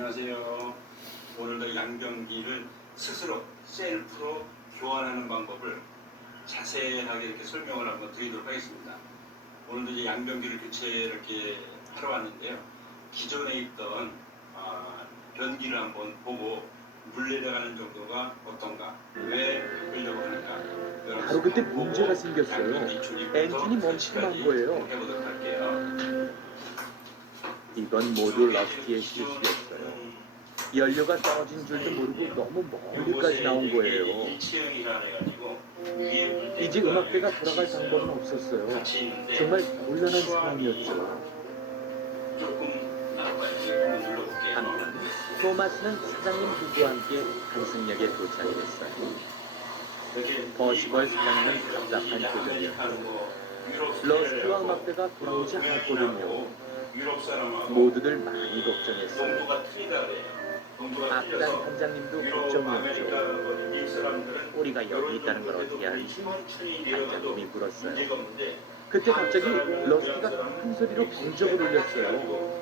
안녕하세요. 오늘도 양변기를 스스로 셀프로 교환하는 방법을 자세하게 이렇게 설명을 한번 드리도록 하겠습니다. 오늘도 이제 양변기를 이렇게 하러 왔는데요. 기존에 있던 변기를 한번 보고 물 내려가는 정도가 어떤가, 왜 바꾸려고 하는가. 바로 그때 문제가 생겼어요. 엔진이 멈춤한 거예요. 해보도록 할게요. 이건 모두 러스티의 실수였어요. 연료가 떨어진 줄도 모르고 너무 멀리까지 나온 거예요. 이제 음악대가 돌아갈 방법은 없었어요. 정말 곤란한 상황이었죠. 한편 토마스는 사장님 부부와 함께 한승역에 도착했어요. 버시벌 사장님은 답답한 표정이었죠. 러스티와 음악대가 돌아오지 않았거든요. 모두들 많이 걱정했어요. 악단 단장님도 걱정이었죠. 우리가 여기 있다는 걸 어떻게 알지? 단장님이 물었어요. 그때 갑자기 러스티가 큰 소리로 경적을 울렸어요.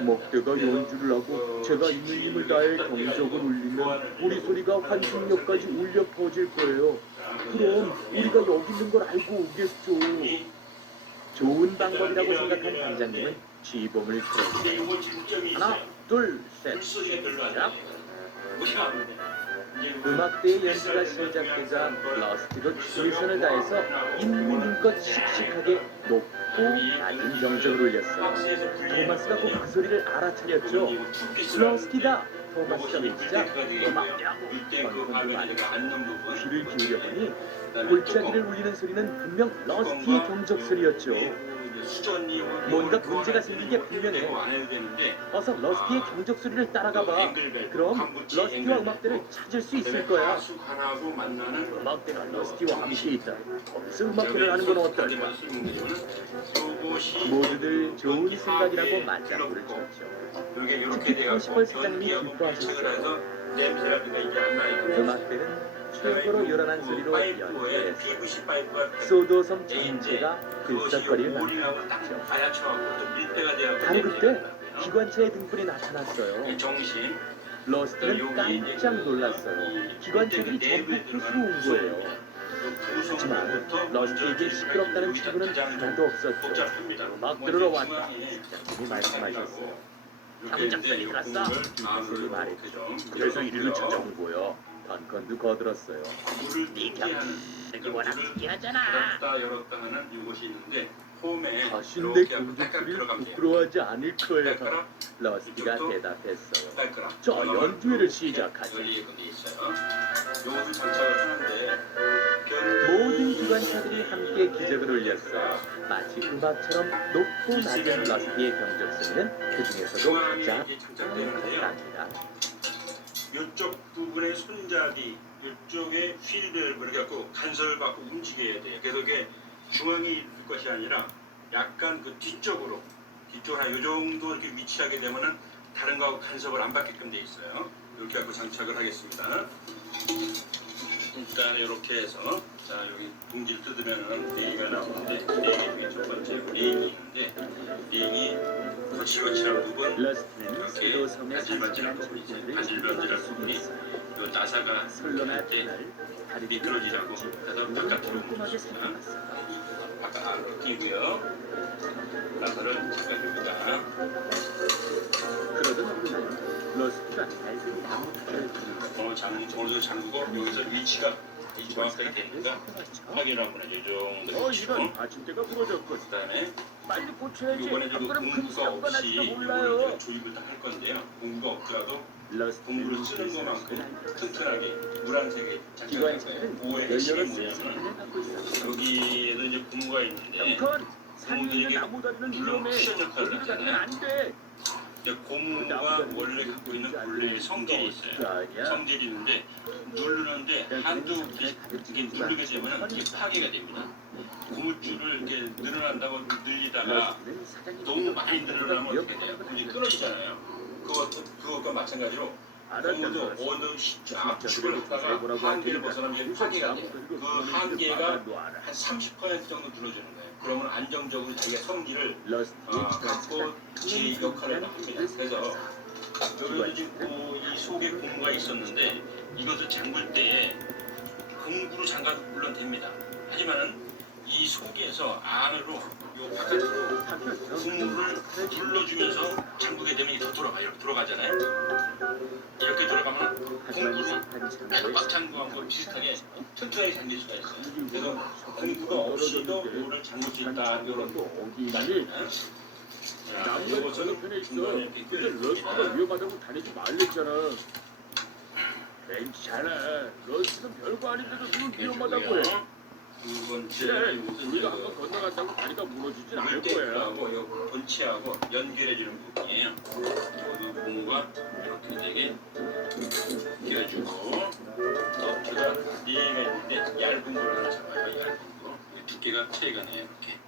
음악대가 연주를 하고 제가 있는 힘을 다해 경적을 울리면 우리 소리가 환승역까지 울려 퍼질 거예요. 그럼 우리가 여기 있는 걸 알고 오겠죠. 좋은 방법이라고 생각한 단장님은 쥐범을 틀었어요. 하나, 둘, 셋, 시작. 음악대의 연주가 시작되자 러스티도 최선을 다해서 있는 힘껏 씩씩하게 높고 낮은 경적을 울렸어요. 토마스가 꼭 그 소리를 알아차렸죠. 러스티다! 토마스가 외치자 음악대하고 건건도 귀를 기울여보니 골짜기를 울리는 소리는 분명 러스티의 경적 소리였죠. 뭔가 문제가 생긴 게 분명해. 어서 러스티의 경적 소리를 따라가봐. 그럼 러스티와 음악대를 찾을 수 있을 거야. 음악대가 러스티와 함께 있다. 거기서 음악회를 하는 건 어떨까? 모두들 좋은 생각이라고 맞장구를 쳤죠. 특히 버시벌 사장님이 기뻐하셨어요. 음악대는 최고로 요란한 소리로 연주했어요. 소도섬 전체가 들썩거리는 만큼이었죠. 바로 그때 기관차의 등불이 나타났어요. 러스티는 깜짝 놀랐어요. 기관차들이 전부 부수로 온 거예요. 하지만 러스티에게 시끄럽다는 친구는 하나도 없었죠. 음악 들으러 왔다. 사장님이 말씀하셨어요. 장작들이 들었어? 이것을 말했죠. 그래서 이리로 찾아온 거야. 단건도 거들었어요. 네 경기 워낙 특이하잖아. 열었다 하는 이곳이 있는데 다신 내 경적소리를 부끄러워하지 않을 거야. 러스티가 대답했어요. 저 연주회를 시작하자. 모든 기관차들이 함께 기적을 올렸어요. 마치 음악처럼 높고 낮은 러스티의 경적소리는 그 중에서도 가장 강합니다. 이쪽 부분의 손잡이, 이쪽에 휠을 이렇게 갖고 간섭을 받고 움직여야 돼요. 그래서 그게 중앙에 있을 것이 아니라 약간 그 뒤쪽으로 한 요 정도 이렇게 위치하게 되면은 다른 거하고 간섭을 안 받게끔 돼 있어요. 이렇게 갖고 장착을 하겠습니다. 일단 이렇게 해서 자 여기 봉지를 뜯으면은 링이 나오는데 링이 중에 첫 번째 링이 있는데 링이 거칠거칠한 부분 이렇게 바질바질한 부분 이제 바질바질한 부분이 요 나사가 할 때 미끄러지라고 해서 바깥으로 옮겨줍니다. 바깥으로 끼고요. 나사를 잠가줍니다. 그러던 어느 날 러스티가 낡은 나무 다리를 어느 잠그고 여기서 위치가 정확하게 되니까 확인을 한번 해요. 이 정도 위치고 이런 받침대가 부러졌군. 그다음에 빨리 고쳐야지. 이번에 안 도 그러면 큰 공구가 사고가 없이 날지도 이걸 몰라요. 조립을 다 할 건데요. 공구가 없더라도 러스티는 공구를 쓰는 것만큼 튼튼하게 노란색에 장착할 거예요. 기관차는 오해 핵심이 연료를 뭐냐면 세차를 갖고 있어요. 여기에도 이제 고무가 있는데 형 산에 있는 나무 다리는 위험해. 쿠션 역할을 거기로 가면 하잖아요. 안 돼. 고무가 원래 갖고 있는 본래의 성질이 있어요. 성질이 있는데 누르는데 한두 이게 누르게 되면 이게 파괴가 됩니다. 고무줄을 이렇게 늘어난다고 늘리다가 너무 많이 늘어나면 어떻게 돼요? 고무줄이 끊어지잖아요. 그것과 마찬가지로 고무도 어느 압축을 했다가 한계를 벗어나면 파괴가 돼요. 그 한계가 한 30% 정도 눌러주는 거예요. 그러면 안정적으로 자기가 성질을 갖고 제 역할을 합니다. 그래서 여기도 지금 이 속에 고무가 있었는데 이것을 잠글 때에 공구로 잠가도 물론 됩니다. 하지만은 이 속에서 안으로 요 바깥으로 고무를 눌러주면서 잠그게 되면 이게 더 돌아가요. 이렇게 돌아가잖아요. 이렇게 돌아가면 공구로 꽉 잠그한 거 비슷하게 튼튼하게 잠길 수가 있어요. 그래서 공구가 없이도 이거를 잠글 수 있다. 이런 어디니? 남자 저편에 있어. 근데 러스트가 위험하다고 다니지 말랬잖아. 괜찮아. 러스트는 별거 아닌데도 누굴 위험하다고 해. 두 번째 그래, 우리가 한번 건너간다고 다리가 무너지진 않을 거야. 물대하고 이 본체하고 연결해주는 부분이에요. 이 고무가 이렇게 되게 끼워주고 너트가 4개가 있는데 얇은 걸 하나 잡아요. 얇은 거. 두께가 차이가 나요. 이렇게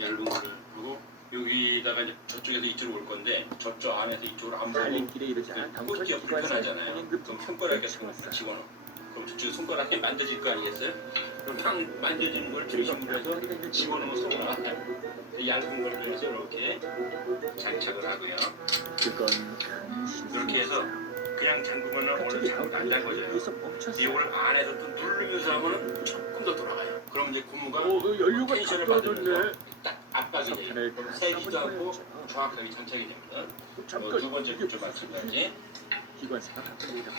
얇은 거를 하고 여기다가 이제 저쪽에서 이쪽으로 올 건데 저쪽 안에서 이쪽으로 안 보고 달림길에 이르자 당선 꽂기가 기관사의 불편하잖아요. 행급 그럼 손가락에 집어넣어. 그럼 저쪽 손가락에 만져질 거 아니겠어요? 그럼 딱 만져지는 걸 중심으로 해서 집어넣어서 올라가요. 얇은 걸 통해서 이렇게 장착을 하고요. 그건 큰 실수. 이렇게 해서 그냥 잠그면 오늘 갑자기 잠그 안 당선이 잠궈져요. 여기서 멈췄어. 이걸 안에서 또 누르면서 하면 조금 더 돌아가요. 그럼 이제 고무가 연료가 다 텐션을 떨어졌네. 받으면서 딱 압박이 돼요. 석탄을 다 세지도 않고 쏴버렸잖아. 정확하게 장착이 됩니다. 잠깐. 두 번째 이게 부조 마찬가지. 기관사가 가까이 가고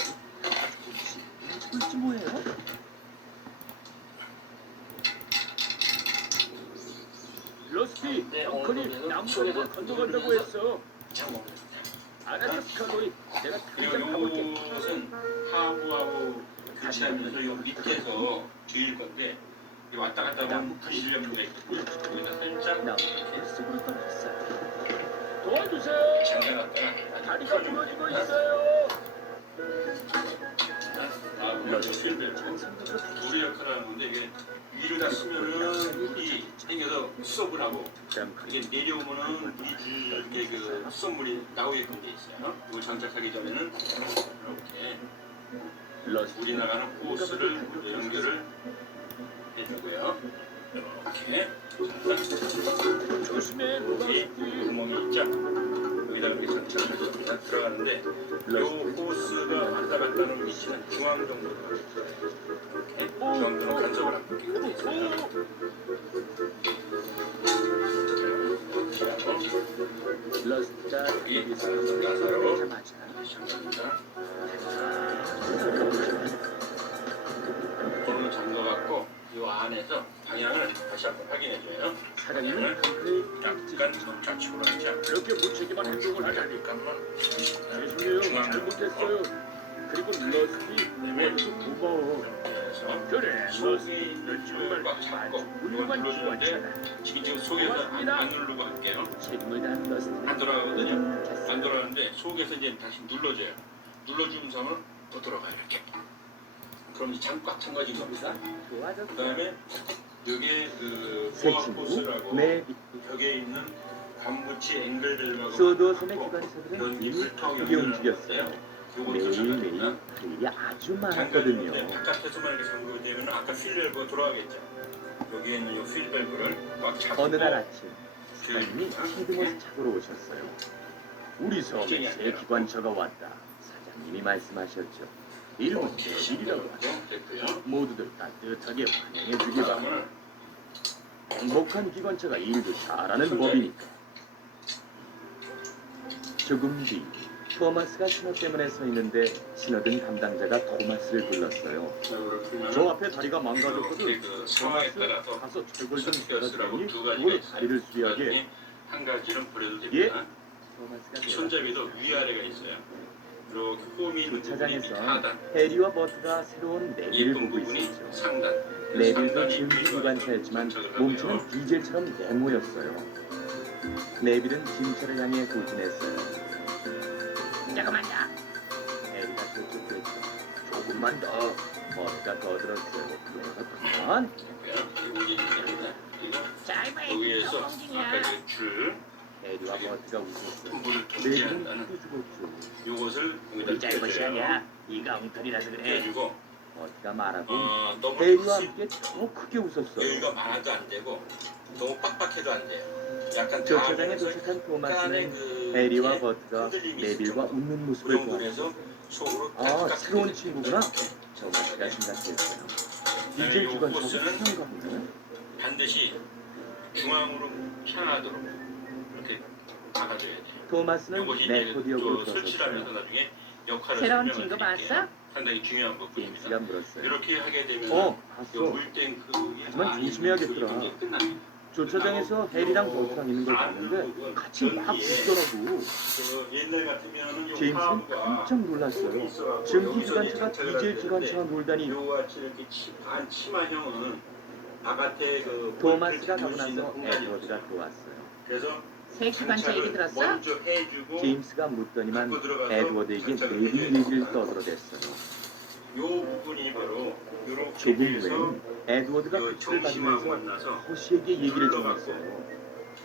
조금씩 움직고 있지 뭐예요? 러스티, 네, 덩컨이 오늘 나무가 건너간다고 했어. 잠깐만요. 알았어, 스칼로이. 내가 당장 그리고 가볼게. 요것은 하부하고 교체하면서 요 밑에서 뒤일 건데 이 왔다 갔다 하면 부실염도가 있고 여기다 살짝 나 뱃속으로 떨어졌어요. 도와주세요. 잠가놨다가 다리가 부러지고 있어요. 물론 실드 찬성적으로 물의 역할을 하는 건데 이게 위로 다 쓰면은 물이 땡겨서 수sob을 하고 이게 내려오면은 물이 이렇게 그 수돗물이 나오게끔 돼 있어요. 이걸 장착하기 전에는 이렇게 물이 나가는 호스를 연결을 해주고요. 이렇게 조심해, 여기 러스티. 구멍이 있죠. 여기다 이렇게 장착을 해줍니다. 들어가는데 이 호스가 왔다 갔다 하는 위치는 중앙 정도로 이렇게 중앙 정도 간섭을 하고 이렇게 돼 있어요. 러스트가 여기 여기서 나사로 오자마자 시작합니다. 오늘 잠궈갖고 이 안에서 방향을 다시 한번 확인해줘요. 사장님은 덩크를 약간 좌측으로 하자. 그렇게 무책임한 행동을 하다니. 죄송해요, 잘못했어요. 그리고 러스티, 원수 고마워. 그래서 그래, 러스티. 넌 정말 꽉 잡고 아주 이걸 훌륭한 눌러주는데 기관차다. 지금 속에서 안 누르고 할게요. 책임을 다한 러스트는 안 돌아가거든요. 안 겠어. 돌아가는데 속에서 이제 다시 눌러줘요. 눌러주면서 하면 더 돌아가요. 이렇게. 그럼 이제 꽉 잠가진 겁니다. 좋아졌어. 그 다음에 여기에 그 새 보아 친구 포스라고 네 벽에 있는 관부치 앵글들하고 소도섬의 맞고 기관사들은 연기 이미 불타고 크게 연결을 움직였어요. 하는데요. 요것도 잠갑니다. 매일매일 할 일이 아주 잠가주는데 많았거든요. 바깥에서만 이렇게 잠그게 되면 아까 휠밸브가 돌아가겠죠. 여기에 있는 이 휠밸브를 꽉 잡고 어느 날 아침 사장님이 그 시드모스 차고로 오셨어요. 우리 섬에 새 기관차가 왔다. 사장님이 말씀하셨죠. 일부터 일이라고 하죠. 됐고요. 모두들 따뜻하게 환영해주기 바랍니다. 다음은 행복한 기관차가 일도 잘하는 법이니까. 조금 뒤 토마스가 신호 때문에 서 있는데 신호등 담당자가 토마스를 불렀어요. 이거를 풀면 저 앞에 다리가 망가졌거든. 이렇게 그 상황에 토마스 따라서 가서 철골 좀 선택하시라고 써주니 두 가지가 그걸로 있어요. 다리를 수리하게. 한 가지는 버려도 예? 됩니다. 토마스가 대답. 손잡이도 위아래가 있어요. 이렇게 홈이 있는 부분이 주차장에서 하단, 해리와 버트가 새로운 레비를 예쁜 보고 부분이 있었죠. 상단. 레빌도 상단이 준비 비주얼 기관차였지만 장착을 하고요. 몸체는 디젤처럼 네모였어요. 레빌은 짐차를 향해 후진했어요. 잠깐만요. 에리가 저쪽 그랬죠. 조금만 더. 버스가 더 들었어요. 그래서 그만. 그리고 이제 됩니다. 그리고 여기에서 아까 그 줄, 에리와 버스가 웃었어요. 물을 레빌은 통제한다는 또 죽었죠. 요것을 우리 여기다 잘못이 껴줘요. 아니야. 네가 엉터리라서 그래. 껴주고 버스가 말하고 너무 에리와 함께 더 크게 웃었어요. 여유가 많아도 안 되고 너무 빡빡해도 안 돼요. 약간 주차장에 다하면서 도착한 약간의 토마스는 그 해리와 버트가 네빌과 웃는 그 모습을 정도 보았고 해서 속으로 아, 새로운 친구구나. 토마스가 생각했어요. 디젤 기관차도 타는가 보네. 반드시 중앙으로 향하도록 이렇게 박아줘야 돼. 토마스는 이것이 네포드 역으로 설치를 하면서 들어섰어요. 나중에 역할을 새로운 설명을 친구 드릴게요. 봤어? 상당히 중요한 부분입니다. 제임스가 물었어요. 이렇게 하게 되면 봤어. 물탱크의 하지만 조심해야겠더라. 주차장에서 해리랑 버트랑 있는 걸 봤는데 같이 막 웃더라고. 옛날 같으면 제임스는 깜짝 놀랐어요. 전기 기관차가 디젤 기관차와 놀다니. 요같이 이렇게 반 치마형은 바깥에 그 토마스가 가고 볼을 나서 수 있는 에드워드가 들어왔어요. 그래서 새 기관차 얘기 들었어? 먼저 해주고 제임스가 묻더니만 갖고 들어가서 에드워드에게 장착을 네빌 해줘야 얘기를 돼요. 떠들어댔어요. 요 부분이 바로 요렇게 조금 해서 후에는 에드워드가 요 코치를 정심하고 받으면서 만나서 호시에게 얘기를 눌러갖고 전했어요.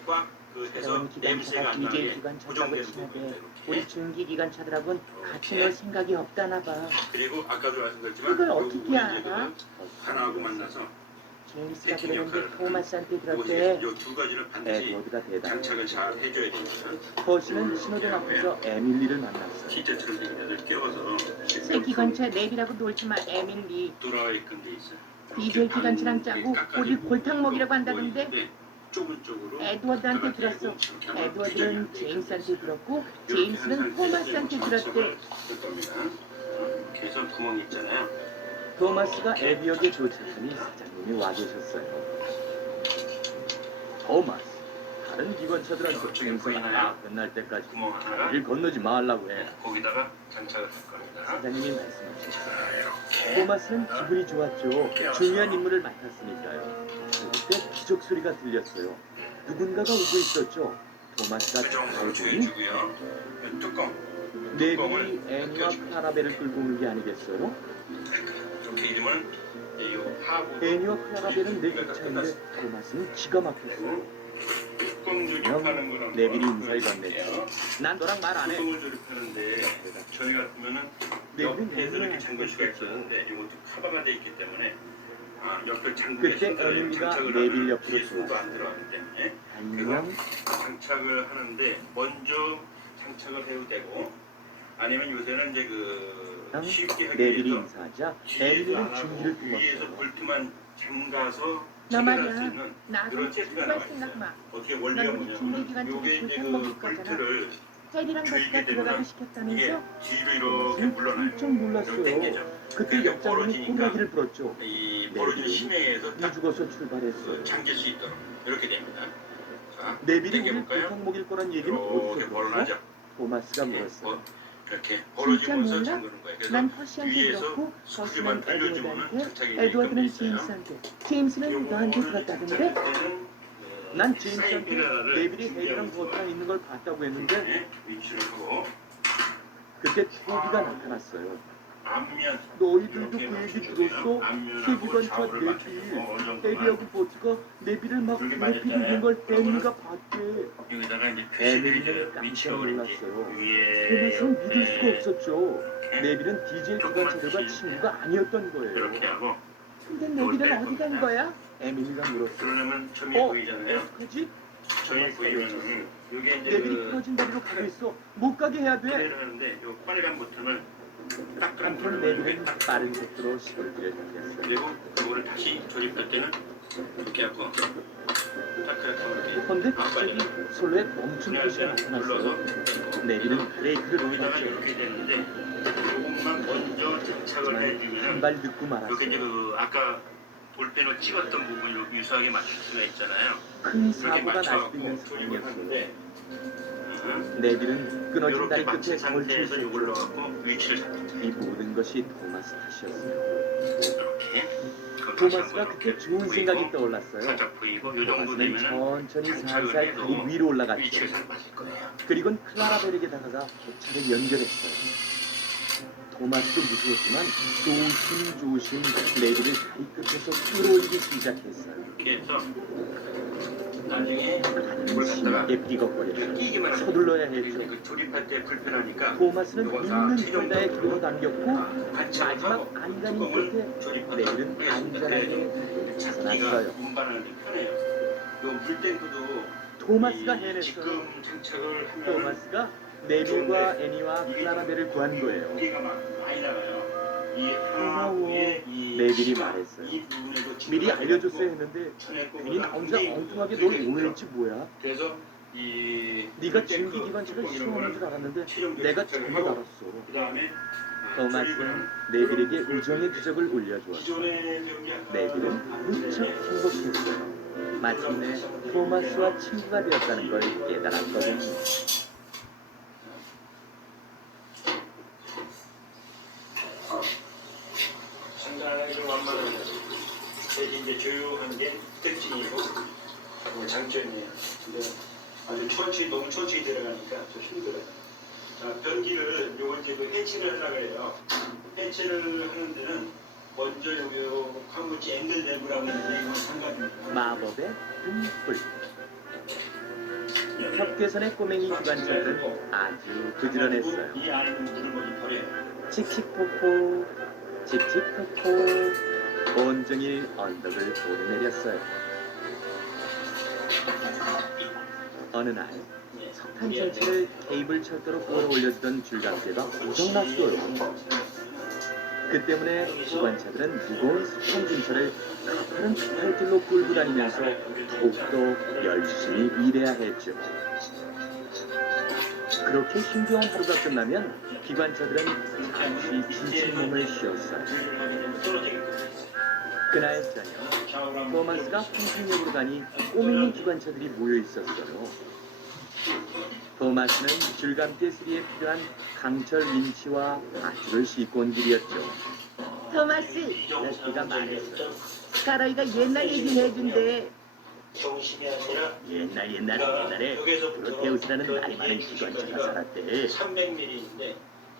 꽉그 해서 새로운 냄새가 기관차가 안 디젤 나게 기관차라고 고정되는 친하대. 부분이에요. 우리 이렇게. 중기 기관차들하고는 같이 놀 생각이 없다나 봐. 그리고 아까도 말씀드렸지만 그걸 요 어떻게 부분이 알아? 이제 하나하고 만나서 제임스가 패킹 그러는데 역할을 토마스한테 요것이 들었대. 요두 가지를 반드시 에드워드가 대답. 장착을 잘 해줘야 됩니다. 허시는 신호등 앞에서 에밀리를 만났어요. 티저처럼 얘기를 끼워서 새 기관차 내비라고 놀지마 에밀리. 돌아있건 데 있어요. 디젤 기관차랑 짜고 우리 골탕 먹이라고 한다던데. 좁은 쪽으로 에드워드한테 들었어. 에드워드는 제임스한테 들었고 제임스는 토마스한테 들었대. 그래서 구멍이 있잖아요. 토마스가 에비역에 도착하니 사장님이 와 계셨어요. 토마스, 다른 기관차들한테 행성 하나 끝날 때까지 구멍 하나가 길 건너지 말라고 해. 거기다가 장착을 할 겁니다. 사장님이 말씀하셨어요. 이렇게 토마스는 기분이 좋았죠. 중요한 임무를 맡았으니까요. 그때 기적 소리가 들렸어요. 누군가가 오고 있었죠. 토마스가 그 정도로 다가오더니 조여주고요. 이 뚜껑 네빌이 애니와 클라라벨을 끌고 온 게 아니겠어요? 이렇게 이름은 이 하부 애니와 클라라벨은 내 기차인데 토마스는 기가 막혔어요. 뚜껑 조립하는 거랑 네빌이 인사를 건넸죠. 난 너랑 말 안 해. 뚜껑을 조립하는데 저희 같으면은 네빌은 옆에서 이렇게 잠글 수가 했었죠. 있었는데 이것도 커버가 돼 있기 때문에 옆을 잠그게 그때 했었어요. 에밀리가 장착을 네빌 하면 옆으로 뒤에 손도 안 들어왔어요. 들어가기 때문에 안녕. 장착을 하는데 먼저 장착을 해도 되고 아니면 요새는 이제 그 쉽게 하기 네빌이 위해서 인사하자 뒤에서 안 에밀리는 하고 중지를 위에서 뿜었어요. 볼트만 잠가서 나 체결할 수 말이야. 있는 나도 그런 세트가 출발 나와 생각 있어요. 마. 어떻게 원리가 난 우리 중기 뭐냐면 기관차를 요게 이제 골탕 그 먹일 거잖아. 볼트를 테디랑 버스가 조이게 들어가고 되면 이게 시켰다면서? 뒤로 이렇게 토마스는 물러나요. 깜짝 이렇게 놀랐어요. 당기죠. 그때 그게 역장님이 벌어지니까 꼬라지를 불었죠. 이 벌어지는 힘에 의해서 이 딱 죽어서 출발했어요. 잠길 수 있도록 이렇게 됩니다. 자, 네빌이 우리 당겨볼까요? 골탕 먹일 거란 얘기는 이렇게 어디서 들었어? 벌어나죠. 토마스가 물었어요. 이렇게 진짜 벌어지면서 몰라? 잠그는 거예요. 그래서 난 허시한테 위에서 들었고 스크류만 버스는 돌려주면은 에드워드한테 장착이 되게끔 돼 에드워드는 있어요. 제임스한테 제임스는 너한테 들었다던데? 난 제임스한테 네빌이 해리랑 버트랑 있는 걸 봤다고 했는데 위치를 하고 그때 토비가 나타났어요. 앞면 너희들도 그 얘기 들었어? 세기관차 네빌, 에비하고 버트가 네빌을 막 높이 들는 걸 에밀리가 봤대. 여기다가 이제 에밀리는 표시를 깜짝 위치가 놀랐어요. 위에 토마스는 믿을 수가 없었죠. 네빌은 디젤 기관차들과 친구가 아니었던 이렇게 거예요. 하고 근데 네빌은 어디 간 거야? 에밀리가 물었어요. 그러려면 점이 보이잖아요. 어떡하지? 점이 보이면은 이게 이제 네빌이 그 부러진 다리로 가고 있어. 못 가게 해야 돼. 플레이를 하는데 요 빨간 버튼을 딱 한편 네빌은 빠른 속도로 시골길을 달렸어요. 그리고 이거를 다시 조립할 때는 이렇게 하고 딱 그렇게 하면 이렇게 그런데 안 갑자기 빠져요. 솔로에 멈춘 표시가 눌러서 나타났어요. 네빌은 브레이크를 여기다가 놓았죠. 이렇게 되는데 조금만 먼저 장착을 한 해주면 발 늦고 이렇게 이제 말았어요. 그 아까 볼펜을 찍었던 부분을 유사하게 맞출 수가 있잖아요. 큰 그렇게 사고가 날 수도 있는 맞춰갖고 조립을 상황이었어요. 하는데 네빌은 끊어진 이렇게 다리 맞춘 끝에 상태에서 이걸 걸쳐 넣어갖고 위치를 잡죠. 이 모든 것이 토마스 탓이었어요. 이렇게 그걸 다시 토마스가 한번 그때 이렇게 좋은 보이고, 생각이 떠올랐어요. 살짝 보이고 이 정도 토마스는 되면은 천천히 장착을 살살 해도 다리 위로 올라갔죠. 위치가 잘 맞을 거예요. 그리곤 클라라벨에게 다가가 호차를 연결했어요. 토마스도 무서웠지만 조심조심 네빌을 다리 끝에서 끌어올리기 시작했어요. 이렇게 해서 나중에 아주 심하게 삐걱거렸어요. 끼기만 하면 서둘러야 돼요. 했죠. 그 조립할 때 불편하니까 토마스는 요거 다 있는 최종 털다에 길로 당겼고 관찰을 하고 마지막 안간힘 뚜껑을 끝에 조립하도록 네빌은 하겠습니다. 안전하게 찾기가 벗어났어요. 운반하는 데 편해요. 요 물탱크도 토마스가 해냈어요. 지금 장착을 하면 토마스가 네빌과 애니와 클라라벨을 구한 거예요. 무게가 많이 나가요. 이 고마워. 하부의 이 네빌이 말했어요. 이 부분에도 미리 지금 알려줬어야 했는데 천액고보다 괜히 나 혼자 굉장히 엉뚱하게 굉장히 널 오해했지 뭐야. 그래서 이 네가 증기기관차를 시험하는 줄 알았는데 내가 잘못 알았어. 그다음에 토마스는 네빌에게 우정의 기적을 올려주었어. 기존의 병기 네빌은 무척 행복했어요. 마침내 토마스와 친구가 되었다는 걸 깨달았거든요. 상당히 좀 완만합니다. 대신 이제 조용한 게 특징이고 장점이에요. 근데 아주 천천히 너무 천천히 들어가니까 좀 힘들어요. 자, 변기를 요걸 이제 해치를 하려고 해요. 해치를 하는 데는 먼저 여기 광고지 엔들레브라고 있는데 이건 상관입니다. 마법의 등불. 협계선의 꼬맹이 기관차들은 아주 부지런했어요. 이 안에 있는 물을 먼저 버려요. 칙칙폭폭, 칙칙폭폭, 온종일 언덕을 오르내렸어요. 어느 날 석탄 전체를 케이블 철도로 끌어 올려주던 줄감대가 고장났어요. 그 때문에 기관차들은 무거운 석탄 진차를 가파른 스팔길로 끌고 다니면서 더욱더 열심히 일해야 했죠. 그렇게 힘겨운 하루가 끝나면 기관차들은 잠시 지친 몸을 쉬었어요. 그날 저녁 토마스가 홍콩역으로 가니 꼬맹이 기관차들이 모여 있었어요. 토마스는 줄감대 수리에 필요한 강철 윈치와 밧줄을 싣고 온 길이었죠. 토마스, 레스피가 말했어요. 스카로이가 옛날 얘기 해준대. 정신이 아니라 옛날에 프로테우스라는 나이 많은 기관차가 살았대. 300mm인데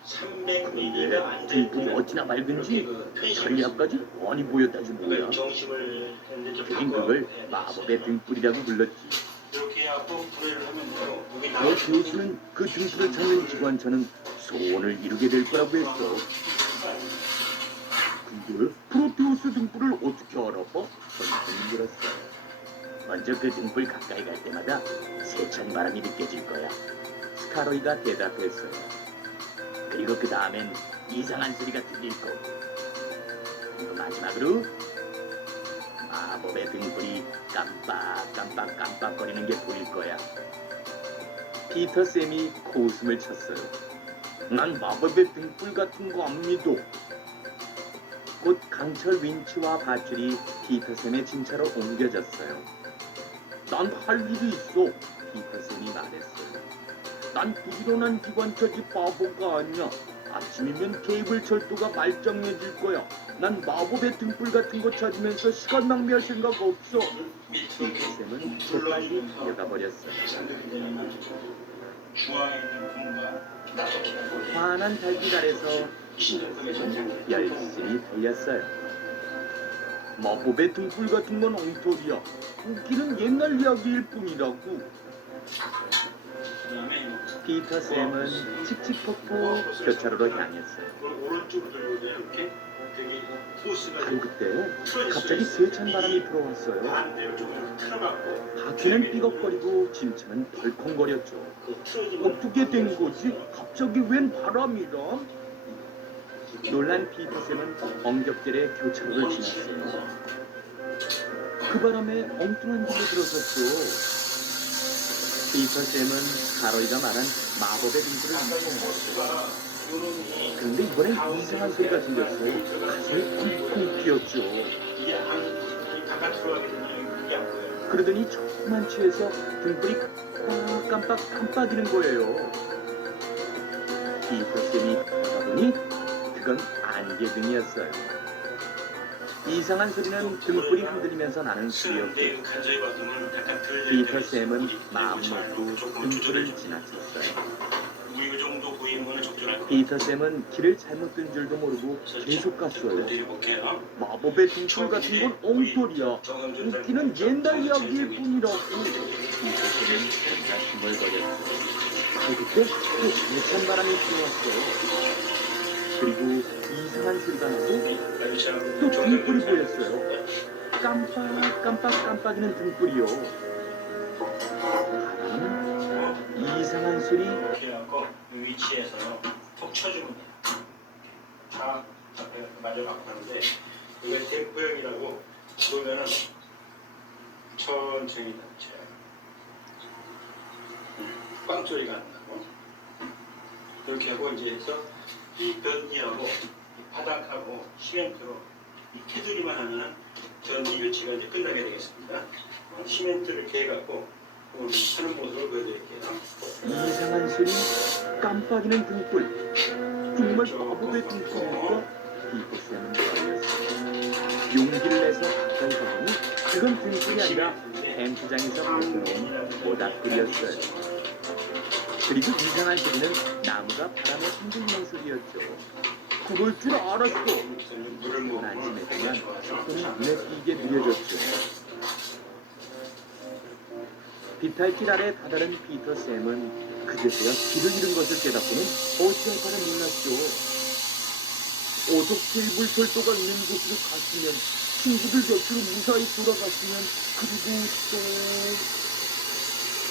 300mm가 근데 안 등불이 되고 어찌나 밝은지 저리 앞까지 뻔히 보였다지 뭐야. 정심을 했는데 좀 그긴 그걸 마법의 등불이라고 불렀지. 이렇게 해갖고 불을 하면요 여기 프로테우스는 그 등불을 찾는 기관차는 소원을 이루게 될 거라고 했어. 근데 프로테우스 등불을 어떻게 알아봐? 선생님이 물었어요. 먼저 그 등불 가까이 갈 때마다 세찬 바람이 느껴질 거야. 스카로이가 대답했어요. 그리고 그 다음엔 이상한 소리가 들릴 거고. 그리고 마지막으로 마법의 등불이 깜빡깜빡거리는 게 보일 거야. 피터쌤이 코웃음을 쳤어요. 난 마법의 등불 같은 거 안 믿어. 곧 강철 윈치와 밧줄이 피터쌤의 진차로 옮겨졌어요. 난 할 일이 있어, 피터쌤이 말했어요. 난 부지런한 기관차지 바보가 아니야. 아침이면 케이블 철도가 말짱해질 거야. 난 마법의 등불 같은 거 찾으면서 시간 낭비할 생각 없어. 피터쌤은 재빨리 달려가버렸어요. 환한 달빛 아래서 피터쌤은 열심히 달렸어요. 마법의 등불 같은 건 엉터리야. 웃기는 옛날 이야기일 뿐이라고. 피터쌤은 칙칙폭폭 교차로로 향했어요. 오른쪽으로 들고 이렇게 되게 포스가 바로 그때 갑자기 세찬 바람이 불어왔어요. 반대로 좀 이렇게 틀어갖고 바퀴는 삐걱거리고 진차는 덜컹거렸죠. 어떻게 된 거지? 갑자기 웬 바람이라? 놀란 피터쌤은 엉겹결에 교차로를 지났어요. 그 바람에 엉뚱한 길로 들어섰죠. 피터쌤은 가로이가 말한 마법의 등불을 훔쳐놨어요. 그런데 이번엔 이상한 소리가 들렸어요. 가슴이 쿵쿵 뛰었죠. 이게 바깥으로 가게 되면 이게 안 보여요. 그러더니 조그만 취해서 등불이 깜빡깜빡이는 거예요. 피터쌤이 보다 보니 그건 안개등이었어요. 이상한 소리는 등불이 흔들리면서 나는 소리였고 피터쌤은 마음 먹고 등불을 지나쳤어요. 피터쌤은 길을 잘못 든 줄도 모르고 계속 갔어요. 마법의 등불 같은 건 엉터리야. 웃기는 옛날 이야기일 뿐이라고. 피터쌤은 혼자 싱얼거렸어요. 그때 또 세찬 바람이 불어왔어요. 그리고 이상한 소리가 나고 또 등불이 보였어요. 깜빡깜빡이는 등불이요. 바람은 이상한 소리. 이렇게 하고 이 위치에서 톡 쳐주면 돼요. 자, 앞에 마저 갖고 가는데 이게 템포형이라고 보면은 천천히 닫혀요. 꽝 소리가 안 나고 이렇게 하고 이제 해서 이 변기하고 이 바닥하고 시멘트로 이 테두리만 하면 전기 교체가 이제 끝나게 되겠습니다. 시멘트를 이렇게 해갖고 오늘 하는 모습을 보여드릴게요. 이상한 소리. 깜빡이는 등불. 정말 마법의 등불일까? 피터쌤은 걸렸어. 용기를 내서 가까이 가보니 그건 등불이 아니라 캠프장에서 벗어나온 모닥불이었어요. 그리고 이상한 소리는 나무가 바람에 흔들리는 소리였죠. 그럴 줄 알았어. 물을 그 먹고 안심에 되면 손이 눈에 띄게 느려졌죠. 비탈길 아래 다다른 피터쌤은 그제서야 길을 잃은 것을 깨닫고는 어찌할 바를 몰랐죠. 어서 테이블 철도가 있는 곳으로 갔으면, 친구들 곁으로 무사히 돌아갔으면, 그리고 또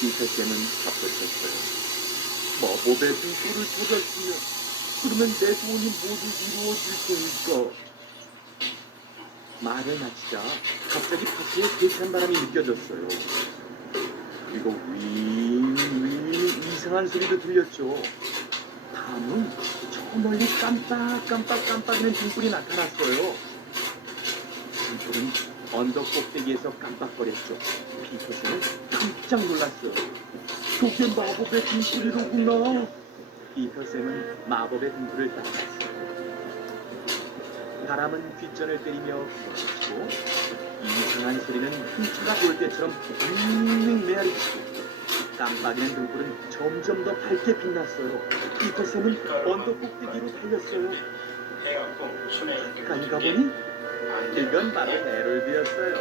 피터쌤은 바빠졌어요. 마법의 등불을 찾았으면, 그러면 내 소원이 모두 이루어질 테니까. 말을 마치자 갑자기 파티에 대찬 바람이 느껴졌어요. 그리고 윙윙 이상한 소리도 들렸죠. 다음은 저 멀리 깜빡이는 등불이 나타났어요. 등불은 언덕 꼭대기에서 깜빡거렸죠. 피터슨은 깜짝 놀랐어요. 저게 마법의 등불이로구나. 피터슨은 마법의 등불을 따라갔어요. 바람은 뒷전을 때리며 부어치고 이상한 소리는 훔쳐가 볼 때처럼 윙윙 메아리치고 깜빡이는 등불은 점점 더 밝게 빛났어요. 피터쌤은 언덕 꼭대기로 달렸어요. 해갖고 손에 이렇게 가니까 보니 그건 바로 해롤드였어요.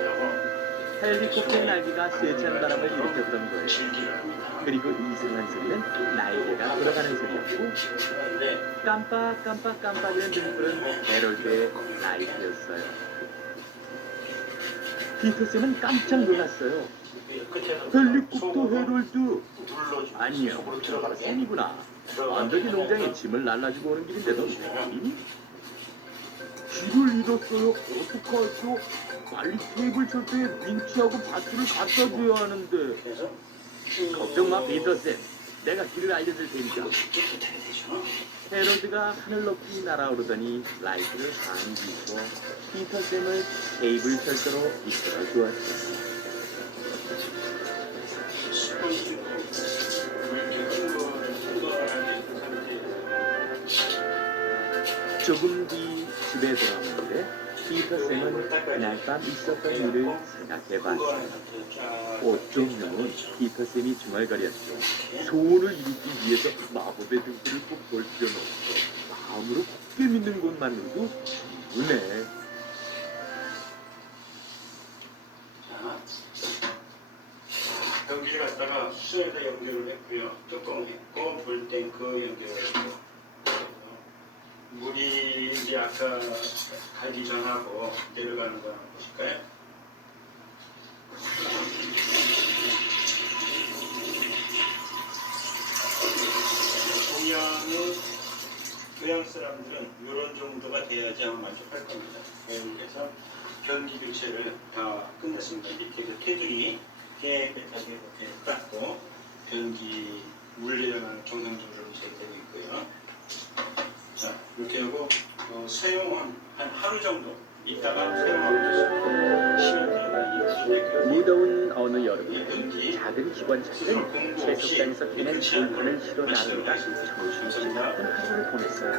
헬리콥터의 날개가 세찬 바람을 일으켰던 거예요. 즐기를 합니다. 그리고 이상한 소리는 날개가 돌아가는 소리였고 그런데 깜빡이는 등불은 해롤드의 라이트였어요. 피터쌤은 깜짝 놀랐어요. 헬리콥터 해롤드. 눌러주고 아니요, 속으로 들어가게 쌤이구나. 언덕이 농장에 짐을 날라주고 오는 길인데도 쌤이? 길을 잃었어요. 어떡하죠? 빨리 테이블 철도에 윈치하고 밧줄을 갖다 줘야 하는데. 그래서 걱정 마, 피터쌤. 내가 길을 알려줄 테니까. 깨끗하게 되죠. 해롤드가 하늘 높이 날아오르더니 라이트를 반기고 피터쌤을 테이블 철도로 이끌어 주었어요. 스펀지로 이렇게 흥건하게 그 상태에 조금 뒤 집에 돌아오는데 피터쌤은 그날 밤 있었던 일을 생각해봤어요. 흥건한 상태에 쫙 어쩌면 피터쌤이 중얼거렸죠. 소원을 이루기 위해서 마법의 등불을 꼭 볼 필요는 없어. 마음으로 굳게 믿는 것만으로도 충분해. 자, 변기를 갖다가 수에다 연결을 했고요. 뚜껑 했고 볼탱크 연결을 했고 물이 이제 아까 가기 전하고 내려가는 거 한번 보실까요? 동양 사람들은 이런 정도가 돼야지 아마 만족할 겁니다. 그래서 변기 교체를 다 끝냈습니다. 밑에 그 테두리 깨끗하게 이렇게 닦고 변기 물레는 정상적으로 제거되고 있고요. 자, 이렇게 하고 사용한 한 하루 정도 있다가 사용하고 있습니다. 무더운 어느 이 여름 변기 작은 기관차들은 채석장에서 캐낸 돌판을 실어 나르다 정신없이 나쁜 하루를 보냈어요.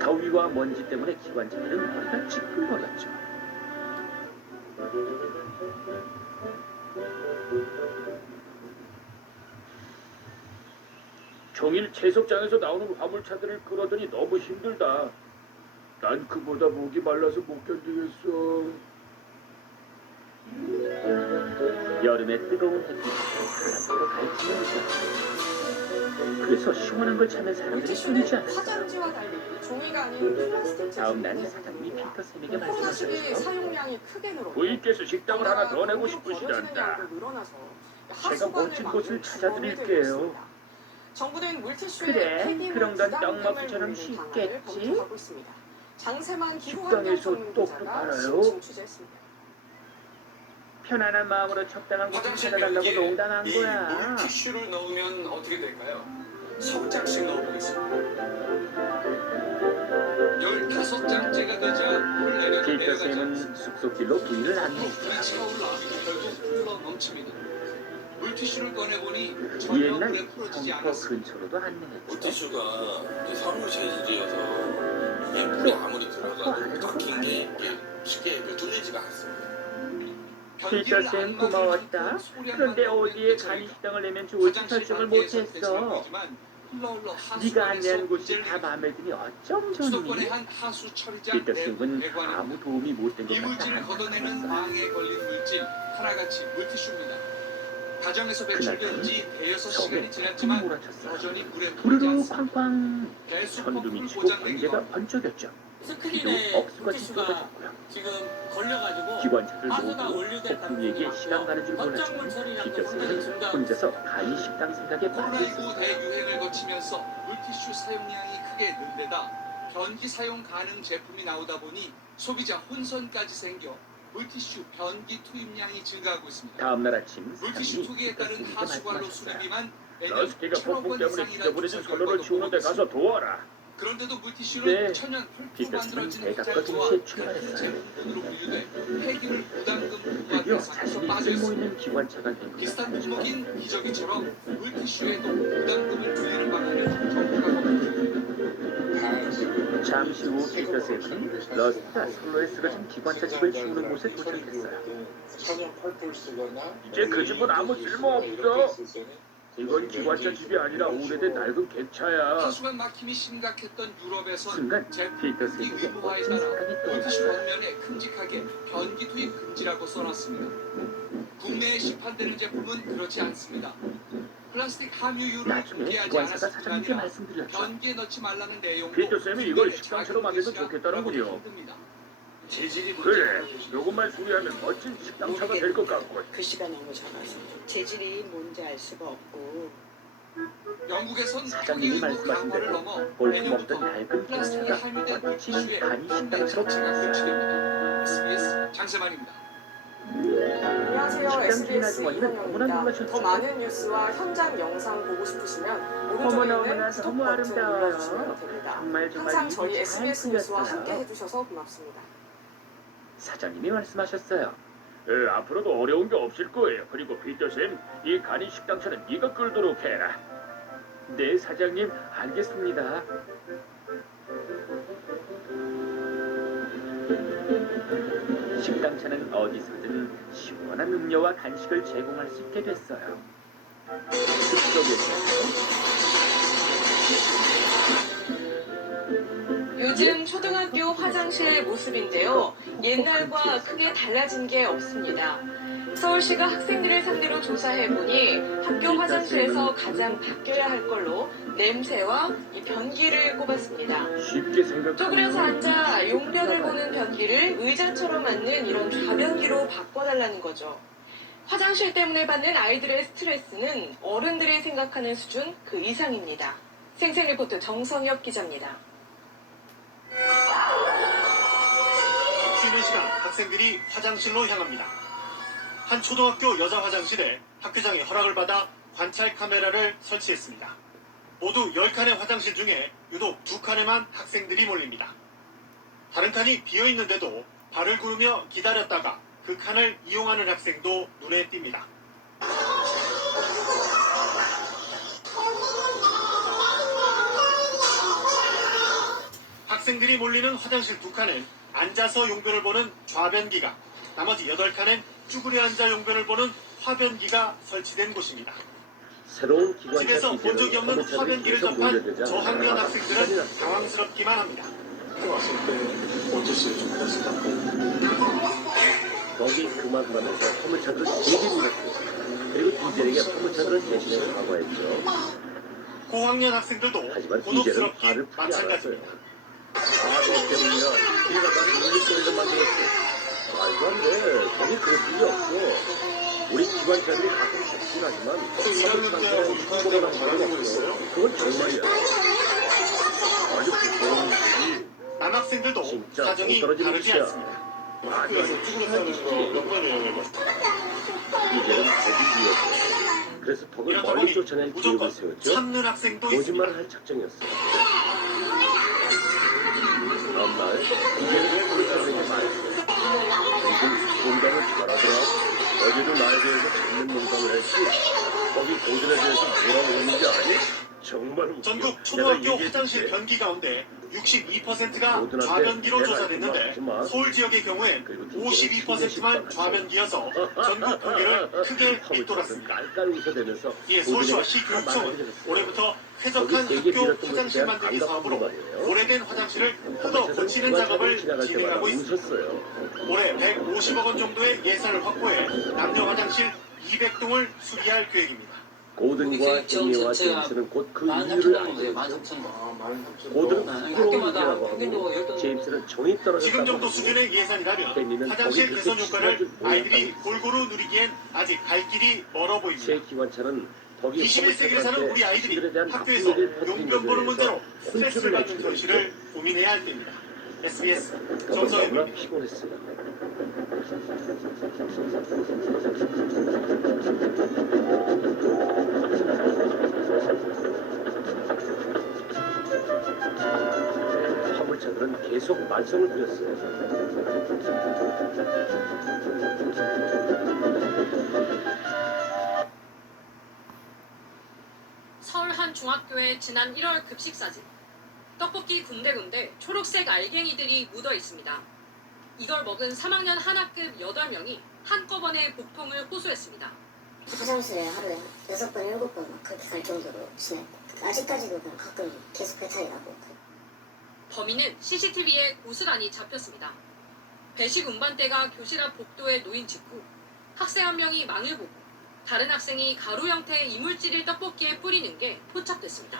더위와 먼지 때문에 기관차들은 머리가 찌끈거렸죠. 종일 채석장에서 나오는 화물차들을 끌어더니 너무 힘들다. 난 그보다 목이 말라서 못 견디겠어. 여름의 뜨거운 햇빛이 바람으로 갈치는 것. 그래서 시원한 걸 찾는 사람들이 끊이지 물티슈는 않았어. 화장지와 달리 종이가 아닌 플라스틱 다음 날 제품이기 사장님이 때문입니다. 피터쌤에게 코로나 시기 말씀하셨죠. 사용량이 크게 늘어 부인께서 식당을 하나 더 내고 버려지는 싶으시단다. 양도 늘어나서 제가 하수관을 멋진 막는 곳을 주범이 찾아드릴게요. 되고 있습니다. 정부는 물티슈의 그래, 폐기물 그런 건 부담금을 떡먹기처럼 물리는 방안을 쉽겠지? 검토하고 있습니다. 장세만 식당에서 기후환경 떡도 전문기자가 팔아요? 심층 취재했습니다. 편안한 마음으로 적당한 곳을 화장실 찾아달라고 변기에 농담한 이 거야. 물티슈를 넣으면 어떻게 될까요? 10장씩 넣어보겠습니다. 15장째가 되자 물 내려도 내려가지 피터쌤은 않습니다. 숲속길로 부인을 안내했어. 불이 차올라 결국 흘러 넘칩니다. 물티슈를 꺼내보니 전혀 옛날 물에 풀어지지 성터 않았습니다. 근처로도 안내했죠. 물티슈가 그 섬유 재질이어서 이게 물에 아무리 들어가도 막힌 게 이게 쉽게 뚫리지가 않습니다. 피터쌤 고마웠다. 그런데 어디에 간이식당을 내면 좋을지 결정을 못했어. 네가 안내한 곳이 다 마음에 드니 어쩜 수도권의 좋니? 한 하수 처리장 피터쌤은 내부 배관에 아무 도움이 못 된 것 이물질을 같아. 걷어내는 망에 걸린 물질 하나같이 물티슈입니다. 가정에서 배출된지 대여섯 시간이 지났지만 몰아쳤어. 여전히 물에 풀리지 부르르 않습니다. 팡팡. 배수 천둥이 펌프를 치고 고장내기도 번개가 번쩍였죠. 비도 스크린에 억수같이 물티슈가 쏟아졌고요. 지금 걸려가지고 기관차들 하수가 모두 원류될 폭풍에게 시간 가는 줄 몰랐지만 걱정물 처리량도 피터쌤은 상당히 증가하고 혼자서 간이식당 생각에 빠져 있었어요. 코로나19 대유행을 거치면서 물티슈 사용량이 크게 는 데다 변기 사용 가능 제품이 나오다 보니 소비자 혼선까지 생겨 물티슈 변기 투입량이 증가하고 있습니다. 다음날 아침 물티슈 사장님이 투기에 따른 피터쌤에게 하수관로 말씀하셨어요. 수리비만 매년 러스티가 1,000억 폭풍 원 때문에 이상이라는 잊어버려진 조사 선로를 결과도 치우는데 보고 가서 도와라. 그런데도 물티슈는 네, 천연 폴프로 피터쌤은 만들어진 대답과 흑자재와 동시에 같은 출발했어요. 제품으로 분류돼 폐기물 부담금 부과 드디어 대상에서 자신이 빠져 쓸모 있습니다. 있는 기관차가 된 비슷한 거죠. 품목인 기저귀처럼 물티슈에도 부담금을 줄이는 방안을 정부가 검토합니다. 잠시 후 피터쌤은 러스트가 선로에 쓰러진 기관차 집을 치우는 곳에 도착했어요. 이제 그 집은 아무 쓸모 없어. 이건 기관차 집이 아니라 오래된 낡은 객차야. 하수관 막힘이 심각했던 유럽에선 순간 제품 피터쌤에게 의무화에 멋진 따라 생각이 물티슈 떠올랐어요. 겉면에 큼직하게 변기 투입 금지라고 써놨습니다. 국내에 시판되는 제품은 그렇지 않습니다. 플라스틱 함유율을 나중에 공개하지 기관차가 않았을 뿐 사장님께 아니라 말씀드렸죠. 변기에 넣지 말라는 내용도 피터쌤이 이걸 국내에 식당처럼 만들면 자극 좋겠다는군요. 제시가 힘듭니다. 재질이 그래, 요것만 수리하면 멋진 식당차가 될 것 같고. 글씨가 너무 작아서 재질이 뭔지 알 수가 없고 영국에선 사장님이 말씀하신 강화를 대로 넘어 볼품 내년부터 없던 낡은 플라스틱이 기관차가 함유된 멋진 물티슈에 간이식당처럼 장착이 변했어요. 됩니다. SBS 장세만입니다. 안녕하세요. 식당 SBS 주인 아주머니는 너무나 이현영입니다. 놀라셨죠. 더 많은 뉴스와 현장 영상 보고 싶으시면 어머나, 오른쪽에 어머나, 있는 구독 너무 버튼 아름다워요. 눌러주시면 됩니다. 정말 항상 저희 일이 SBS 잘 뉴스와 풀렸어요. 함께 해주셔서 고맙습니다. 사장님이 말씀하셨어요. 앞으로도 어려운 게 없을 거예요. 그리고 피터쌤, 이 간이 식당차는 네가 끌도록 해라. 네, 사장님, 알겠습니다. 식당차는 어디서든 시원한 음료와 간식을 제공할 수 있게 됐어요. 숲속에서 요즘 초등학교 화장실 모습인데요. 옛날과 크게 달라진 게 없습니다. 서울시가 학생들을 상대로 조사해보니 학교 화장실에서 가장 바뀌어야 할 걸로 냄새와 이 변기를 꼽았습니다. 쉽게 쪼그려서 생각하면 앉아 용변을 보는 변기를 의자처럼 만든 이런 좌변기로 바꿔달라는 거죠. 화장실 때문에 받는 아이들의 스트레스는 어른들이 생각하는 수준 그 이상입니다. 생생리포트 정성엽 기자입니다. 쉬는 시간 학생들이 화장실로 향합니다. 한 초등학교 여자 화장실에 학교장의 허락을 받아 관찰 카메라를 설치했습니다. 모두 10칸의 화장실 중에 유독 2칸에만 학생들이 몰립니다. 다른 칸이 비어있는데도 발을 구르며 기다렸다가 그 칸을 이용하는 학생도 눈에 띕니다. 학생들이 몰리는 화장실 2칸엔 앉아서 용변을 보는 좌변기가, 나머지 8칸엔 쭈그려 앉아 용변을 보는 화변기가 설치된 곳입니다. 새로운 기관차 집에서 본 적이 없는 기계로 화변기를 계속 접한 몰려들자 저학년 큰일 학생들은 났어요. 당황스럽기만 합니다. 거기 그만하면서 화물차들을 세게 밀었고 그리고 뒷자리에 화물차들을 대신해서 과거했죠. 고학년 학생들도 하지만 이제는 곤혹스럽기 화를 풀지 않았어요. 마찬가지입니다. 아너 때문이야. 네가 나 놀릴 소리를 만들었어. 말도 안 돼. 저기 그럴 일이 없어. 우리 기관차들이 가끔 잡긴 하지만 화물차들은 한국어만 잘하고 있어요. 그건 정말이야. 아주 부끄러운 일이지. 남학생들도 진짜 사정이 떨어지는 다르지 짓이야. 않습니다. 학교에서 쭈그려 사는 거몇번 이용해봤어. 이제는 덕이 이었어. 그래서 덕을 이러다 멀리 보니 쫓아낼 무조건 계획을 세웠죠. 참는 학생도 있습니다. 거짓말을 할 작정이었어. 다음 날 이제는 꼴찌에게 말했어. 너희들 농담을 잘하더라. 어제도 나에 대해서 재밌는 농담을 했지. 거기 고들에 대해서 뭐라고 했는지 아니? 정말 웃겨. 전국 초등학교 내가 화장실 얘기해줄게. 변기 가운데 62%가 모든한테 좌변기로 내가 조사됐는데 하지 마. 서울 지역의 경우엔 그리고 52%만 좌변기여서 전국 통계를 크게 밑돌았습니다. 깔깔 웃어대면서 이에 서울시와 시교육청은 올해부터 쾌적한 학교 화장실 만들기 사업으로 오래된 화장실을 뜯어 고치는 작업을 진행하고 있습니다. 웃었어요. 올해 150억 원 정도의 예산을 확보해 남녀 화장실 200동을 수리할 계획입니다. 고든과 혜미와 제임스는 곧 그 이유를 알게 됐죠. 13,000원. 고든은 학교마다 부끄러운 평균적으로 일이라고 하고 12,000원. 제임스는 정이 떨어졌다고 지금 정도 하고 수준의 예산이라면 혜미는 화장실 거기 개선 그렇게 효과를 치사할 줄 아이들이 몰랐다고 골고루 누리기엔 아직 갈 길이 멀어 보입니다. 새 기관차는 거기 21세기를 사는 우리 아이들이 시들에 대한 학교에서 나쁜 얘기를 퍼뜨린 용돈 버는 것에 문제로 대해서 스트레스를 혼쭐을 받는 내주고 현실을 고민해야 할 때입니다. SBS 너무나 정성현입니다. 피곤했어요. 화물차들은 계속 말썽을 부렸어요. 서울 한 중학교의 지난 1월 급식 사진. 떡볶이 군데군데 초록색 알갱이들이 묻어 있습니다. 이걸 먹은 3학년 한 학급 8명이 한꺼번에 복통을 호소했습니다. 화장실에 하루에 6번, 7번 막 그렇게 갈 정도로 심해. 아직까지도 그냥 가끔 계속 배탈이 나고. 범인은 CCTV에 고스란히 잡혔습니다. 배식 운반대가 교실 앞 복도에 놓인 직후 학생 한 명이 망을 보고 다른 학생이 가루 형태의 이물질을 떡볶이에 뿌리는 게 포착됐습니다.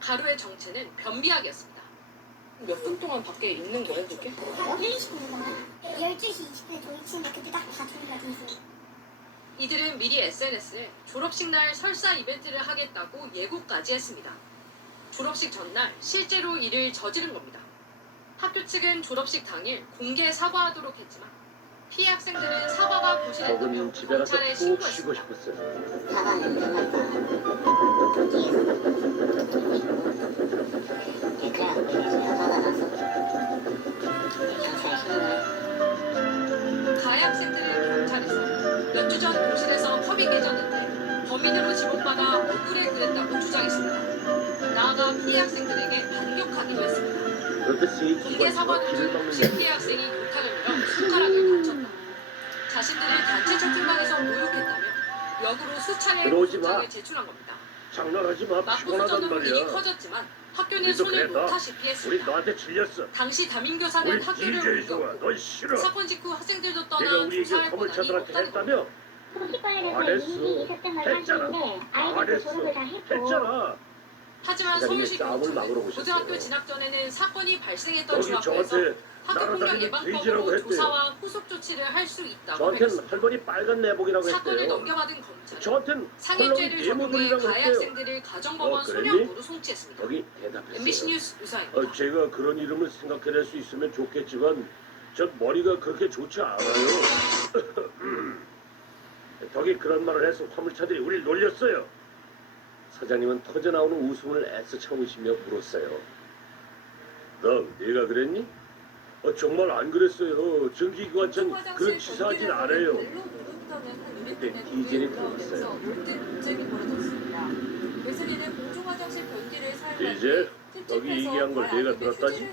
가루의 정체는 변비약이었습니다. 몇 분 동안 밖에 있는 거예요, 그게? 12시 20분에 종이치는데 그때 딱 다 종이가 돼 있어요. 이들은 미리 SNS에 졸업식 날 설사 이벤트를 하겠다고 예고까지 했습니다. 졸업식 전날 실제로 이를 저지른 겁니다. 학교 측은 졸업식 당일 공개 사과하도록 했지만 피해 학생들은 사과가 부실했다며 저는 집에 가서 경찰에 푹 쉬고 신고했습니다. 싶었어요. 사과는 끝났다. 그냥 화가 나서 경찰에 신고를. 가해 학생들은 경찰에서 몇 주 전 교실에서 컵이 깨졌는데 범인으로 지목받아 억울해 그랬다고 주장했습니다. 나아가 피해 학생들에게 반격하기도 했습니다. 그렇듯이 공개 사과 기관차가 길을 도중 막는 실피해 학생이 욕탕을 밀어 손가락을 다쳤다. 자신들을 단체 채팅방에서 모욕했다며 역으로 수차례 들어오지 마. 고소장을 제출한 겁니다. 장난하지 마. 맞고 피곤하단 수전 논란이 말이야. 커졌지만 학교는 우리도 손을 그래, 못다시피 우리 했습니다. 너한테 질렸어. 당시 담임교사는 우리 학교를 DJ 좋아. 옮겼고 넌 싫어. 사건 직후 학생들도 내가 떠나 우리에게 조사할 권한이 화물차들한테 없다는 겁니다. 했다며? 소식과에 대해서 안 했어. 이미 있었던 걸 했잖아. 하시는데 아이들도 안 했어. 졸업을 다 했고 했잖아. 하지만 사장님이 서울시 싸움을 막으러 교육청은 오셨어요. 고등학교 진학 전에는 사건이 발생했던 여기 중학교에서 저한테 학교 폭력 날아다니는 돼지라고 예방법으로 했대요. 조사와 후속 조치를 할 수 있다고 저한테는 밝혔습니다. 할머니 빨간 내복이라고 사건을 했대요. 넘겨받은 검찰은 저한테는 상해죄를 헐렁이 적용해 예무들이라고 가해 했대요. 학생들을 가정법원 그랬니? 소년부로 송치했습니다. 거기 대답했어요. MBC 뉴스 우상입니다. 제가 그런 이름을 생각해낼 수 있으면 좋겠지만 저 머리가 그렇게 좋지 않아요. 덕이 그런 말을 해서 화물차들이 우리를 놀렸어요. 사장님은 터져나오는 웃음을 애써 참으시며 물었어요. 너 네가 그랬니? 정말 안 그랬어요. 전기기관차는 그런 치사하진 않아요. 그때 디젤이 들어왔어요. 디젤? 여기 얘기한 걸 내가 들었다니?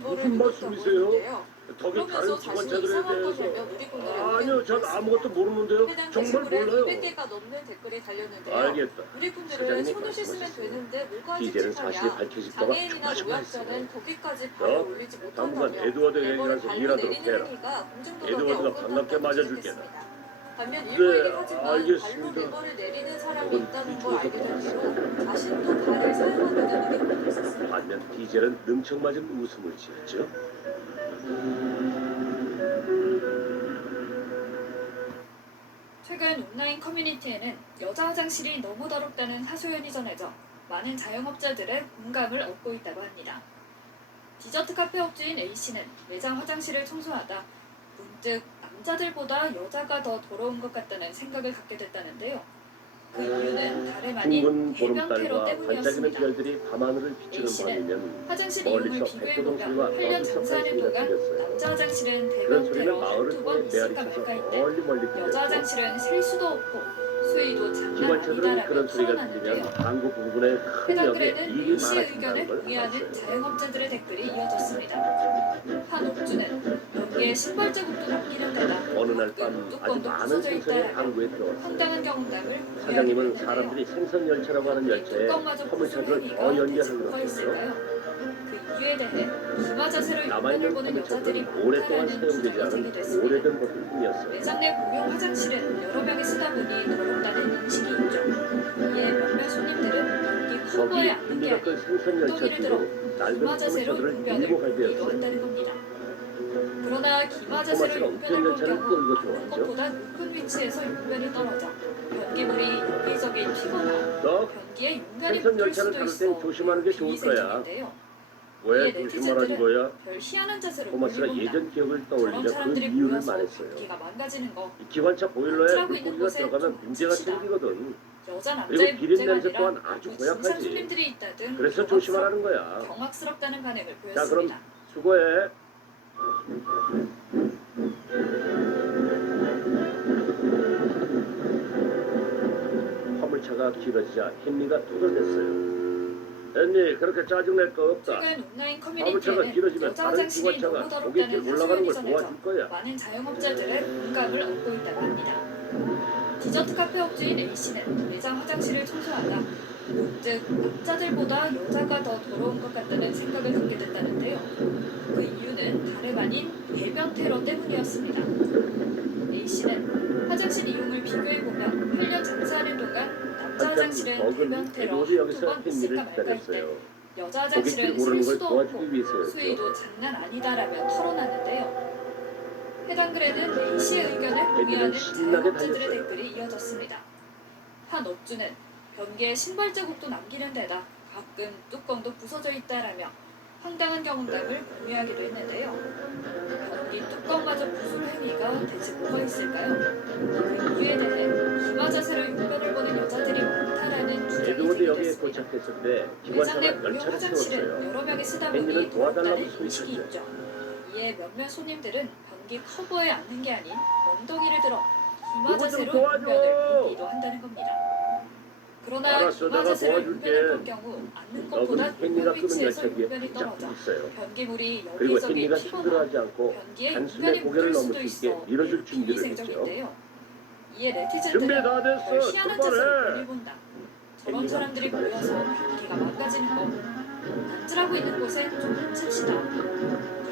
무슨 말씀이세요? 덕이 다른 기관차들에 대해서 아니요, 전 아무것도 모르는데요. 정말 몰라요. 200개가 넘는 댓글이 달렸는데요. 알겠다. 우리 분들은 사장님이 손을 씻으면 말씀하셨어요. 되는데 뭐가 디젤은 사실이 찝찝하냐. 밝혀질까봐 장애인이나 조마조마했어요. 노약자는 거기까지 발을 올리지 당분간 못한다며 에드워드 레버를 얘기라서 발로 이해하도록 내리는 해라. 행위가 공중도덕에 에드워드가 어긋난다고 반갑게 맞아줄 지적했습니다. 반면 일부 네, 얘기하지만 발로 알겠습니다. 물건을 내리는 사람이 그건 있다는 걸 알게 된 뒤쪽에서 뒤로 자신도 발을 사용한다는 의견을 있었습니다. 반면 디젤은 능청맞은 웃음을 지었죠. 최근 온라인 커뮤니티에는 여자 화장실이 너무 더럽다는 하소연이 전해져 많은 자영업자들의 공감을 얻고 있다고 합니다. 디저트 카페 업주인 A씨는 매장 화장실을 청소하다 문득 남자들보다 여자가 더 더러운 것 같다는 생각을 갖게 됐다는데요. 그 이유는 다름 아닌 붉은 배변 테러 보름달과 반짝이는 때문이었습니다. 별들이 밤하늘을 비추는 A씨는 밤이면 화장실 이용을 멀리서 비교해보면 백호동 소리와 8년 장사하는 소리가 동안 들렸어요. 남자 화장실은 그런 배변 소리는 테러 마을을 한두 번 통해 있을까 메아리쳐서 말까 때 멀리 여자 들렸고 화장실은 셀 수도 없고 수위도 장난 기관차들은 아니다라며 그런 소리가 털어놨는데요. 들리면 방구 부근에 큰 해당 역에 글에는 일이 A씨의 많아진다는 의견을 걸 동의하는 알았어요. 자영업자들의 댓글이 이어졌습니다. 한 업주는 여기에 신발 자국도 남기는 데다 어느 날 밤 아주 뚜껑도 많은 부서져 생선이 있다라며 항구에 들어왔어요. 황당한 경험담을 사장님은 공유하게 사람들이 됐는데요. 생선 열차라고 하는 열차에 뚜껑마저 화물차들을 부술 더 행위가 연기하는 대체 뭐가 거였어요. 있을까요? 그 이유에 대해 기마 자세로 용변을 남아있는 보는 여자들이 화물차들은 오랫동안 많다라는 사용되지 주장이 않은 제기됐습니다. 오래된 것일 뿐이었어요. 매장 내 공용 화장실은 여러 명이 쓰다 보니 더럽다는 인식이 있죠. 이에 몇몇 손님들은 이 커버에 거기 앉는 게 흰미가 끈 아닌 생선 열차 엉덩이를 들어 뒤로 낡은 기마 자세로 화물차들을 용변을 밀고 갈 보기도 때였어요. 한다는 겁니다. 그러나 기마 자세로 토마스가 용변을 우편 볼 열차를 경우 끌고 앉는 들어왔죠. 것보다 높은 위치에서 용변이 떨어져 변기물이 여기저기 튀거나 너 변기에 용변이 생선 묻을 열차를 수도 타는 있어 땐 조심하는 게 좋을 거야. 비위생적인데요. 왜 이에 조심하라는 거야? 별 희한한 자세로 토마스가 물을 본다. 예전 기억을 저런 떠올리며 그 사람들이 이유를 모여서 말했어요. 변기가 망가지는 거 이 기관차 보일러에 앉으라고 있는 물고기가 곳에 들어가면 좀 문제가 묻힙시다. 생기거든. 여자 그리고 남자의 비린 문제가 냄새 아니라 또한 아주 진상 고약하지. 손님들이 있다든 그래서 조심하라는 거야. 경악스럽다는 반응을 자, 그럼 보였습니다. 수고해. 화물차가 길어지자 헨리가 두들댔어요. 헨리, 그렇게 짜증낼 거 없다. 최근 온라인 화물차가 커뮤니티에는 길어지면 여자 다른 화장실이 기관차가 너무 고객길 더럽다는 올라가는 하소연이 걸 전해져 도와줄 거야. 많은 자영업자들의 공감을 얻고 있다고 합니다. 디저트 카페 업주인 A씨는 매장 화장실을 청소하다 문득 남자들보다 여자가 더 더러운 것 같다는 생각을 갖게 됐다는데요. 그 이유는 다름 아닌 배변 테러 때문이었습니다. A씨는 화장실 이용을 비교해보면 8년 장사하는 동안 남자 화장실은 배변 테러 모두 여기서 한두 번 있을까 헨리를 말까 할 때 기다렸어요. 여자 고객길 화장실은 고르는 쓸 걸 수도 도와주기 없고 위해서였죠. 수위도 장난 아니다라며 털어놨는데요. 해당 글에는 A씨의 의견을 공유하는 신나게 자영업자들의 달렸어요. 댓글이 이어졌습니다. 한 업주는 변기에 신발 자국도 남기는 데다 가끔 뚜껑도 부서져 있다라며 황당한 경험담을 공유하기도 했는데요. 변기 뚜껑마저 부술 행위가 대체 뭐가 있을까요? 그 이유에 대해 기마 자세로 용변을 보는 여자들이 많다라는 주장이 에드워드 역에 제기됐습니다. 도착했을 때 매장 내 기관차가 공용 열차를 화장실은 세웠어요. 여러 명이 쓰다 헨리는 보니 도와달라고 더럽다는 인식이 소리쳤죠. 있죠. 이에 몇몇 손님들은 변기 커버에 앉는 게 아닌 엉덩이를 들어 기마 누구 좀 자세로 도와줘! 용변을 보기도 한다는 겁니다. 그러나 알았어, 기마 내가 자세로 도와줄게. 용변을 볼 경우 앉는 것보다 너는 헨리가 높은 끄는 위치에서 열차 위에 용변이 떨어져 붙잡고 있어요. 변기물이 그리고 여기저기 헨리가 튀거나 힘들어하지 않고 변기에 단숨에 용변이 고개를 묻을 넘을 수도 수 있게 있어 밀어줄 준비를 했죠. 비위생적인데요. 이에 준비 네티즌들은 다 별 됐어. 희한한 자세로 출발해. 볼일 본다. 저런 헨리가 사람들이 모여서 출발했어요. 변기가 망가지는 거 앉으라고 있는 곳엔 좀 앉힙시다.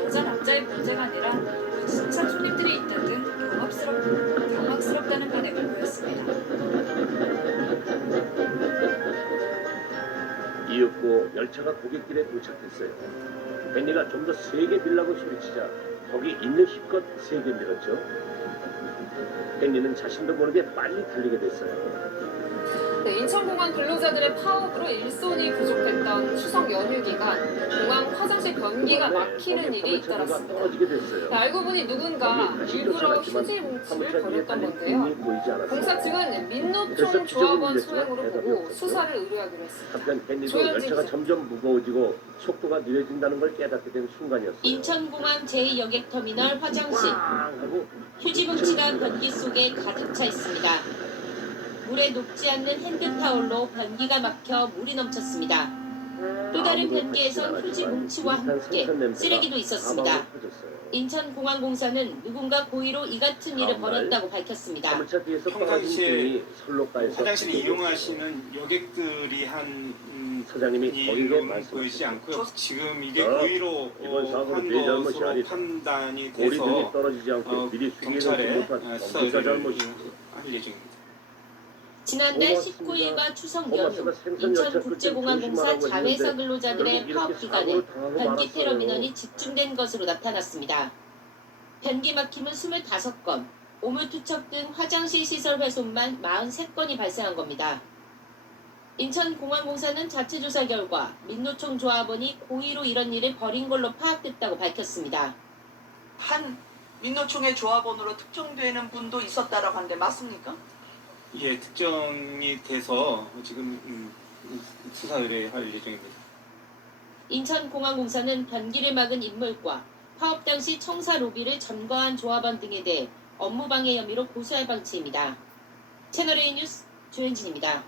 여자 남자의 문제가 아니라 진상 손님들이 있다든 경악스럽다는 반응을 보였습니다. 이윽고 열차가 고객길에 도착했어요. 헨리가 좀 더 세게 빌라고 소리치자 거기 있는 힘껏 세게 밀었죠. 헨리는 자신도 모르게 빨리 달리게 됐어요. 네, 인천공항 근로자들의 파업으로 일손이 부족했던 추석 연휴 기간 공항 화장실 변기가 막히는 일이 잇따랐습니다. 떨어지게 됐어요. 네, 알고 보니 누군가 일부러 휴지 뭉치를 버렸던 건데요. 공사 측은 민노총 조합원 소행으로 보고 수사를 의뢰하기로 했습니다. 한편 헨리도 조현진 열차가 기자. 점점 무거워지고 속도가 느려진다는 걸 깨닫게 된 순간이었어요. 인천공항 제2여객터미널 화장실. 하고 휴지뭉치가 변기 속에 가득 차 있습니다. 물에 녹지 않는 핸드타올로 변기가 막혀 물이 넘쳤습니다. 또 다른 변기에선 휴지뭉치와 함께 쓰레기도 있었습니다. 인천공항공사는 누군가 고의로 이 같은 일을 벌였다고 밝혔습니다. 화물차 뒤에서 평상시에 설로가에서 화장실을 이용하시는 여객들이 한 사장님이 거기에 보이지 말씀하셨습니다. 않고요. 지금 이게 어, 고의로 이번 사고는 한 내 잘못이 것으로 아니다. 판단이 고리 등이 돼서 떨어지지 않게 미리 수리해놓지 경찰에 못한 수사 검사 의뢰를 잘못이지. 할 예정입니다. 지난달 고맙습니다. 19일과 추석 고맙습니다. 연휴 생선 열차 인천국제공항공사 조심하라고 자회사 했는데 근로자들의 결국 파업 이렇게 기간에 사고를 당하고 변기 말았어요. 테러민원이 집중된 것으로 나타났습니다. 변기 막힘은 25건, 오물투척 등 화장실 시설 훼손만 43건이 발생한 겁니다. 인천공항공사는 자체 조사 결과 민노총 조합원이 고의로 이런 일을 벌인 걸로 파악됐다고 밝혔습니다. 한 민노총의 조합원으로 특정되는 분도 있었다라고 하는데 맞습니까? 예, 특정이 돼서 지금 수사 의뢰할 예정입니다. 인천공항공사는 변기를 막은 인물과 파업 당시 청사 로비를 점거한 조합원 등에 대해 업무방해 혐의로 고소할 방침입니다. 채널A 뉴스 조현진입니다.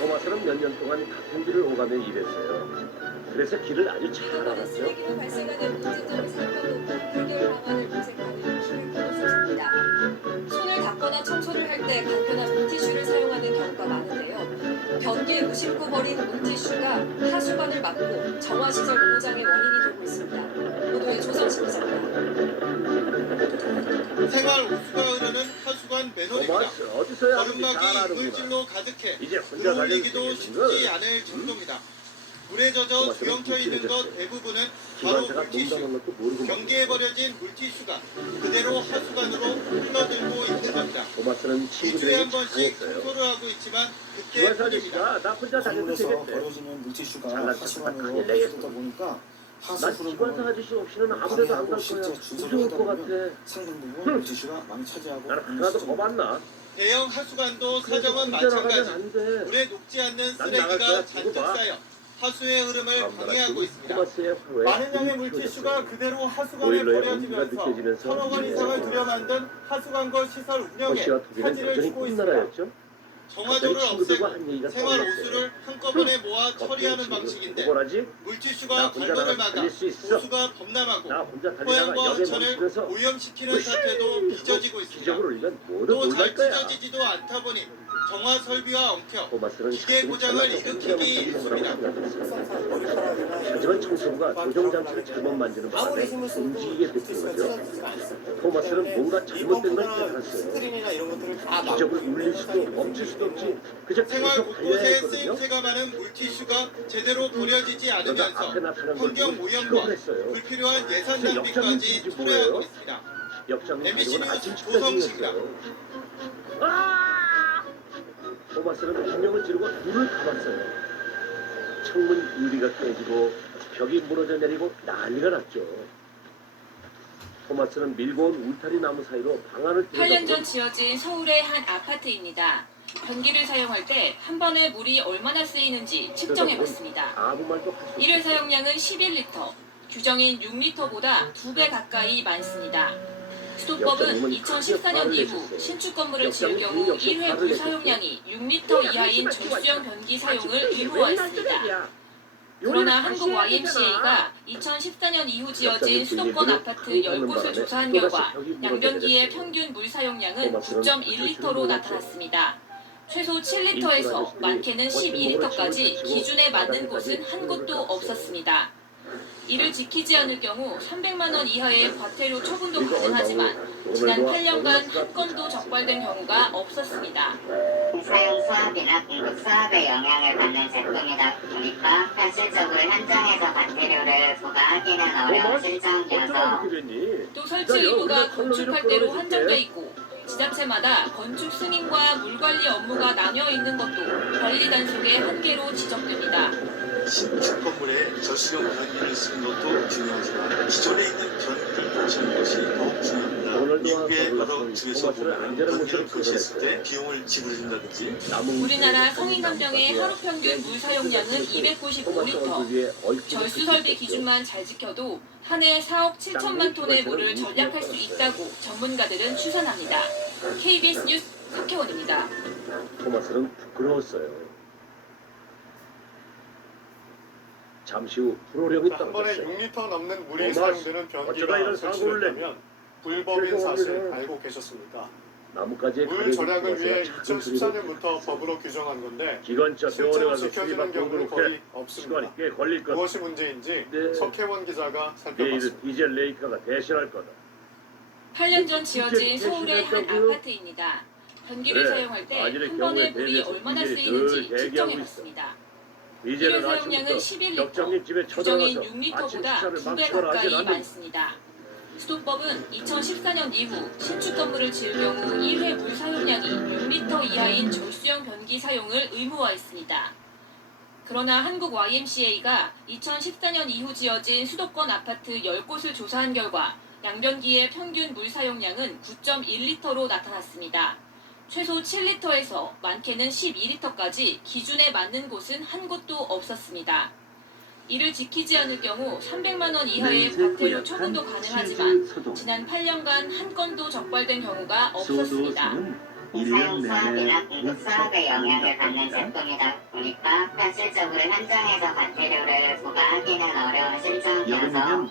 토마스는 몇 년 동안 같은 길을 오가며 일했어요. 그래서 길을 아주 잘 알았죠. 쓰레기로 발생하는 문제점을 살펴보고 해결 방안을 모색하는 큐레이터 순서입니다. 손을 닦거나 청소를 할 때 간편한 물티슈를 사용하는 경우가 많은데요. 변기에 무심코 버린 물티슈가 하수관을 막고 정화시설 고장의 원인이 되고 있습니다. 보도에 조성식 기자입니다. 생활 우수가 흐르는 하수관 매너입니다. 토마스 어디서야 하는지 잘 거름막이 아는구나. 이물질로 가득해 이제 혼자 들어올리기도 다니는 쉽지 않을 정도입니다. 물에 젖어 뒤엉켜 있는 것 대부분은 바로 기관차가 물티슈. 본다는 것도 모르고 변기에 버려진 물티슈가 그대로 하수관으로 흘러들고 있는 겁니다. 토마스는 2주에 친구들에게 한 번씩 잘했어요. 청소를 하고 있지만 기관사 그때뿐입니다. 아저씨가 나 혼자 다녀도 되겠대. 버려지는 물티슈가 잘난 하수관으로 척 큰일 내겠어. 쏟다 보니까 하수 난 기관사 흐름을 아저씨 없이는 아무데도 안 갈 거야. 실제 무서울 주소를 것 같아. 상당 부분 물티슈가 많이 차지하고 나는 있는 하나도 시점입니다. 더 봤나? 대형 하수관도 그래서 사정은 혼자 나가면 마찬가지. 안 돼. 물에 녹지 않는 난 나갈 거야. 쓰레기가 두고 잔뜩 봐. 쌓여 하수의 흐름을 방해하고 있습니다. 토마스의 화로에 많은 양의 불이 물티슈가 켜졌어요. 그대로 하수관에 보일러에 버려지면서 온기가 느껴지면서 천억 원 이상을 들여만든 하수관과 시설 운영에 허씨와 토기는 차질을 여전히 주고 있습니다. 꿈나라였죠. 정화조를 갑자기 친구들과 없애고 한 얘기가 생활 떠올랐어요. 오수를 한꺼번에 모아 처리하는 방식인데 뭐라지? 나 물티슈가 혼자 갈고를 나가 막아 달릴 수 있어. 오수가 범람하고 나 혼자 달리다가 토양과 역에 하천을 멈추면서 오염시키는 사태도 빚어지고 있습니다. 기적을 올리면 뭐든 또 놀랄 잘 거야. 찢어지지도 않다 보니 정화 설비와 엉켜 토마스는 기계 자신이 고장을 잘나서 일으키기 일쑤입니다. 하지만 청소부가 조종장치를 잘못 만지는 바람에 움직이게 됐던 거죠. 토마스는 뭔가 잘못된 걸 깨달았어요. 기적을 울릴 수도 멈출 수도 없지. 그저 생활 계속 달려야 곳곳에 했거든요. 쓰임새가 많은 물티슈가 제대로 버려지지 그러다 않으면서 앞에 나타난 걸 환경 보고 오염과 추격을 했어요. 불필요한 예산 저 낭비까지 역장님인지 초래하고 뭐예요? 있습니다. 역장님 MBC 가족은 아침 뉴스 식사 조성식입니다. 중이었어요. 토마스는 비명을 지르고 눈을 감았어요. 창문 유리가 깨지고 벽이 무너져 내리고 난리가 났죠. 토마스는 밀고 온 울타리 나무 사이로 방 안을 8년 전 지어진 서울의 한 아파트입니다. 변기를 사용할 때 한 번에 물이 얼마나 쓰이는지 측정해봤습니다. 아무 말도 할 수 일회 사용량은 11리터, 규정인 6리터보다 2배 가까이 많습니다. 수도법은 2014년 이후 신축 건물을 지을 경우 1회 물 사용량이 6리터 이하인 절수형 변기 사용을 의무화했습니다. 그러나 한국 YMCA가 2014년 이후 지어진 수도권 아파트 10곳을 조사한 결과 양변기의 평균 물 사용량은 9.1리터로 나타났습니다. 최소 7리터에서 많게는 12리터까지 기준에 맞는 곳은 한 곳도 없었습니다. 이를 지키지 않을 경우 300만 원 이하의 과태료 처분도 가능하지만 지난 8년간 한 건도 적발된 경우가 없었습니다. 사용 수압이나 공급 수압에 영향을 받는 제품이다 보니까 현실적으로 현장에서 과태료를 부과하기는 어려운 실정이어서 또 설치 의무가 건축할 때로 한정돼 있고 지자체마다 건축 승인과 물 관리 업무가 나뉘어 있는 것도 관리 단속의 한계로 지적됩니다. 신축 건물에 절수형 변기를 쓰는 것도 중요하지만 기존에 있는 변기를 교체하는 것이 더욱 중요합니다. 미국의 여러 중에서 보면 변기를 교체했을 때 비용을 지불해준다든지 우리나라 성인 한 명의 하루 평균 물 사용량은 295리터. 절수 설비 기준만 잘 지켜도 한 해 4억 7천만 톤의 물을 절약할 수 있다고 전문가들은 추산합니다. KBS 뉴스 박혜원입니다. 토마스는 부끄러웠어요. 잠시 후 프로력이 한 번에 떨어졌어요. 6리터 넘는 물이 토마스, 사용되는 변기가 어쩌다 이런 사고를 설치됐다면 불법인 사실 알고 계셨습니까? 나뭇가지에 물 가려진 절약을 위해 토마스가 작은 소리로 2014년부터 법으로 규정한 건데 기관차 병원에 실제로 가서 지켜지는 수리받고 경우는 오도록 거의 해. 없습니다. 시간이 꽤 걸릴 거다. 무엇이 문제인지 네. 석혜원 기자가 내일은 살펴봤습니다. 디젤 레이카가 대신할 거다. 8년 전 지어진 진짜 서울의 한 대신했다고요? 아파트입니다. 변기를 그래, 사용할 때 아직의 한 경우에 번에 물이 대비해서 얼마나 디젤이 쓰이는지 늘 대기하고 측정해봤습니다. 일회 이제는 사용량은 아침부터 11리터, 역장님 집에 규정인 쳐들어가서 아침 6리터보다 식사를 2배 망치거나 하진 가까이 않는 많습니다. 수도법은 2014년 이후 신축 건물을 지을 경우 1회 물 사용량이 6리터 이하인 절수형 변기 사용을 의무화했습니다. 그러나 한국 YMCA가 2014년 이후 지어진 수도권 아파트 10곳을 조사한 결과 양변기의 평균 물 사용량은 9.1리터로 나타났습니다. 최소 7리터에서 많게는 12리터까지 기준에 맞는 곳은 한 곳도 없었습니다. 이를 지키지 않을 경우 300만 원 이하의 과태료 처분도 가능하지만 지난 8년간 한 건도 적발된 경우가 없었습니다. 사용 수압이나 공급 수압에 영향을 받는 제품이다 보니까 현실적으로 현장에서 과태료를 부과하기는 어려운 실정이어서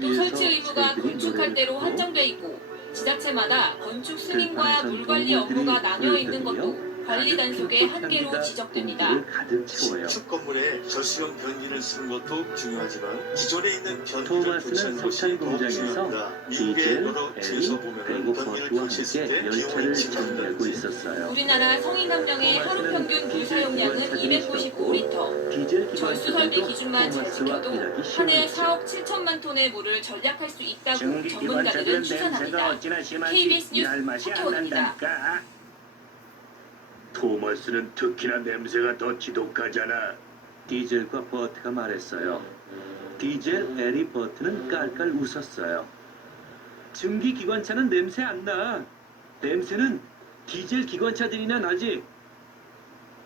또 설치 의무가 건축할 대로 한정돼 있고 지자체마다 건축 승인과 물 관리 업무가 나뉘어 있는 것도 관리 단속의 한계로 지적됩니다. 신축 건물에 절수형 변기를 쓰는 것도 중요하지만 기존에 있는 변기를 교체하는 것이 더욱 중요합니다. 미국의 여러 지에서 보면 변기를 교체했을 때 비용이 증가한다든지 우리나라 성인 한 명의 하루 평균 물 사용량은 295리터. 절수 설비 기준만 잘 지켜도 한 해 4억 7천만 ton의 물을 절약할 수 있다고 전문가들은 추산합니다. KBS 뉴스 박혜원입니다. 토마스는 특히나 냄새가 더 지독하잖아. 디젤과 버트가 말했어요. 디젤 에리 버트는 깔깔 웃었어요. 증기 기관차는 냄새 안 나. 냄새는 디젤 기관차들이나 나지.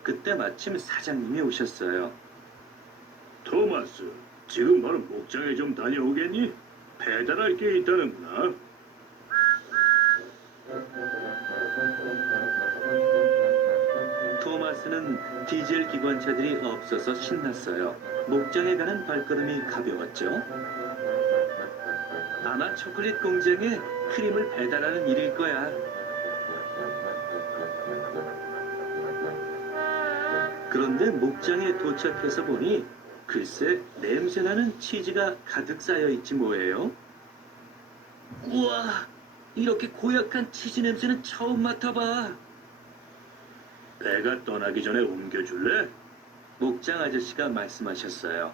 그때 마침 사장님이 오셨어요. 토마스, 지금 바로 목장에 좀 다녀오겠니? 배달할 게 있다는구나. 토마스는 디젤 기관차들이 없어서 신났어요. 목장에 가는 발걸음이 가벼웠죠. 아마 초콜릿 공장에 크림을 배달하는 일일 거야. 그런데 목장에 도착해서 보니 글쎄 냄새나는 치즈가 가득 쌓여있지 뭐예요. 우와, 이렇게 고약한 치즈 냄새는 처음 맡아봐. 배가 떠나기 전에 옮겨줄래? 목장 아저씨가 말씀하셨어요.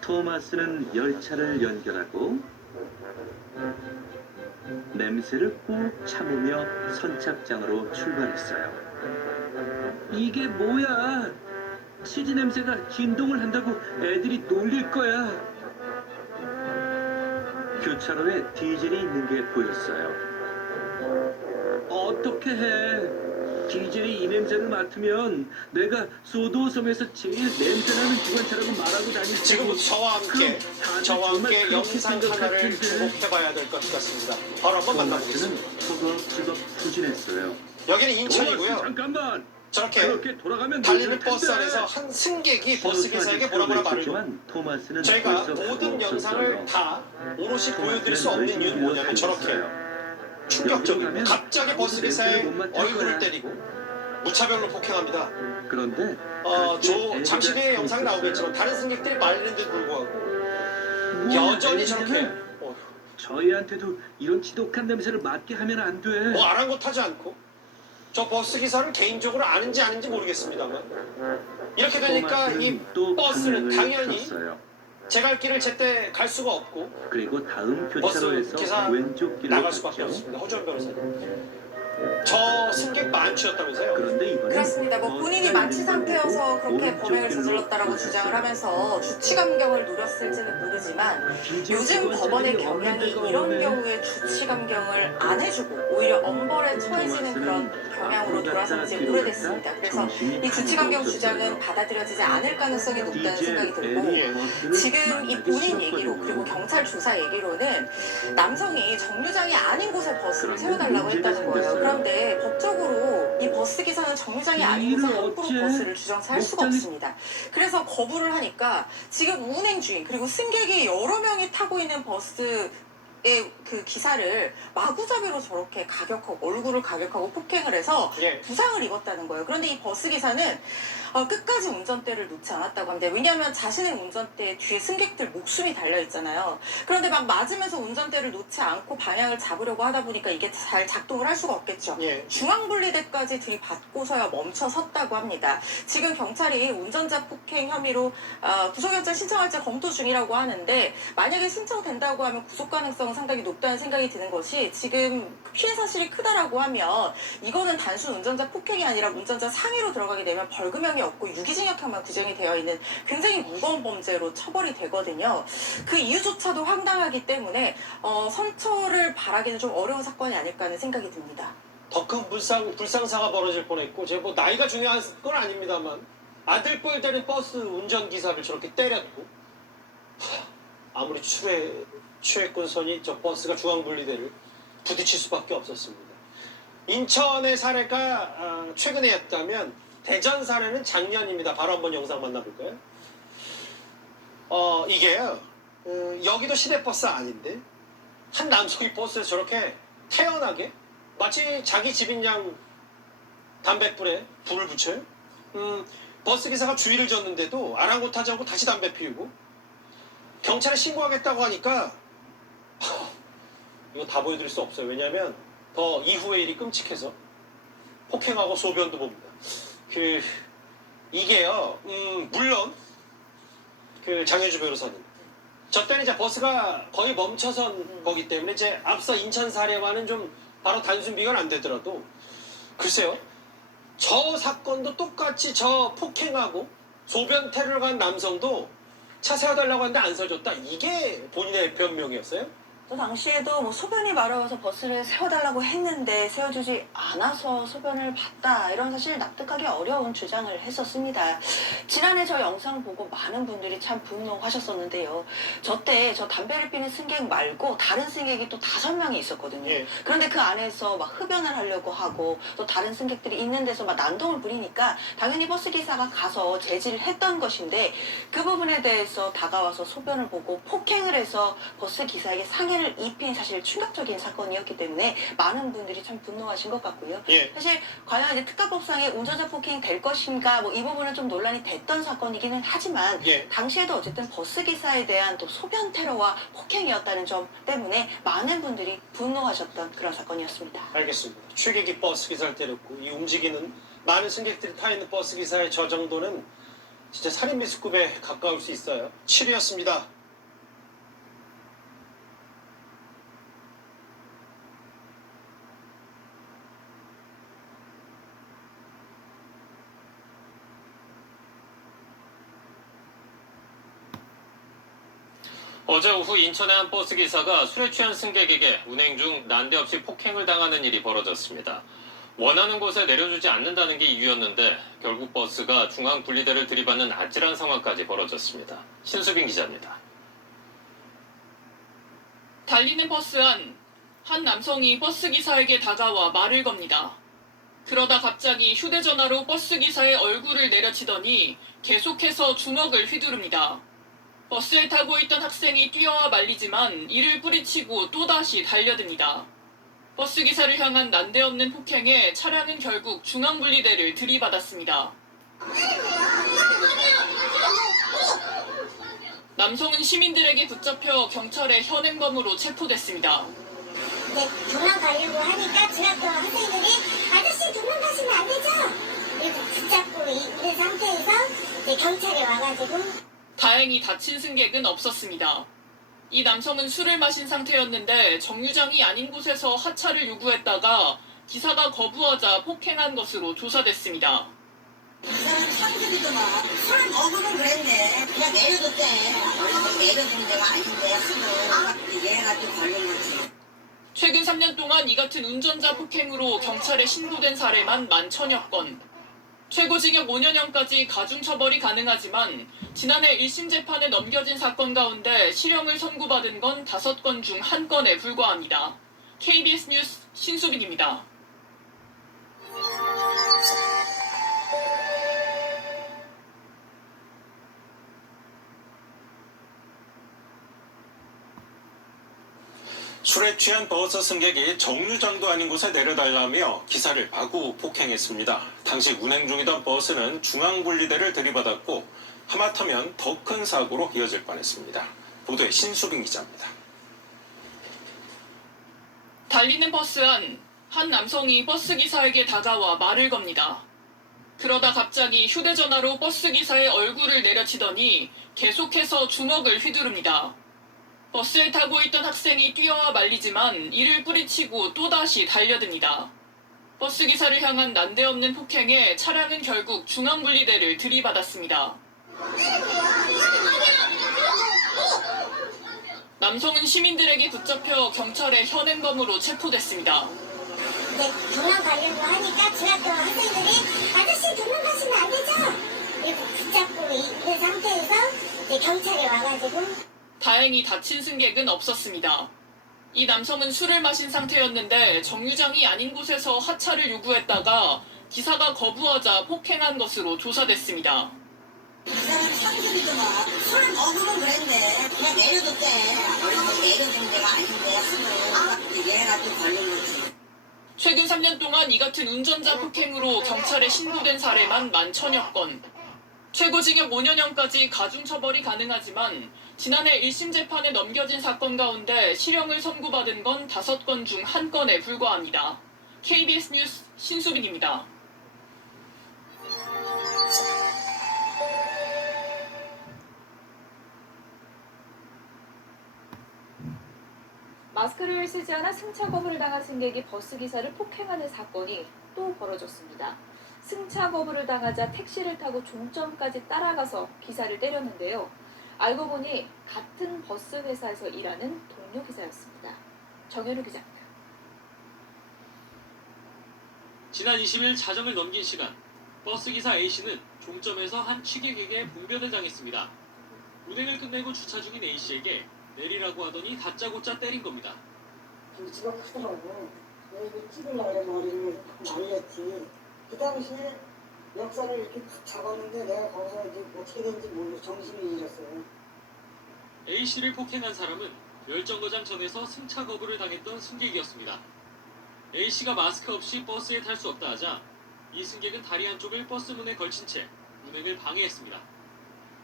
토마스는 열차를 연결하고 냄새를 꾹 참으며 선착장으로 출발했어요. 이게 뭐야? 치즈 냄새가 진동을 한다고 애들이 놀릴 거야. 교차로에 디젤이 있는 게 보였어요. 어떻게 해? 디젤이 이 냄새를 맡으면 내가 소도섬에서 제일 냄새나는 기관차라고 말하고 다닐 테고. 지금부터 저와 함께 영상 하나를 주목해봐야 될 것 같습니다. 바로 한번 만나보겠습니다. 허겁지겁 후진했어요. 여기는 인천이고요. 잠깐만. 저렇게 돌아가면 달리는 버스 안에서 한 승객이 버스 기사에게 뭐라 말을 토마스는 저희가 모든 영상을 다 오롯이 보여드릴 수 없는 이유는 뭐냐면 저렇게 충격적입니다. 갑자기 버스 기사의 얼굴을 때리고 무차별로 폭행합니다. 그런데 잠시 뒤에 영상이 나오겠지만 다른 승객들이 말리는데도 불구하고 여전히 저렇게 저희한테도 이런 지독한 냄새를 맡게 하면 안 돼. 뭐 아랑곳하지 않고 저 버스 기사를 개인적으로 아는지 모르겠습니다만 이렇게 되니까 이 버스는 당연히 제 갈 길을 제때 갈 수가 없고 그리고 다음 버스 교차로에서 기사 왼쪽 길로 나갈 수밖에 갔죠. 없습니다. 허주원 변호사님. 저 승객 만취였다면서요? 그런데 이번에 그렇습니다. 본인이 만취 상태여서 그렇게 범행을 저질렀다라고 주장을 하면서 주치 감경을 노렸을지는 모르지만 요즘 법원의 경향이 이런 경우에 주치 감경을 안 해주고 오히려 엄벌에 처해지는 그런 경향으로 돌아선 지 오래됐습니다. 그래서 이 주치감경 주장은 받아들여지지 않을 가능성이 높다는 생각이 들고, 지금 이 본인 얘기로 그리고 경찰 조사 얘기로는 남성이 정류장이 아닌 곳에 버스를 세워달라고 했다는 거예요. 그런데 법적으로 이 버스 기사는 정류장이 아닌 곳에 함부로 버스를 주정차할 수가 없습니다. 그래서 거부를 하니까 지금 운행 중인 그리고 승객이 여러 명이 타고 있는 버스의 그 기사를 마구잡이로 저렇게 얼굴을 가격하고 폭행을 해서 부상을 입었다는 거예요. 그런데 이 버스 기사는 끝까지 운전대를 놓지 않았다고 합니다. 왜냐하면 자신의 운전대에 뒤에 승객들 목숨이 달려있잖아요. 그런데 막 맞으면서 운전대를 놓지 않고 방향을 잡으려고 하다 보니까 이게 잘 작동을 할 수가 없겠죠. 중앙분리대까지 들이받고서야 멈춰섰다고 합니다. 지금 경찰이 운전자 폭행 혐의로 구속영장 신청할지 검토 중이라고 하는데, 만약에 신청된다고 하면 구속 가능성은 상당히 높다는 생각이 드는 것이, 지금 피해 사실이 크다라고 하면 이거는 단순 운전자 폭행이 아니라 운전자 상해로 들어가게 되면 벌금형이 없고 유기징역형만 구정이 되어 있는 굉장히 무거운 범죄로 처벌이 되거든요. 그 이유조차도 황당하기 때문에 선처를 바라기는 좀 어려운 사건이 아닐까 하는 생각이 듭니다. 더 큰 불상사가 벌어질 뻔했고, 제가 뭐 나이가 중요한 건 아닙니다만 아들 뻘 되는 버스 운전기사를 저렇게 때렸고, 아무리 추액권선이 저 버스가 중앙분리대를 부딪힐 수밖에 없었습니다. 인천의 사례가 최근에였다면 대전 사례는 작년입니다. 바로 한번 영상 만나볼까요? 이게요, 여기도 시내버스 아닌데 한 남성이 버스에 저렇게 태연하게 마치 자기 집인 양 담뱃불에 불을 붙여요. 버스 기사가 주의를 줬는데도 아랑곳하지 않고 다시 담배 피우고, 경찰에 신고하겠다고 하니까 이거 다 보여드릴 수 없어요. 왜냐하면 더 이후의 일이 끔찍해서 폭행하고 소변도 봅니다. 이게요, 물론 장현주 변호사님, 저 때는 이제 버스가 거의 멈춰선 거기 때문에 이제 앞서 인천 사례와는 좀 바로 단순 비교는 안 되더라도, 글쎄요, 저 사건도 똑같이 저 폭행하고 소변 테러를 간 남성도 차 세워달라고 하는데 안 서줬다, 이게 본인의 변명이었어요? 저 당시에도 뭐 소변이 마려워서 버스를 세워달라고 했는데 세워주지 않아서 소변을 봤다, 이런 사실 납득하기 어려운 주장을 했었습니다. 지난해 저 영상을 보고 많은 분들이 참 분노하셨었는데요. 저 때 저 담배를 피는 승객 말고 다른 승객이 또 5명이 있었거든요. 그런데 그 안에서 막 흡연을 하려고 하고 또 다른 승객들이 있는 데서 막 난동을 부리니까 당연히 버스 기사가 가서 제지를 했던 것인데, 그 부분에 대해서 다가와서 소변을 보고 폭행을 해서 버스 기사에게 상해를 입힌 사실 충격적인 사건이었기 때문에 많은 분들이 참 분노하신 것 같고요. 사실 과연 이제 특가법상의 운전자 폭행이 될 것인가, 뭐 이 부분은 좀 논란이 됐던 사건이기는 하지만 당시에도 어쨌든 버스 기사에 대한 또 소변 테러와 폭행이었다는 점 때문에 많은 분들이 분노하셨던 그런 사건이었습니다. 알겠습니다. 최객이 버스 기사를 때렸고, 이 움직이는 많은 승객들이 타 있는 버스 기사의 저 정도는 진짜 살인 미수급에 가까울 수 있어요. 7위였습니다. 어제 오후 인천의 한 버스 기사가 술에 취한 승객에게 운행 중 난데없이 폭행을 당하는 일이 벌어졌습니다. 원하는 곳에 내려주지 않는다는 게 이유였는데 결국 버스가 중앙 분리대를 들이받는 아찔한 상황까지 벌어졌습니다. 신수빈 기자입니다. 달리는 버스 안, 한 남성이 버스 기사에게 다가와 말을 겁니다. 그러다 갑자기 휴대전화로 버스 기사의 얼굴을 내려치더니 계속해서 주먹을 휘두릅니다. 버스에 타고 있던 학생이 뛰어와 말리지만 이를 뿌리치고 또다시 달려듭니다. 버스 기사를 향한 난데없는 폭행에 차량은 결국 중앙분리대를 들이받았습니다. 남성은 시민들에게 붙잡혀 경찰의 현행범으로 체포됐습니다. 도망가려고 하니까 중학교 학생들이 아저씨 도망가시면 안 되죠? 그래서 붙잡고 있는 상태에서 경찰이 와가지고. 다행히 다친 승객은 없었습니다. 이 남성은 술을 마신 상태였는데 정류장이 아닌 곳에서 하차를 요구했다가 기사가 거부하자 폭행한 것으로 조사됐습니다. 상주들더만 술 먹으면 그랬네. 그냥 내려줬대. 내려준 데가 아닌데 하도 얘가 또 걸린 거지. 최근 3년 동안 이 같은 운전자 폭행으로 경찰에 신고된 사례만 11,000여 건. 최고징역 5년형까지 가중처벌이 가능하지만 지난해 1심 재판에 넘겨진 사건 가운데 실형을 선고받은 건 5건 중 1건에 불과합니다. KBS 뉴스 신수빈입니다. 술에 취한 버스 승객이 정류장도 아닌 곳에 내려달라며 기사를 마구 폭행했습니다. 당시 운행 중이던 버스는 중앙분리대를 들이받았고 하마터면 더 큰 사고로 이어질 뻔했습니다. 보도에 신수빈 기자입니다. 달리는 버스 안, 한 남성이 버스기사에게 다가와 말을 겁니다. 그러다 갑자기 휴대전화로 버스기사의 얼굴을 내려치더니 계속해서 주먹을 휘두릅니다. 버스에 타고 있던 학생이 뛰어와 말리지만 이를 뿌리치고 또다시 달려듭니다. 버스기사를 향한 난데없는 폭행에 차량은 결국 중앙분리대를 들이받았습니다. 남성은 시민들에게 붙잡혀 경찰의 현행범으로 체포됐습니다. 경남 가려고 하니까 중학교 학생들이 아저씨 등록하시면 안 되죠? 이렇게 붙잡고 있는 상태에서 이제 경찰이 와가지고 다행히 다친 승객은 없었습니다. 이 남성은 술을 마신 상태였는데 정류장이 아닌 곳에서 하차를 요구했다가 기사가 거부하자 폭행한 것으로 조사됐습니다. 그 사람이 상습이더만 술 먹으면 그랬네. 그냥 내려줬대. 원래 내려준 데가 아닌데 얘가 또 걸린 거지. 최근 3년 동안 이 같은 운전자 폭행으로 경찰에 신고된 사례만 11,000여 건. 최고징역 5년형까지 가중처벌이 가능하지만 지난해 1심 재판에 넘겨진 사건 가운데 실형을 선고받은 건 5건 중 1건에 불과합니다. KBS 뉴스 신수빈입니다. 마스크를 쓰지 않아 승차 거부를 당한 승객이 버스기사를 폭행하는 사건이 또 벌어졌습니다. 승차 거부를 당하자 택시를 타고 종점까지 따라가서 기사를 때렸는데요. 알고 보니 같은 버스 회사에서 일하는 동료 기사였습니다. 정현우 기자입니다. 지난 20일 자정을 넘긴 시간, 버스기사 A씨는 종점에서 한 취객에게 분변을 당했습니다. 운행을 끝내고 주차 중인 A씨에게 내리라고 하더니 다짜고짜 때린 겁니다. 등치가 크더라고. 내가 이거 찍으려고 그래 머리를 말렸지. 그 당시에 역사를 이렇게 푹 잡았는데 내가 거기서 이제 어떻게 된지 모르고 정신을 잃었어요. A씨를 폭행한 사람은 열정거장청에서 승차 거부를 당했던 승객이었습니다. A씨가 마스크 없이 버스에 탈 수 없다 하자 이 승객은 다리 한쪽을 버스 문에 걸친 채 운행을 방해했습니다.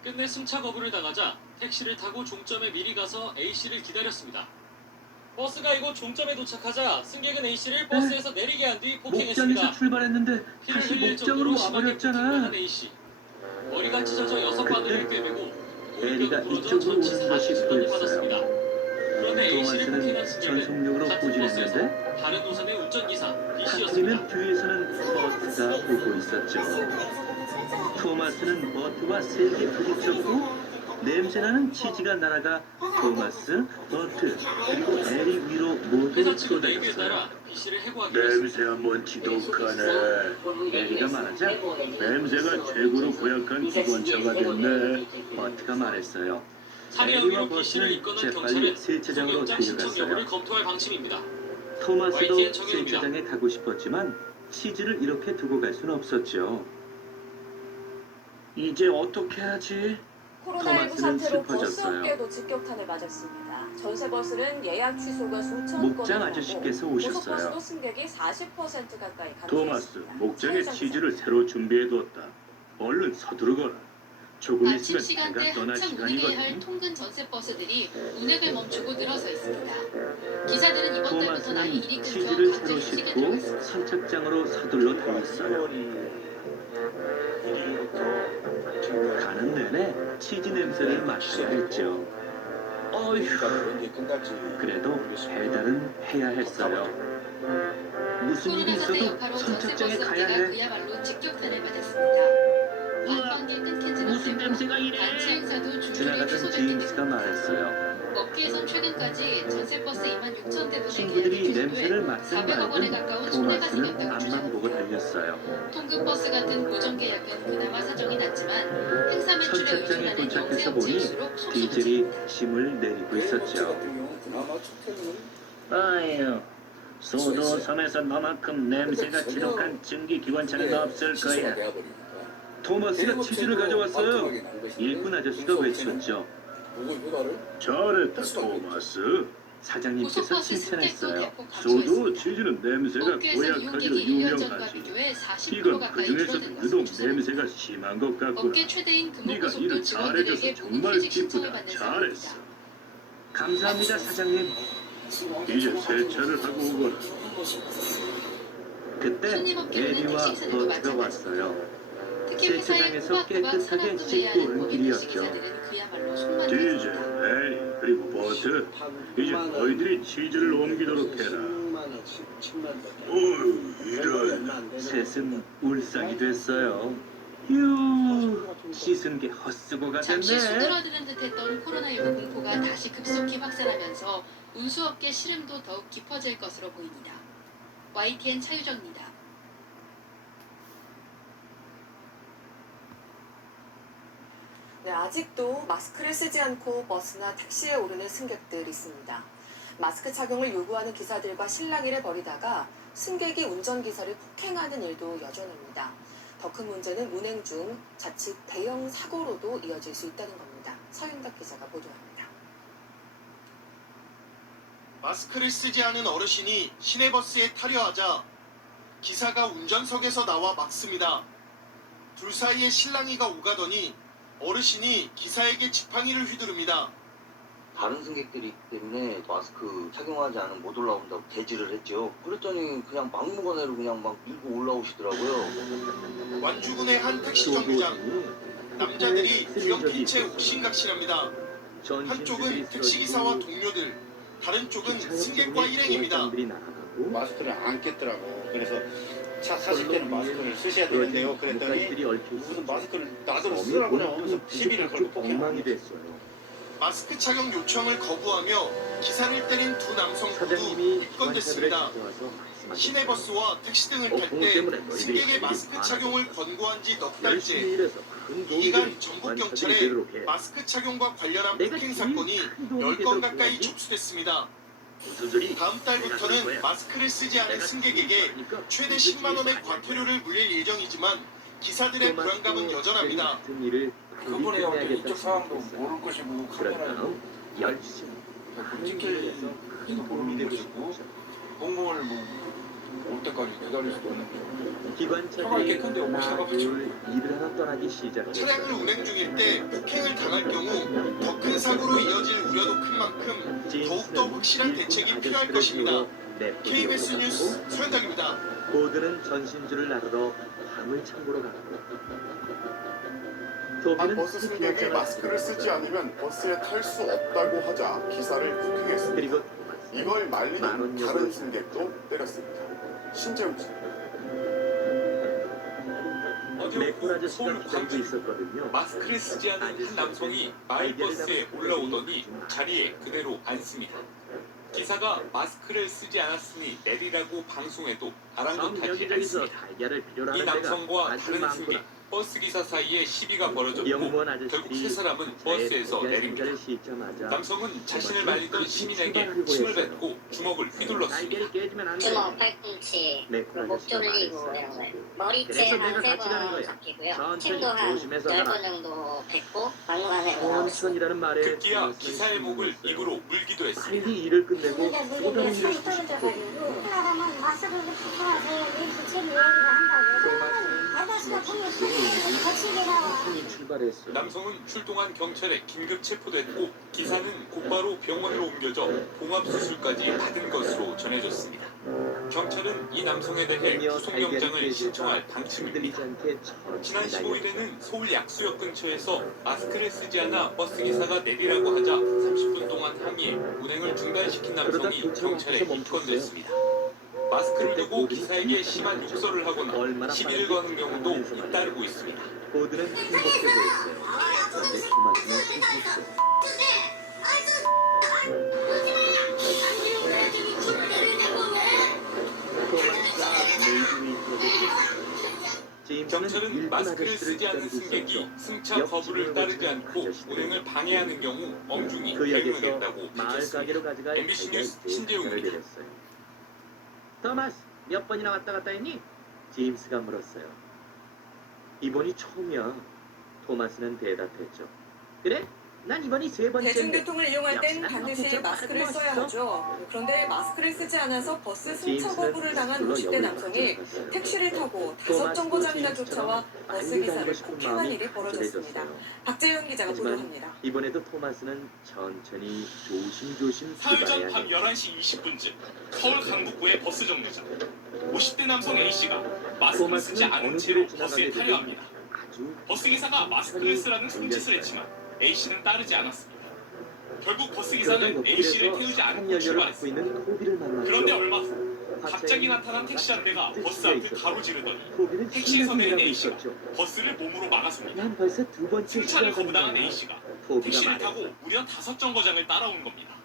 끝내 승차 거부를 당하자 택시를 타고 종점에 미리 가서 A씨를 기다렸습니다. 버스가 이곳 종점에 도착하자 승객은 A씨를 버스에서 내리게 한 뒤 폭행했습니다. 목장에서 출발했는데 다시 목장으로 와버렸잖아. A씨. 머리가 찢어져 6바늘을 꿰매고 A가 이쪽으로 오는 것이 보였어요. 그런데 A씨를 폭행한 토마스는 승객은 전속력으로 같은 버스에서 포진했는데 다른 노선의 운전기사 B씨였습니다. 하필이면 뒤에서는 버스가 오고 있었죠. 토마스는 버트와 세게 부딪혔고 냄새나는 치즈가 날아가 토마스, 버트, 그리고 에리 위로 모두 쏟아졌어요. 냄새와 먼지 독하네. 에리가 말하자 냄새가 최고로 고약한 기관차가 됐네. 버트가 말했어요. 살해 에리와 혐의로 B씨를 버트는 입건한 재빨리 경찰은 세차장으로 구속영장 신청 여부를 데려갔어요. 검토할 방침입니다. 토마스도 YTN 정현우입니다. 세차장에 가고 싶었지만 치즈를 이렇게 두고 갈 수는 없었죠. 이제 어떻게 하지? 코로나19 토마스는 사태로 버스 슬퍼졌어요. 업계도 직격탄을 맞았습니다. 전세버스는 예약 취소가 수천 목장 건이 아저씨께서 나고 오셨어요. 고속버스도 승객이 40% 가까이 토마스, 감소했습니다. 목장에 치즈를 새로 준비해뒀다. 얼른 서두르거라. 조금 아침 있으면 시간대 배가 떠날 한참 운행해야 할 시간이거든. 통근 전세버스들이 운행을 멈추고 늘어서 있습니다. 기사들은 이번 달부터 나이 일이 토마스는 끊겨 치즈를 강제 새로 휴직에 싣고 들어갔습니다. 선착장으로 서둘러 다녔어요. 가는 내내 치즈 냄새를 맡아야 했죠. 어휴, 그래도 배달은 해야 했어요. 무슨 일이 코로나 사태 있어도 여파로 선착장에 전세버스 가야 업계가 해. 그야말로 직격탄을 맞았습니다. 관광객 끊기지 무슨 냄새가 못했고 이래? 단체 행사도 중요히 지나가던 취소됐기 제임스가 때문입니다. 말했어요. 업계에선 최근까지 전세버스 26,000대분의 친구들이 냄새를 맡은 400억 원에 말든 가까운 손해가 토마스는 생겼다고 앞만 보고 주장합니다. 달렸어요. 통근버스 같은 고정계약은 그나마 사정이 낮지만 행사 매출에 선착장에 의존하는 도착해서 영세 보니 업체일수록 디젤이 짐을 내리고 있었죠. 아유, 소도섬에서 너만큼 냄새가 지독한 증기 기관차는 없을 거야. 토마스가 치즈를 가져왔어요. 일꾼 아저씨가 외쳤죠. 잘했다, 토마스. 사장님께서 칭찬했어요. 소도 치즈는 냄새가 업계에서 고약하기로 이용객이 1년 전과 유명하지. 비교해 40% 이건 가까이 그중에서도 줄어든 유독 것으로 냄새가 심한 것 같구나. 업계 최대인 네가 금호고속도 일을 직원들에게 잘해줘서 보급 정말 퇴직 신청을 기쁘다. 받는 잘했어. 상황입니다. 감사합니다, 사장님. 이제 세차를 하고 오거라. 그때 손님업계로는 에리와 택시기사들도 버트가 마찬가지입니다. 왔어요. 특히 회사의 세차장에서 꼬박꼬박 깨끗하게 산업도 씻고 해야 하는 오는 법인 길이었죠. 택시기사들은 그야말로 손만 디젤, 에리, 그리고 버트. 이제 너희들이 치즈를 옮기도록 해라. 어휴, 이런. 셋은 울상이 됐어요. 휴, 씻은 게 헛수고가 잠시 됐네. 수그러드는 듯했던 코로나19 공포가 다시 급속히 확산하면서 운수업계 시름도 더욱 깊어질 것으로 보입니다. YTN 차유정입니다. 네, 아직도 마스크를 쓰지 않고 버스나 택시에 오르는 승객들이 있습니다. 마스크 착용을 요구하는 기사들과 실랑이를 벌이다가 승객이 운전기사를 폭행하는 일도 여전합니다. 더 큰 문제는 운행 중 자칫 대형 사고로도 이어질 수 있다는 겁니다. 서윤덕 기자가 보도합니다. 마스크를 쓰지 않은 어르신이 시내버스에 타려 하자 기사가 운전석에서 나와 막습니다. 둘 사이에 실랑이가 오가더니 어르신이 기사에게 지팡이를 휘두릅니다. 다른 승객들이 있기 때문에 마스크 착용하지 않으면 못 올라온다고 제지를 했죠. 그랬더니 그냥 막무가내로 그냥 막 밀고 올라오시더라고요. 완주군의 한 택시 정류장. 남자들이 뒤엎인 채 옥신각신합니다. 한쪽은 택시기사와 동료들, 다른 쪽은 승객과 일행입니다. 마스크를 안 꼈더라고. 그래서 차 타실 때는 마스크를 쓰셔야 되는데요. 그랬더니 무슨 마스크를 나더러 쓰라고 하면서 시비를 걸고 폭행을 됐어요. 마스크 착용 요청을 거부하며 기사를 때린 두 남성 모두 입건됐습니다. 시내버스와 택시 등을 탈 때 승객의 마스크 착용을 권고한 지 넉 달째. 이 기간 전국경찰에 마스크 착용과 관련한 폭행 사건이 10건 가까이 접수됐습니다. 다음 달부터는 마스크를 쓰지 않은 승객에게 최대 10만 원의 과태료를 물릴 예정이지만 기사들의 불안감은 여전합니다. 그분의 어떤 이쪽 상황도 모를 것이고 그렇다면 열심히 문진길에서 큰 도움이 되고 싶고 공무원을 올 때까지 기다릴 수도 없는 기관차들이 하나 둘 일을 하나 떠나기 시작했어요. 차량을 운행 중일 때 폭행을 당할 경우 더 큰 사고로 이어질 우려도 큰 만큼 더욱더 확실한 대책이 필요할 것입니다. KBS 뉴스 서현덕입니다. 보드는 전신주를 나르러 화물창고로 갔고 한 버스 승객이 마스크를 쓰지 않으면 버스에 탈 수 없다고 하자 기사를 폭행했습니다. 그리고 이걸 말리는 다른 승객도 때렸습니다. 신재욱 씨. 맥군 아저씨가 기다리고 있었거든요. 마스크를 쓰지 않은 한 남성이 마을버스에 올라오더니 자리에 그대로 앉습니다. 기사가 마스크를 쓰지 않았으니 내리라고 방송해도 아랑곳하지 않습니다. 이 남성과 다른 승객, 버스기사 사이에 시비가 벌어졌고 결국 세 사람은 버스에서 내립니다. 남성은 자신을 말리던 시민에게 침을 뱉고 주먹을 휘둘렀습니다. 주먹, 팔꿈치, 목 졸리고 이런 거예요. 머리채 한 3번 잡히고요. 침도 한 10번 정도 뱉고 막무가내로 나왔습니다. 급기야 기사의 목을 입으로 물기도 했습니다. 빨리 일을 끝내고 또 다른 일을 사람은 마스크를 벗어나서 이렇게 제 이야기를 한다고. 아저씨가 보면 거치게 나와. 남성은 출동한 경찰에 긴급 체포됐고 기사는 곧바로 병원으로 옮겨져 봉합수술까지 받은 것으로 전해졌습니다. 경찰은 이 남성에 대해 구속영장을 신청할 방침입니다. 지난 15일에는 서울 약수역 근처에서 마스크를 쓰지 않아 버스기사가 내리라고 하자 30분 동안 항의해 운행을 중단시킨 남성이 경찰에 입건됐습니다. 마스크를 두고 기사에게 심한 욕설을 하거나 시비를 거는 경우도 잇따르고 있습니다. 보드는 행복해 보였어요. 그런데 토마스는 슬펐어요. 경찰은 마스크를 쓰지 않은 승객이 승차 거부를 따르지 않고 운행을 방해하는 경우 엄중히 그 대응을 역에서 했다고 마을 가게로 밝혔습니다. 가져갈 MBC 뉴스 달걀 신재웅입니다. 내렸어요. 토마스, 몇 번이나 왔다 갔다 했니? 제임스가 물었어요. 이번이 처음이야. 토마스는 대답했죠. 그래? 난 이번이 세 번째인데. 대중교통을 이용할 땐 역시나 반드시 진짜 마스크를 빠르게 써야 왔어. 하죠. 그런데 마스크를 쓰지 않아서 버스 승차 제임스는 거부를 당한 스스로 50대 역을 남성이 가져갔어요. 택시를 타고 다섯 토마스도 정거장이나 제임스처럼 쫓아와 버스 빨리 기사를 가고 싶은 폭행한 마음이 일이 벌어졌습니다. 간절해졌어요. 박재현 기자가 하지만 보도합니다. 이번에도 토마스는 천천히 조심조심 사흘 전 밤 출발해야 11시 20분쯤 서울 강북구의 버스 정류장 50대 남성 A씨가 마스크를 쓰지 않은 채로 버스에 타려 합니다. 버스기사가 마스크를 쓰라는 손짓을 했지만 A씨는 따르지 않았습니다. 결국 버스기사는 A씨를 태우지 않고 출발했습니다. 그런데 얼마 후 갑자기 나타난 택시 한 대가 버스 앞을 가로지르더니 택시에서 내린 A씨가 버스를 몸으로 막아섭니다. 난 벌써 두 번째 승차를 시작하는 거부당한 거야. A씨가 포비가 택시를 말했어. 타고 무려 5정거장을 따라온 겁니다.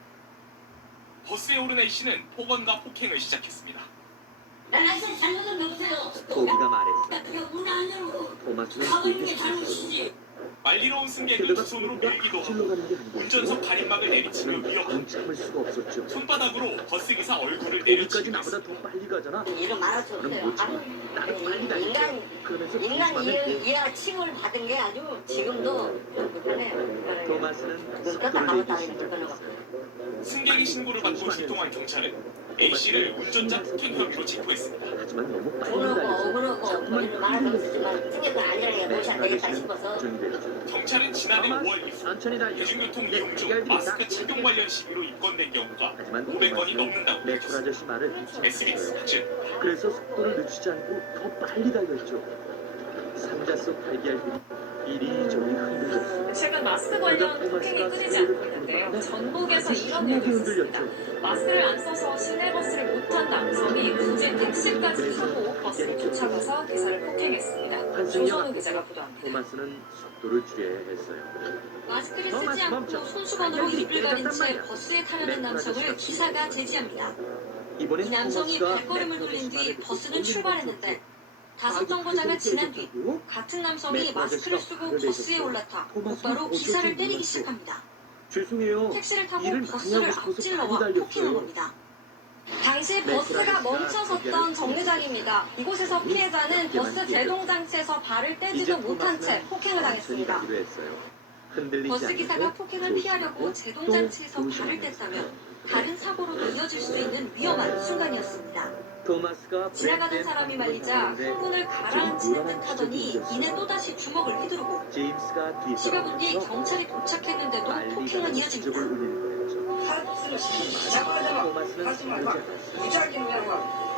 버스에 오른 A씨는 폭언과 폭행을 시작했습니다. 포비가 말했어. 토마스는 말리러 온 승객을 두 손으로 밀기도 하고 운전석 가림막을 내리치며 밀어버리고 참을 수가 없었죠. 손바닥으로 버스기사 얼굴을 거기까지 내려치고 나보다 더 빨리 가잖아. 이런 말할 수 저는 없어요. 못 참아. 나는 빨리 달려. 그러면서 인간 토마스는 이해가 칭을 받은 게 아주 지금도 불편해. 토마스는 눈 떴다 속도를 감았다 내기 이렇게 끊어가. 승객의 신고를 받고 출동한 경찰은 A씨를 운전자 폭행 혐의로 체포했습니다. 하지만 너무 빨리 억울하고 달려서 억울하고 이런 말을 없지만 승객은 아니라니까 모셔야 되겠다 싶어서 경찰은 지난해 5월 이후 대중교통 이용 중 마스크 착용 관련 시비로 입건된 경우가 500건이 넘는다고 맥주 아저씨 말을 SBS 확진. 그래서 속도를 늦추지 않고 더 빨리 달렸죠. 상자 속 달걀들이 이리저리 흔들렸어요. 최근 마스크 관련 폭행이 끊이지 않고 있는데요. 전국에서 이런 일도 있었습니다. 마스크를 안 써서 시내버스를 못 탄 남성이 굳이 택시까지 타고 버스를 쫓아가서 기사를 폭행했습니다. 조선우 기자가 보도합니다. 토마스는 속도를 줄여야 했어요. 마스크를 쓰지 않고 손수건으로 입을 가린 채 버스에 타려는 남성을 기사가 제지합니다. 이 남성이 발걸음을 돌린 뒤 버스는 출발했는데 5정거장을 지난 뒤 같은 남성이 마스크를 쓰고 버스에 올라타 곧바로 기사를 때리기 시작합니다. 죄송해요. 택시를 타고 일을 많이 버스를 하고 싶어서 앞질러와 빨리 폭행한 달렸어요. 겁니다. 당시 버스가 멈춰섰던 정류장입니다. 이곳에서 피해자는 버스 제동장치에서 발을 떼지도 못한 채 폭행을 당했습니다. 버스 기사가 폭행을 피하려고 제동장치에서 발을 뗐다면 다른 사고로도 이어질 수 있는 위험한 순간이었습니다. 지나가던 사람이 말리자 흥분을 가라앉히는 듯 하더니 이내 또다시 주먹을 휘두르고 10여 분 뒤 경찰이 도착했는데도 폭행은 이어집니다.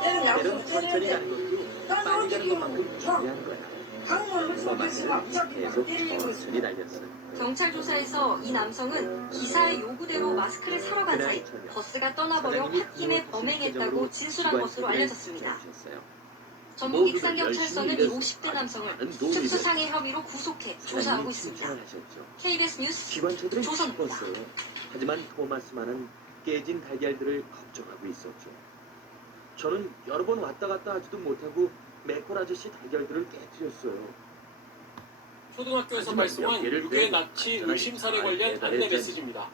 때론 천천히 가는 것도 빨리 가는 것만큼 중요한 거야. 토마스는 계속 천천히 달렸어요. 경찰 조사에서 이 남성은 기사의 요구대로 마스크를 사러 간 사이 버스가 떠나버려 홧김에 범행했다고 진술한 것으로 알려졌습니다. 전북 익산경찰서는 이 50대 남성을 특수상해 혐의로 구속해 조사하고 있습니다. KBS 뉴스 기관차들은 조선입니다. 기뻤어요. 하지만 토마스만은 깨진 달걀들을 걱정하고 있었죠. 저는 여러 번 왔다 갔다 하지도 못하고 맥콜 아저씨 달걀들을 깨뜨렸어요. 초등학교에서 발송한 유괴 납치 의심 사례 관련 안내 메시지입니다.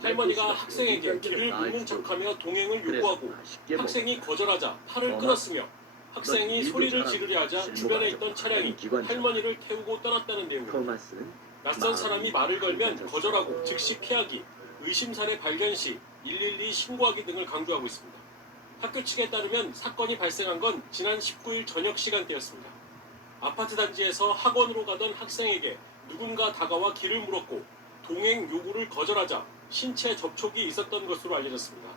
할머니가 학생에게 길을 묻는 척하며 동행을 요구하고 학생이 거절하자 팔을 끊었으며 학생이 소리를 지르려 하자 주변에 있던 차량이 할머니를 태우고 떠났다는 내용입니다. 낯선 사람이 말을 걸면 거절하고 즉시 피하기, 의심 사례 발견 시 112 신고하기 등을 강조하고 있습니다. 학교 측에 따르면 사건이 발생한 건 지난 19일 저녁 시간대였습니다. 아파트 단지에서 학원으로 가던 학생에게 누군가 다가와 길을 물었고 동행 요구를 거절하자 신체 접촉이 있었던 것으로 알려졌습니다.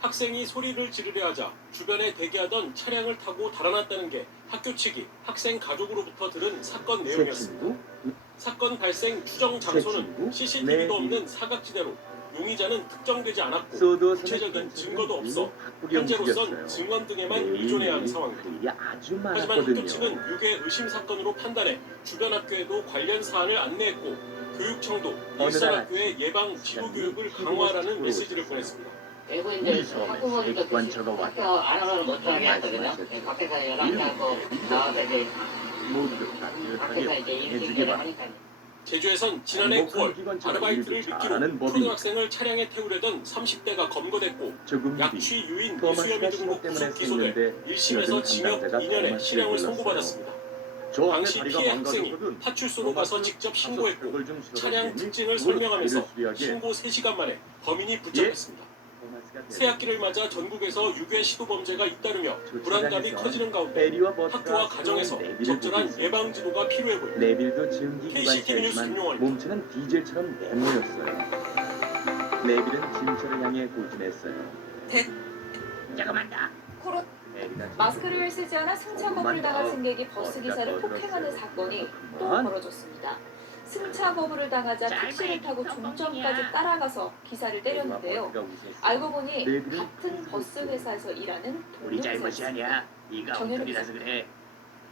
학생이 소리를 지르려 하자 주변에 대기하던 차량을 타고 달아났다는 게 학교 측이 학생 가족으로부터 들은 사건 내용이었습니다. 사건 발생 추정 장소는 CCTV도 없는 사각지대로 용의자는 특정되지 않았고 구체적인 증거도 없어 현재로선 증언 등에만 의존해야 하는 상황입니다. 하지만 학교 측은 유괴 의심 사건으로 판단해 주변 학교에도 관련 사안을 안내했고 교육청도 일선 학교에 예방 지도 교육을 강화하라는 메시지를 보냈습니다. 우리 섬에 세관차가 학교 왔다. 알아서 못 들어가게 하거든요. 밖에서 연락하고 나와서 이제 모두들 밖에서 따뜻하게 이제 해주게 일을 바랍니다. 하니까. 제주에선 지난해 9월 아르바이트를 잘하는 미끼로 법이 초등학생을 차량에 태우려던 30대가 검거됐고 조금 약취, 유인, 토마스가 미수혐의 등으로 신호 때문에 구속 기소돼 생겼는데 1심에서 징역 담당자가 2년의 토마스를 실형을 불렀어요. 선고받았습니다. 저 안에 당시 다리가 피해 학생이 망가졌거든. 파출소로 가서 토마스 직접 가서 신고했고 벽을 좀 실어서 차량 보니 특징을 그걸 설명하면서 다리를 수리하게. 신고 3시간 만에 범인이 붙잡혔습니다. 새학기를 맞아 전국에서 유괴 시도 범죄가 잇따르며 불안감이 커지는 가운데 베리와 버스가 학교와 가정에서 내비를 보고 적절한 있어요. 예방 지도가 필요해 보입니다. 네빌도 증기 KCTV 뉴스 기관차이지만 김용환입니다. 몸체는 디젤처럼 네모였어요. 네빌은 짐처를 향해 고진했어요. 잠깐만요. 베리가 마스크를 쓰지 않아 승차 거부를 당한 승객이 버스 기사를 폭행하는 사건이 또 벌어졌습니다. 승차 거부를 당하자 택시를 타고 종점까지 따라가서 기사를 때렸는데요. 알고 보니 같은 버스 회사에서 일하는 우리 잘못이 동료였습니다. 아니야. 네가 정현우 엉터리라서 그래.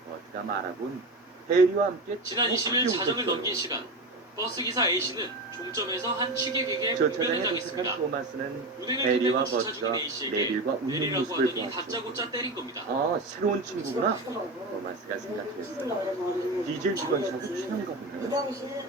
어디가 말하군. 베리와 함께 지난 20일 자정을 넘긴 시간 버스 기사 A 씨는 종점에서 한 취객에게 저 분변을 차량에 당했습니다. 도착한 토마스는 운행을 베리와 끝내고 주차 버스가 중인 A 씨에게 네빌과 웃는 내리라고 모습을 하더니 보았죠. 다짜고짜 때린 겁니다. 아, 새로운 친구구나. 토마스가 생각했어요. 디젤 기관차도 친한가 그 보네. 당시에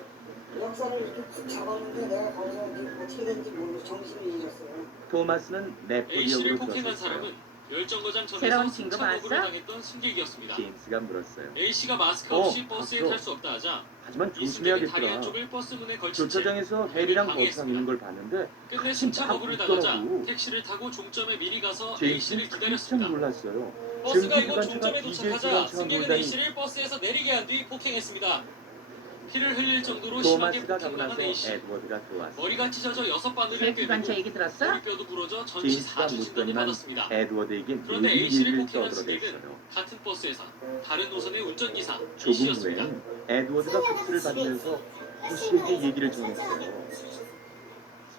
역사를 이렇게 푹 잡았는데 내가 거기서 이제 어떻게 된지 모르고 정신을 잃었어요. 토마스는 A 씨를 네포리역으로 폭행한 들어섰어요. 사람은 열정거장 전에서 새로운 친구 승차 거부를 봤어? 당했던 승객이었습니다. 제임스가 물었어요. A 씨가 마스크 없이 버스에 봤어. 탈 수 없다 하자 하지만 이 승객이 다리 조심해야겠더라. 한쪽을 버스 문에 걸친 채 주차장에서 베리랑 버스랑 방해했습니다. 있는 걸 봤는데 끝내 같이 승차 막 거부를 당하자 있더라고. 택시를 타고 종점에 미리 가서 A 제임스는 씨를 깜짝 기다렸습니다. 놀랐어요. 버스가 증기 이곳 기관차가 종점에 디젤 도착하자 기관차가 승객은 몰다니. A 씨를 버스에서 내리게 한 뒤 폭행했습니다. 피를 흘릴 정도로 심하게 토마스가 가고 폭행당한 나서 A 씨. 에드워드가 들어왔어요. 머리가 찢어져 6바늘을 새 기관차 꿰매고 얘기 들었어? 머리뼈도 부러져 전치 제임스가 4주 진단을 묻더니만 받았습니다. 에드워드에게 그런데 미리 A 씨를 얘기를 폭행한 승객은 떠들어댔어요. 같은 버스에서 다른 노선의 운전기사 B 조금 씨였습니다. 후엔 에드워드가 급수를 받으면서 부시에게 얘기를 전했어요.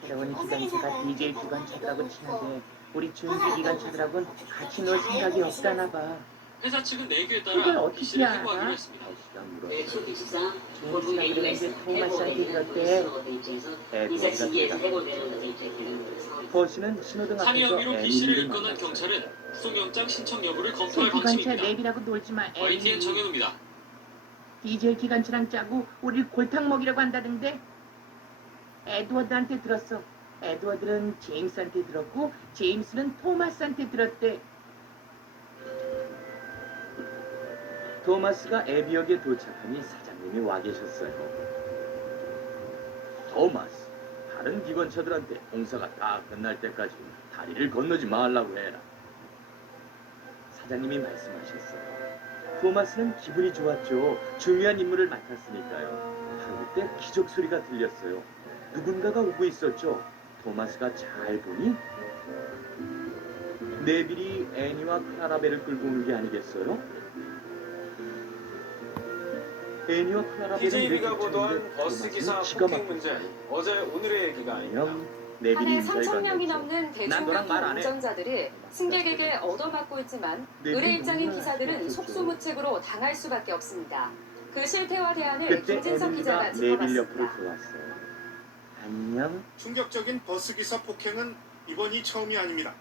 새로운 기관차가 디젤 기관차들하고 친한데 우리 중기 기관차들하고는 같이 놀 생각이 없다나 봐. 회사 측은 내규에 그걸 따라 B 어떻게 씨를 알아? 해고하기로 했습니다. 제임스가 그랬는데 토마스한테 들었대. 에드워드가 버스는 신호등 상해 앞에서 혐의로 B 씨를 에밀리를 입건한 만났어요. 경찰은 구속영장 신청 여부를 새 검토할 기관차 방침입니다. 내비라고 놀지 마. YTN 에밀리. 정현우입니다. 디젤 기관차랑 짜고 우리 골탕 먹이라고 한다던데. 에드워드한테 들었어. 에드워드는 제임스한테 들었고 제임스는 토마스한테 들었대. 토마스가 에비역에 도착하니 사장님이 와 계셨어요. 토마스, 다른 기관차들한테 공사가 다 끝날 때까지 다리를 건너지 말라고 해라. 사장님이 말씀하셨어요. 토마스는 기분이 좋았죠. 중요한 임무를 맡았으니까요. 바로 그때 기적 소리가 들렸어요. 누군가가 오고 있었죠. 토마스가 잘 보니 네빌이 애니와 클라라벨을 끌고 오는 게 아니겠어요? 애니와 클라라벨은 TJB가 왜 보도한 쫓아오는데 버스 기사 토마스는 기가 폭행 문제. 어제 오늘의 얘기가 아닙니다. 네빌이 한 해 인사에 3,000명이 관계없어. 넘는 난 너랑 말 대중교통 안 해. 운전자들이 승객에게 얻어맞고 있지만 네, 의뢰 네, 입장인 너무나 기사들은 그렇죠. 속수무책으로 당할 수밖에 없습니다. 그 실태와 대안을 그때 김진석 기자가 에밀리가 네빌 옆으로 짚어봤습니다. 들어왔어요. 안녕. 충격적인 버스 기사 폭행은 이번이 처음이 아닙니다.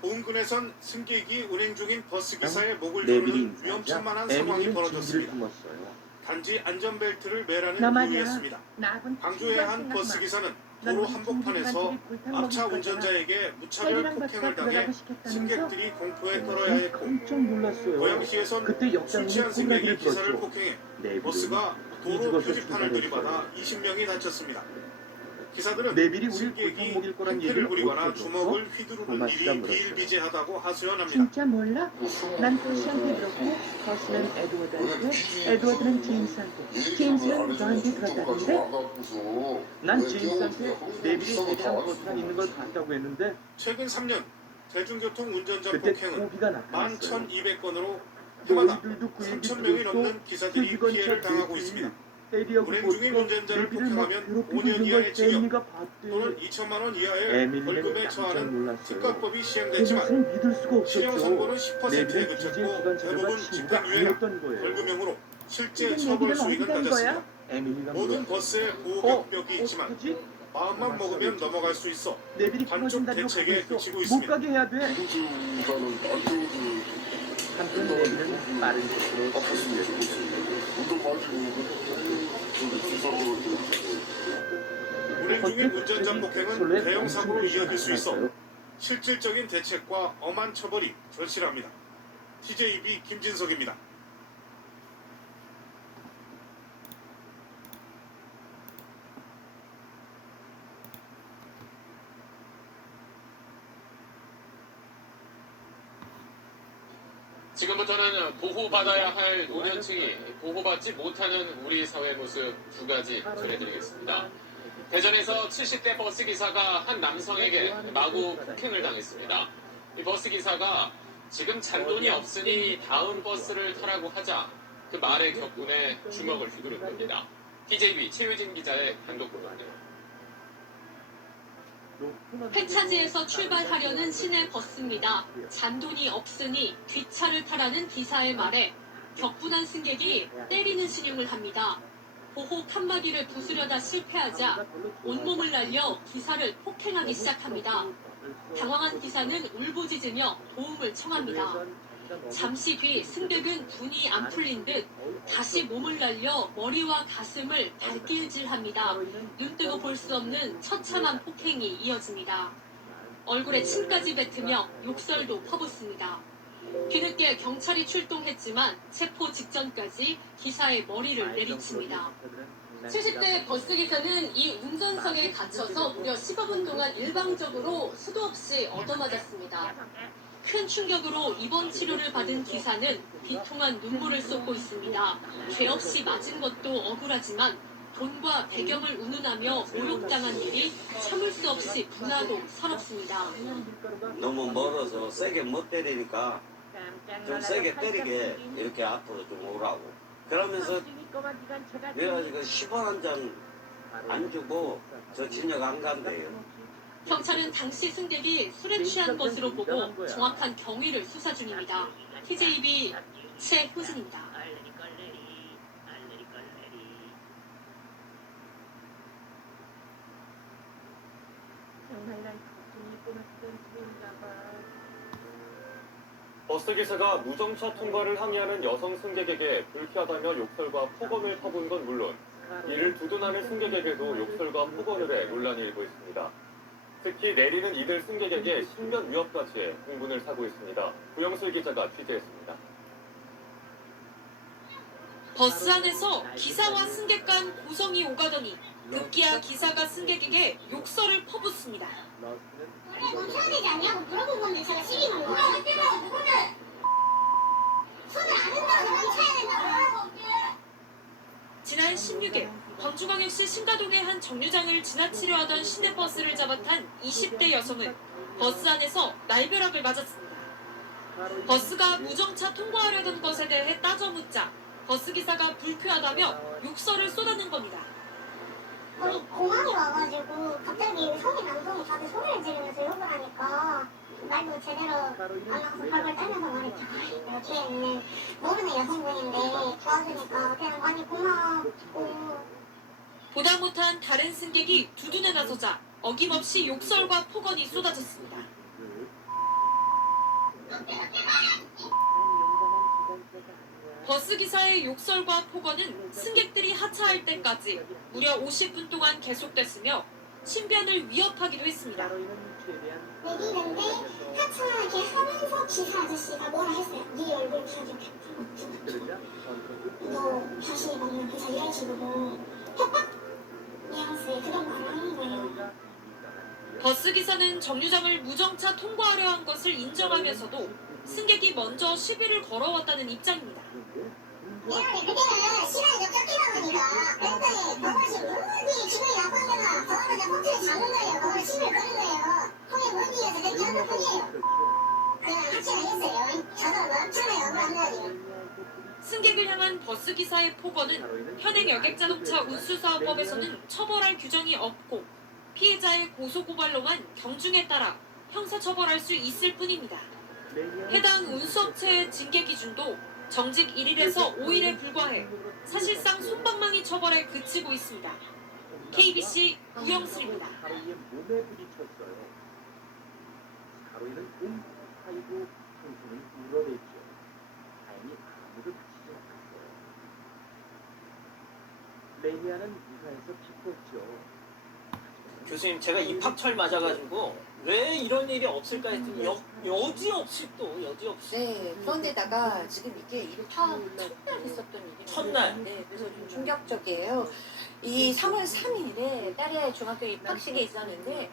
보험군에선 승객이 운행 중인 버스 기사의 목을 네빌이 조르는 인사하자 위험천만한 상황이 에밀리는 진지를 벌어졌습니다. 품었어요. 단지 안전벨트를 매라는 나 말이야. 이유였습니다. 나하고는 광주의 친구할 한 생각 버스 마. 기사는 난 도로 우리 한복판에서 중국인한테 골탕 앞차 먹일 운전자에게 무차별 혜리랑 폭행을 버스가 당해 들어가고 싶겠다면서? 승객들이 공포에 떨어야 했고 깜짝 놀랐어요. 고양시에선 그때 술 역장님이 취한 승객이 콜라비를 기사를 들었죠. 폭행해 네빌은 버스가 도로 뒤죽어서 표지판을 출발했어요. 들이받아 20명이 다쳤습니다. 기사들은 네빌이 우리 승객이 골탕 먹일 거란 행태를 얘기를 부리거나 어떻게 주먹을 줬어? 휘두르는 토마스가 일이 물었어요. 비일비재하다고 하소연합니다. 진짜 몰라? 난 토시한테 들었고 버스는 에드워드한테 에드워드는 제임스한테 제임스는 너한테 들었다던데? 난 제임스한테 네빌이 대리랑 버스랑 있는 걸 봤다고 했는데 최근 3년 대중교통 운전자 그때 폭행은 고비가 나타났어요. 11,200건으로 해마다 너희들도 그 얘기 3,000명이 들었어? 넘는 기사들이 그 피해를 기관차 당하고 네빌이 있습니다. 에리하고 운행 중인 버스가 운전자를 네빌을 막 폭행하면 괴롭히고 5년 있는 이하의 걸 징역 에밀리가 봤대. 또는 2천만 원 이하의 에밀리는 벌금에 깜짝 처하는 놀랐어요. 특가법이 시행됐지만 토마스는 믿을 수가 실형 없었죠. 선고는 10%에 네빌은 그쳤고 디젤 기관차들과 대부분 친구가 집행유예나 아니었던 거예요. 벌금형으로 실제 근데 처벌 네빌은 수익은 어디 간 따졌습니다. 거야? 에밀리가 모든 물었어요. 버스에 보호벽벽이 있지만 어떡하지? 마음만 먹으면 넘어갈 수 있어 내들이 반쪽 끊어진다는 거 대책에 가고 그치고 못 있습니다. 가게 해야 돼. 한편 내들은 빠른 속도로 운행 중인 운전자 폭행은 대형 사고로 이어질 수 있어 실질적인 대책과 엄한 처벌이 절실합니다. TJB 김진석입니다. 지금부터는 보호받아야 할 노년층이 보호받지 못하는 우리 사회 모습 두 가지 전해드리겠습니다. 대전에서 70대 버스기사가 한 남성에게 마구 폭행을 당했습니다. 이 버스기사가 지금 잔돈이 없으니 다음 버스를 타라고 하자 그 말의 격분에 주먹을 휘두른 겁니다. TJB 최유진 기자의 단독 보도입니다. 회차지에서 출발하려는 시내 버스입니다. 잔돈이 없으니 뒷차를 타라는 기사의 말에 격분한 승객이 때리는 신용을 합니다. 보호 칸막이를 부수려다 실패하자 온몸을 날려 기사를 폭행하기 시작합니다. 당황한 기사는 울부짖으며 도움을 청합니다. 잠시 뒤 승객은 분이 안 풀린 듯 다시 몸을 날려 머리와 가슴을 발길질합니다. 눈뜨고 볼 수 없는 처참한 폭행이 이어집니다. 얼굴에 침까지 뱉으며 욕설도 퍼붓습니다. 뒤늦게 경찰이 출동했지만 체포 직전까지 기사의 머리를 내리칩니다. 70대 버스기사는 이 운전석에 갇혀서 무려 15분 동안 일방적으로 수도 없이 얻어맞았습니다. 큰 충격으로 입원 치료를 받은 기사는 비통한 눈물을 쏟고 있습니다. 죄 없이 맞은 것도 억울하지만 돈과 배경을 운운하며 모욕당한 일이 참을 수 없이 분하고 서럽습니다. 너무 멀어서 세게 못 때리니까 좀 세게 때리게 이렇게 앞으로 좀 오라고. 그러면서 그래가지고 10원 한 장 안 주고 저 진역 안 간대요. 경찰은 당시 승객이 술에 취한 것으로 보고 정확한 경위를 수사 중입니다. TJB 최효진입니다. 버스기사가 무정차 통과를 항의하는 여성 승객에게 불쾌하다며 욕설과 폭언을 퍼부은 건 물론 이를 두둔하는 승객에게도 욕설과 폭언을 해 논란이 일고 있습니다. 특히 내리는 이들 승객에게 신변 위협까지 해 공분을 사고 있습니다. 구영슬 기자가 취재했습니다. 버스 안에서 기사와 승객 간 고성이 오가더니 급기야 기사가 승객에게 욕설을 퍼붓습니다. 멈춰야 되지 않냐고 물어본 건데 제가 시기만 누군데? 손을 안 흔들어서 멈춰야 된다고. 지난 16일 광주광역시 신가동의 한 정류장을 지나치려 하던 시내버스를 잡아탄 20대 여성은 버스 안에서 날벼락을 맞았습니다. 버스가 무정차 통과하려던 것에 대해 따져 묻자 버스기사가 불쾌하다며 욕설을 쏟아낸 겁니다. 거의 공항이 와가지고 갑자기 성인 남성이 저한테 소리를 지르면서 욕을 하니까 말도 제대로 안 나와서 발발 떨면서 말했죠. 여기에 모르는 여성분인데 도와주니까 그냥 많이 고맙고. 보다 못한 다른 승객이 두둔에 나서자 어김없이 욕설과 폭언이 쏟아졌습니다. 버스기사의 욕설과 폭언은 승객들이 하차할 때까지 무려 50분 동안 계속됐으며 신변을 위협하기도 했습니다. 내리는데 하차하게 하면서 기사 아저씨가 뭐라 했어요. 네 얼굴 가지고 너 다시 만나면 기사 이런 식으로 협박 뉘앙스의 그런 말을 하는 거예요. 버스기사는 정류장을 무정차 통과하려 한 것을 인정하면서도 승객이 먼저 시비를 걸어왔다는 입장입니다. 미안해, 그때는 시간이 쫓기다 보니까 그랬더니 그것이 뭔지 기분이 나빴거나 그거는 이제 호텔을 잡는 거예요. 그걸 시비를 거는 거예요. 그게 뭔지 제가 기억할 뿐이에요. 그냥 하차를 했어요. 저도 멈춰요. 억울한다니. 승객을 향한 버스기사의 폭언은 현행 여객자동차 운수사업법에서는 처벌할 규정이 없고 피해자의 고소고발로만 경중에 따라 형사처벌할 수 있을 뿐입니다. 해당 운수업체의 징계 기준도 정직 1일에서 5일에 불과해 사실상 솜방망이 처벌에 그치고 있습니다. KBC 구영슬입니다. 스카로이의 몸에 부딪혔어요. 스카로이는 파이고 통증을 물어냈죠. 다행히 아무도 다치지 않았어요. 레이니아는 무사해서 기뻤죠. 교수님, 제가 입학철 맞아가지고 왜 이런 일이 없을까 했더니 여지없이 또 여지없이. 네, 그런데다가 지금 이게 입학 첫날 있었던 일이에요. 첫날? 네, 그래서 좀 충격적이에요. 이 3월 3일에 딸의 중학교 입학식이 있었는데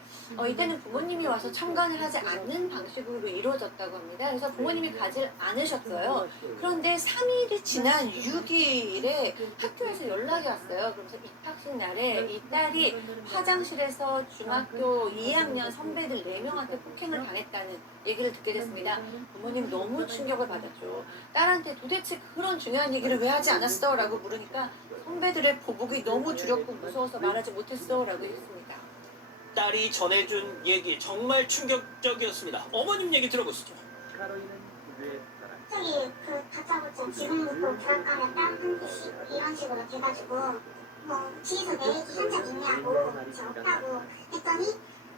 이때는 부모님이 와서 참관을 하지 않는 방식으로 이루어졌다고 합니다. 그래서 부모님이 가지 않으셨어요. 그런데 3일이 지난 6일에 학교에서 연락이 왔어요. 그래서 입학식 날에 이 딸이 화장실에서 중학교 2학년 선배들 4명한테 폭행을 당했다는 얘기를 듣게 됐습니다. 부모님 너무 충격을 받았죠. 딸한테 도대체 그런 중요한 얘기를 왜 하지 않았어? 라고 물으니까 선배들의 보복이 너무 두렵고 무서워서 말하지 못했어 라고 했습니다. 딸이 전해준 얘기 정말 충격적이었습니다. 어머님 얘기 들어보시죠. 저기 다짜고짜 지금부터 들어가면 다른 듯이 이런 식으로 돼가지고 뒤에서 내 얘기 한 적 있냐고 없다고 했더니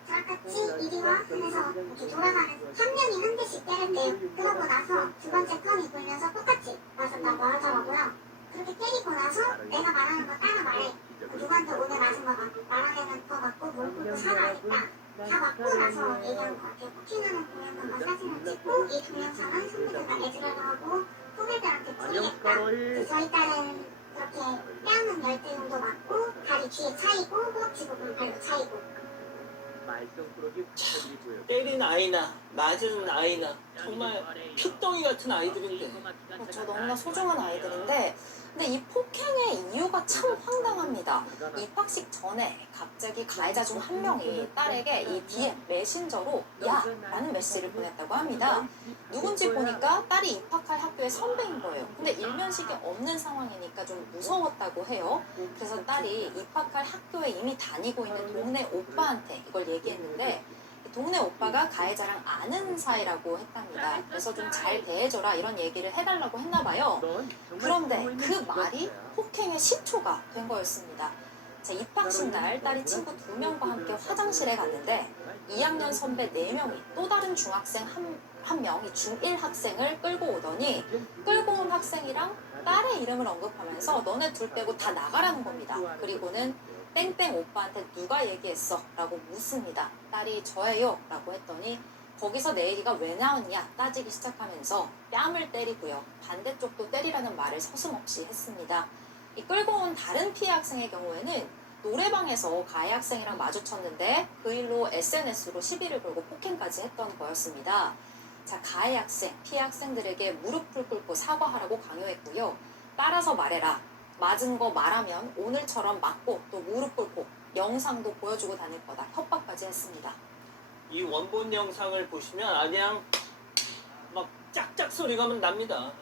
저같이 이리 와 하면서 이렇게 돌아가는 한 명이 한 대씩 때렸대요. 그러고 나서 두 번째 턴이 돌면서 똑같이 맞았다고 하더라고요. 그렇게 때리고 나서 내가 말하는 거 따라 말해. 누구한테 오늘 맞은 거 말하는 거 맞고 뭘 긁고 사과하겠다. 다 맞고 나서 얘기한 것 같아요. 폭행하는 동영상과 사진을 찍고 이 동영상은 선배들과 애들하고 하고 후배들한테 보내겠다. 저희 딸은 그렇게 뺨은 10대 정도 맞고 다리 뒤에 차이고 허벅지 부분 발도 차이고. 때린 아이나 맞은 아이나 정말 핏덩이 같은 아이들인데. 저 너무나 소중한 아이들인데 근데 이 폭행의 이유가 참 황당합니다. 입학식 전에 갑자기 가해자 중 한 명이 딸에게 이 DM 메신저로 야! 라는 메시지를 보냈다고 합니다. 누군지 보니까 딸이 입학할 학교의 선배인 거예요. 근데 일면식이 없는 상황이니까 좀 무서웠다고 해요. 그래서 딸이 입학할 학교에 이미 다니고 있는 동네 오빠한테 이걸 얘기했는데 동네 오빠가 가해자랑 아는 사이라고 했답니다. 그래서 좀 잘 대해줘라 이런 얘기를 해달라고 했나 봐요. 그런데 그 말이 폭행의 시초가 된 거였습니다. 자, 입학식 날 딸이 친구 2명과 함께 화장실에 갔는데 2학년 선배 4명이 또 다른 중학생 한 명이 중1 학생을 끌고 오더니 끌고 온 학생이랑 딸의 이름을 언급하면서 너네 둘 빼고 다 나가라는 겁니다. 그리고는 땡땡 오빠한테 누가 얘기했어? 라고 묻습니다. 딸이 저예요 라고 했더니 거기서 내 얘기가 왜 나왔냐 따지기 시작하면서 뺨을 때리고요. 반대쪽도 때리라는 말을 서슴없이 했습니다. 이 끌고 온 다른 피해 학생의 경우에는 노래방에서 가해 학생이랑 마주쳤는데 그 일로 SNS로 시비를 걸고 폭행까지 했던 거였습니다. 자, 가해 학생, 피해 학생들에게 무릎을 꿇고 사과하라고 강요했고요. 따라서 말해라. 맞은 거 말하면 오늘처럼 맞고 또 무릎 꿇고 영상도 보여주고 다닐 거다. 협박까지 했습니다. 이 원본 영상을 보시면 그냥 막 짝짝 소리가 납니다.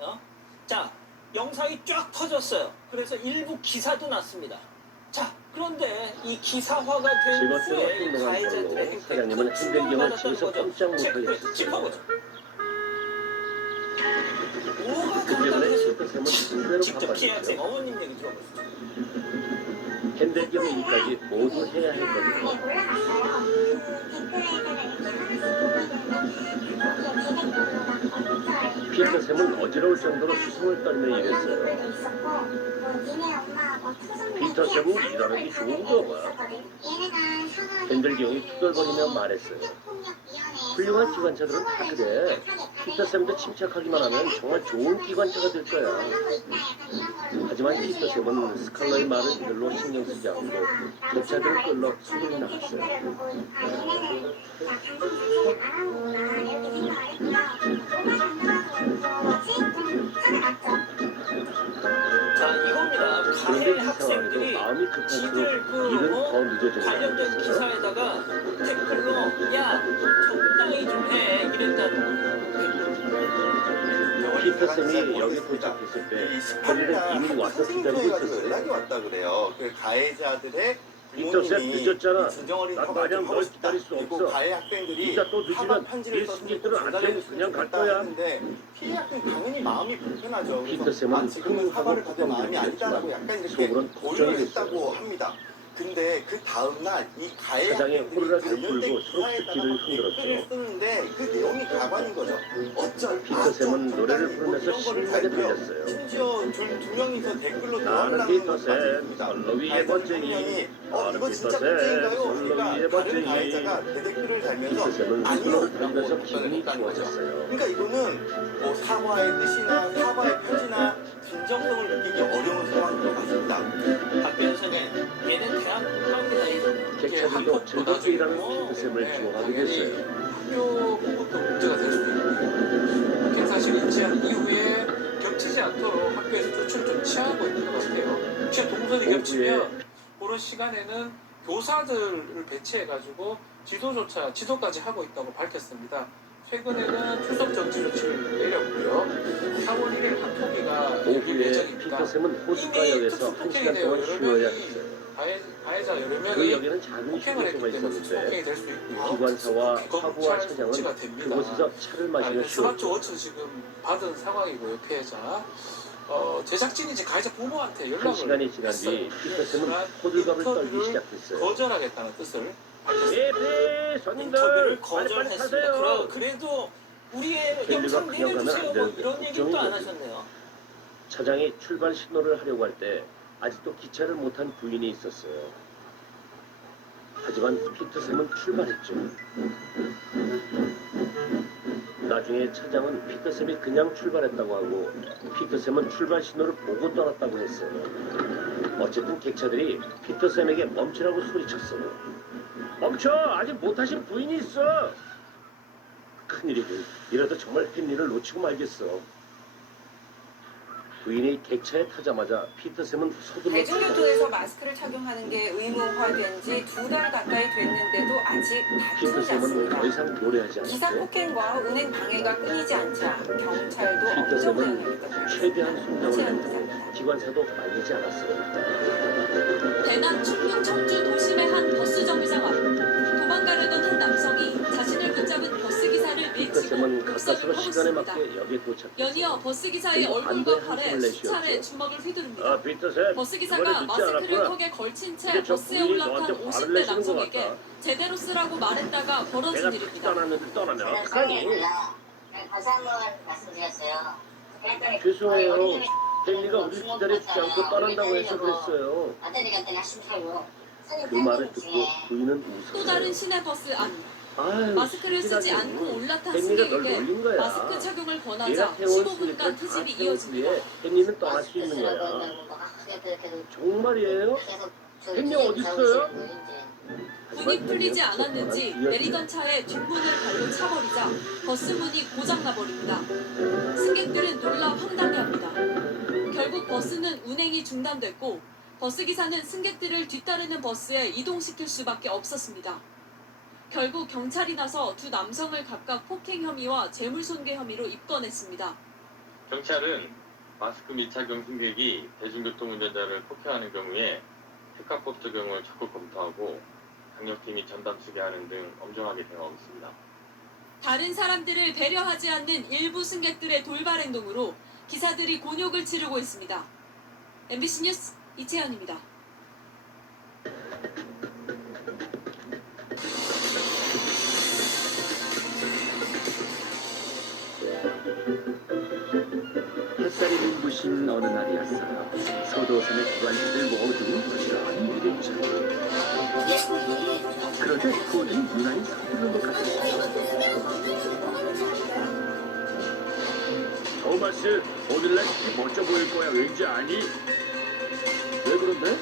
자, 영상이 쫙 터졌어요. 그래서 일부 기사도 났습니다. 자, 그런데 이 기사화가 된 후에 가해자들의 행태가 사장님은 핸들경을 집에서 꼼짝 못하겠어요. 짚어보죠. 뭐가 그 때문에 간단해서 실패sem은 직접 피해 학생 어머님 얘기 들어보시죠. 핸들경 일까지 모두 해야 했거든요. 피터샘은 어지러울 정도로 수성을 떨며 이랬어요. 피터샘은 일하는 게 좋은가 봐. 핸들경이 투덜거리며 말했어요. 훌륭한 기관차들은 다 그래. 피터샘도 침착하기만 하면 정말 좋은 기관차가 될 거야. 하지만 피터샘은 스칼러의 말을 별로 신경 쓰지 않고 객차들을 끌러 소문이 나갔어요. 자, 이겁니다. 가해 학생들이 마음이 급할수록 지들 일은 더 늦어지는 관련된 거예요. 기사에다가 댓글로 야 적당히 좀 해 이랬다는 피터샘이 여기 도착했을 때 저희는 이미 와서 기다리고 있었어요. 연락이 왔다 그래요. 그 가해자들의 피터샘 늦었잖아. 진정어린 난 사과를 마냥 좀 하고 널 싶다. 기다릴 수 그리고 없어. 가해 학생들이 진짜 또 사과 늦으면 편지를 이 써서 승객들은 안 전달해 되고 그냥 갈 줬다 거야. 했는데 피해 학생 당연히 마음이 불편하죠. 그래서 피터샘은 지금은 사과를 받을 마음이 걱정되고 아니다라고 있지만 약간 이렇게 속으론 고려를 걱정이 했다고 합니다. 근데 그 다음날 이 가해 사장이 학생들이 호루라기를 관련된 불고 기사에다가 소식지를 막 댓글을 흔들었죠. 쓰는데 그 내용이 가관인 거죠. 어쩔 피터샘은 노래를 부르면서 신나게 들렸어요. 심지어 두 명이서 댓글로 나는 대화를 피터샘, 솔로 위의 번쟁이. 이거 나는 진짜 피터샘, 문제인가요? 솔로 그러니까 위의 다른 번쟁이. 가해자가 대댓글을 달면서 피터샘은 아니요 손으로 들으면서 라고 기분이 답변을 했다는 거죠. 좋아졌어요. 그러니까 이거는 뭐 사과의 뜻이나 사과의 표지나 진정성을 느끼기 어려운 상황인 것 같습니다. 박변선은 얘는 대학 국가입니다. 객차들도 즐겁게 일하는 피터샘을 좋아하게 됐어요. 학교 공부도 문제가 될 수도 있고 폭행 사실을 인지한 이후에 겹치지 않도록 학교에서 조치를 좀 취하고 있는 것 같아요. 취 동선이 겹치면 그런 시간에는 교사들을 배치해가지고 지도까지 하고 있다고 밝혔습니다. 최근에는 출석 정지 조치를 내렸고요. 4월 1일 학폭위가 열릴 오후에 예정입니다. 피터샘은 호숫가역에서 1시간 동안 쉬어야 했어요. 가해자 여러 그 명이 역에는 작은 폭행을 휴게소가 했기 때문에 있었는데 폭행이 될 수 있고요. 기관사와 검찰 사부와 차장은 조치가 됩니다. 그곳에서 차를 마시며 스마트 쉬었죠. 워치 지금 받은 상황이고요, 피해자. 제작진이 이제 가해자 부모한테 연락을 1시간이 지난 뒤 피터샘은 호들갑을 떨기 시작했어요. 거절하겠다는 뜻을 예피 손님들 인터뷰를 빨리빨리 거절했습니다. 타세요. 그래도 우리의 헬리가 영상 그냥 가면 내려주세요. 안 뭐 되는데 이런 얘기는 또 안 걱정이죠. 하셨네요. 차장이 출발 신호를 하려고 할 때 아직도 기차를 못한 부인이 있었어요. 하지만 피터샘은 출발했죠. 나중에 차장은 피터샘이 그냥 출발했다고 하고 피터샘은 출발 신호를 보고 떠났다고 했어요. 어쨌든 객차들이 피터샘에게 멈추라고 소리쳤어요. 멈춰! 아직 못하신 부인이 있어! 큰일이군. 이러다 정말 팬일을 놓치고 말겠어. 부인이 객차에 타자마자 피터샘은 서둘러 대중교통에서 마스크를 착용하는 게 의무화된 지 2달 가까이 됐는데도 아직 다투지 피터샘은 않습니다. 더 이상 노래하지 기사 않았죠. 폭행과 운행 방해가 끊이지 않자 경찰도 엄정 피터샘은 대응을 했다고 최대한 속력을 최현 냈고 기관사도 말리지 않았어요. 대남 충북 청주 도심의 한 버스 정류장 앞 도망가려던 한 남성이 자신을 붙잡은 버스 기사를 밀치고 피터샘은 욕설을 가까스로 시간에 퍼붓습니다. 맞게 역에 도착했어요. 연이어 버스 기사의 그리고 얼굴과 안도의 팔에 한숨을 수차례 내쉬었죠. 주먹을 휘두릅니다. 아, 피터샘, 버스 이번에 기사가 늦지 마스크를 않았구나. 턱에 걸친 채 이제 저 버스에 부인이 올라탄 너한테 화를 50대 내시는 것 남성에게 같다. 제대로 쓰라고 말했다가 벌어진 내가 다시 일입니다. 떠났는데 떠나면 저는 어떡하니? 성의입니다. 다시 한번 말씀드렸어요. 그랬더니 죄송해요. 어린이집에 헨리가 우리 기다려주지 않고 떠난다고 해서 그랬어요. 아들이한테 약속 팔고 그 말을 듣고 부인은 또 다른 웃었어요. 시내버스 안 아유, 마스크를 쓰지 시키다니. 않고 올라탄 헨리가 널 승객에게 놀린 거야. 마스크 착용을 권하자 얘가 태운 15분간 승객들 다 트집이 태운 이어집니다. 뒤에 헨리는 떠날 수 있는 거야. 정말이에요? 헨리 어디 있어요? 문이 풀리지 않았는지 내리던 차에 뒷문을 발로 차버리자 버스 문이 고장나버립니다. 승객들은 놀라 황당해합니다. 결국 버스는 운행이 중단됐고 버스 기사는 승객들을 뒤따르는 버스에 이동시킬 수밖에 없었습니다. 결국 경찰이 나서 두 남성을 각각 폭행 혐의와 재물손괴 혐의로 입건했습니다. 경찰은 마스크 미착용 승객이 대중교통 운전자를 폭행하는 경우에 특가법 적용을 적극 검토하고 강력히 전담치게 하는 등 엄정하게 대응하고 있습니다. 다른 사람들을 배려하지 않는 일부 승객들의 돌발 행동으로 기사들이 곤욕을 치르고 있습니다. MBC 뉴스 이채연입니다. 햇살이 눈부신 어느 날이었어요. 서도선의 기관사들 모두 부지런히 일했죠. 그런데 고딩 유난히 서두르는 것 같았어요. 토마스, 오늘날 특히 멋져 보일 거야. 왠지 아니? 왜 그런데?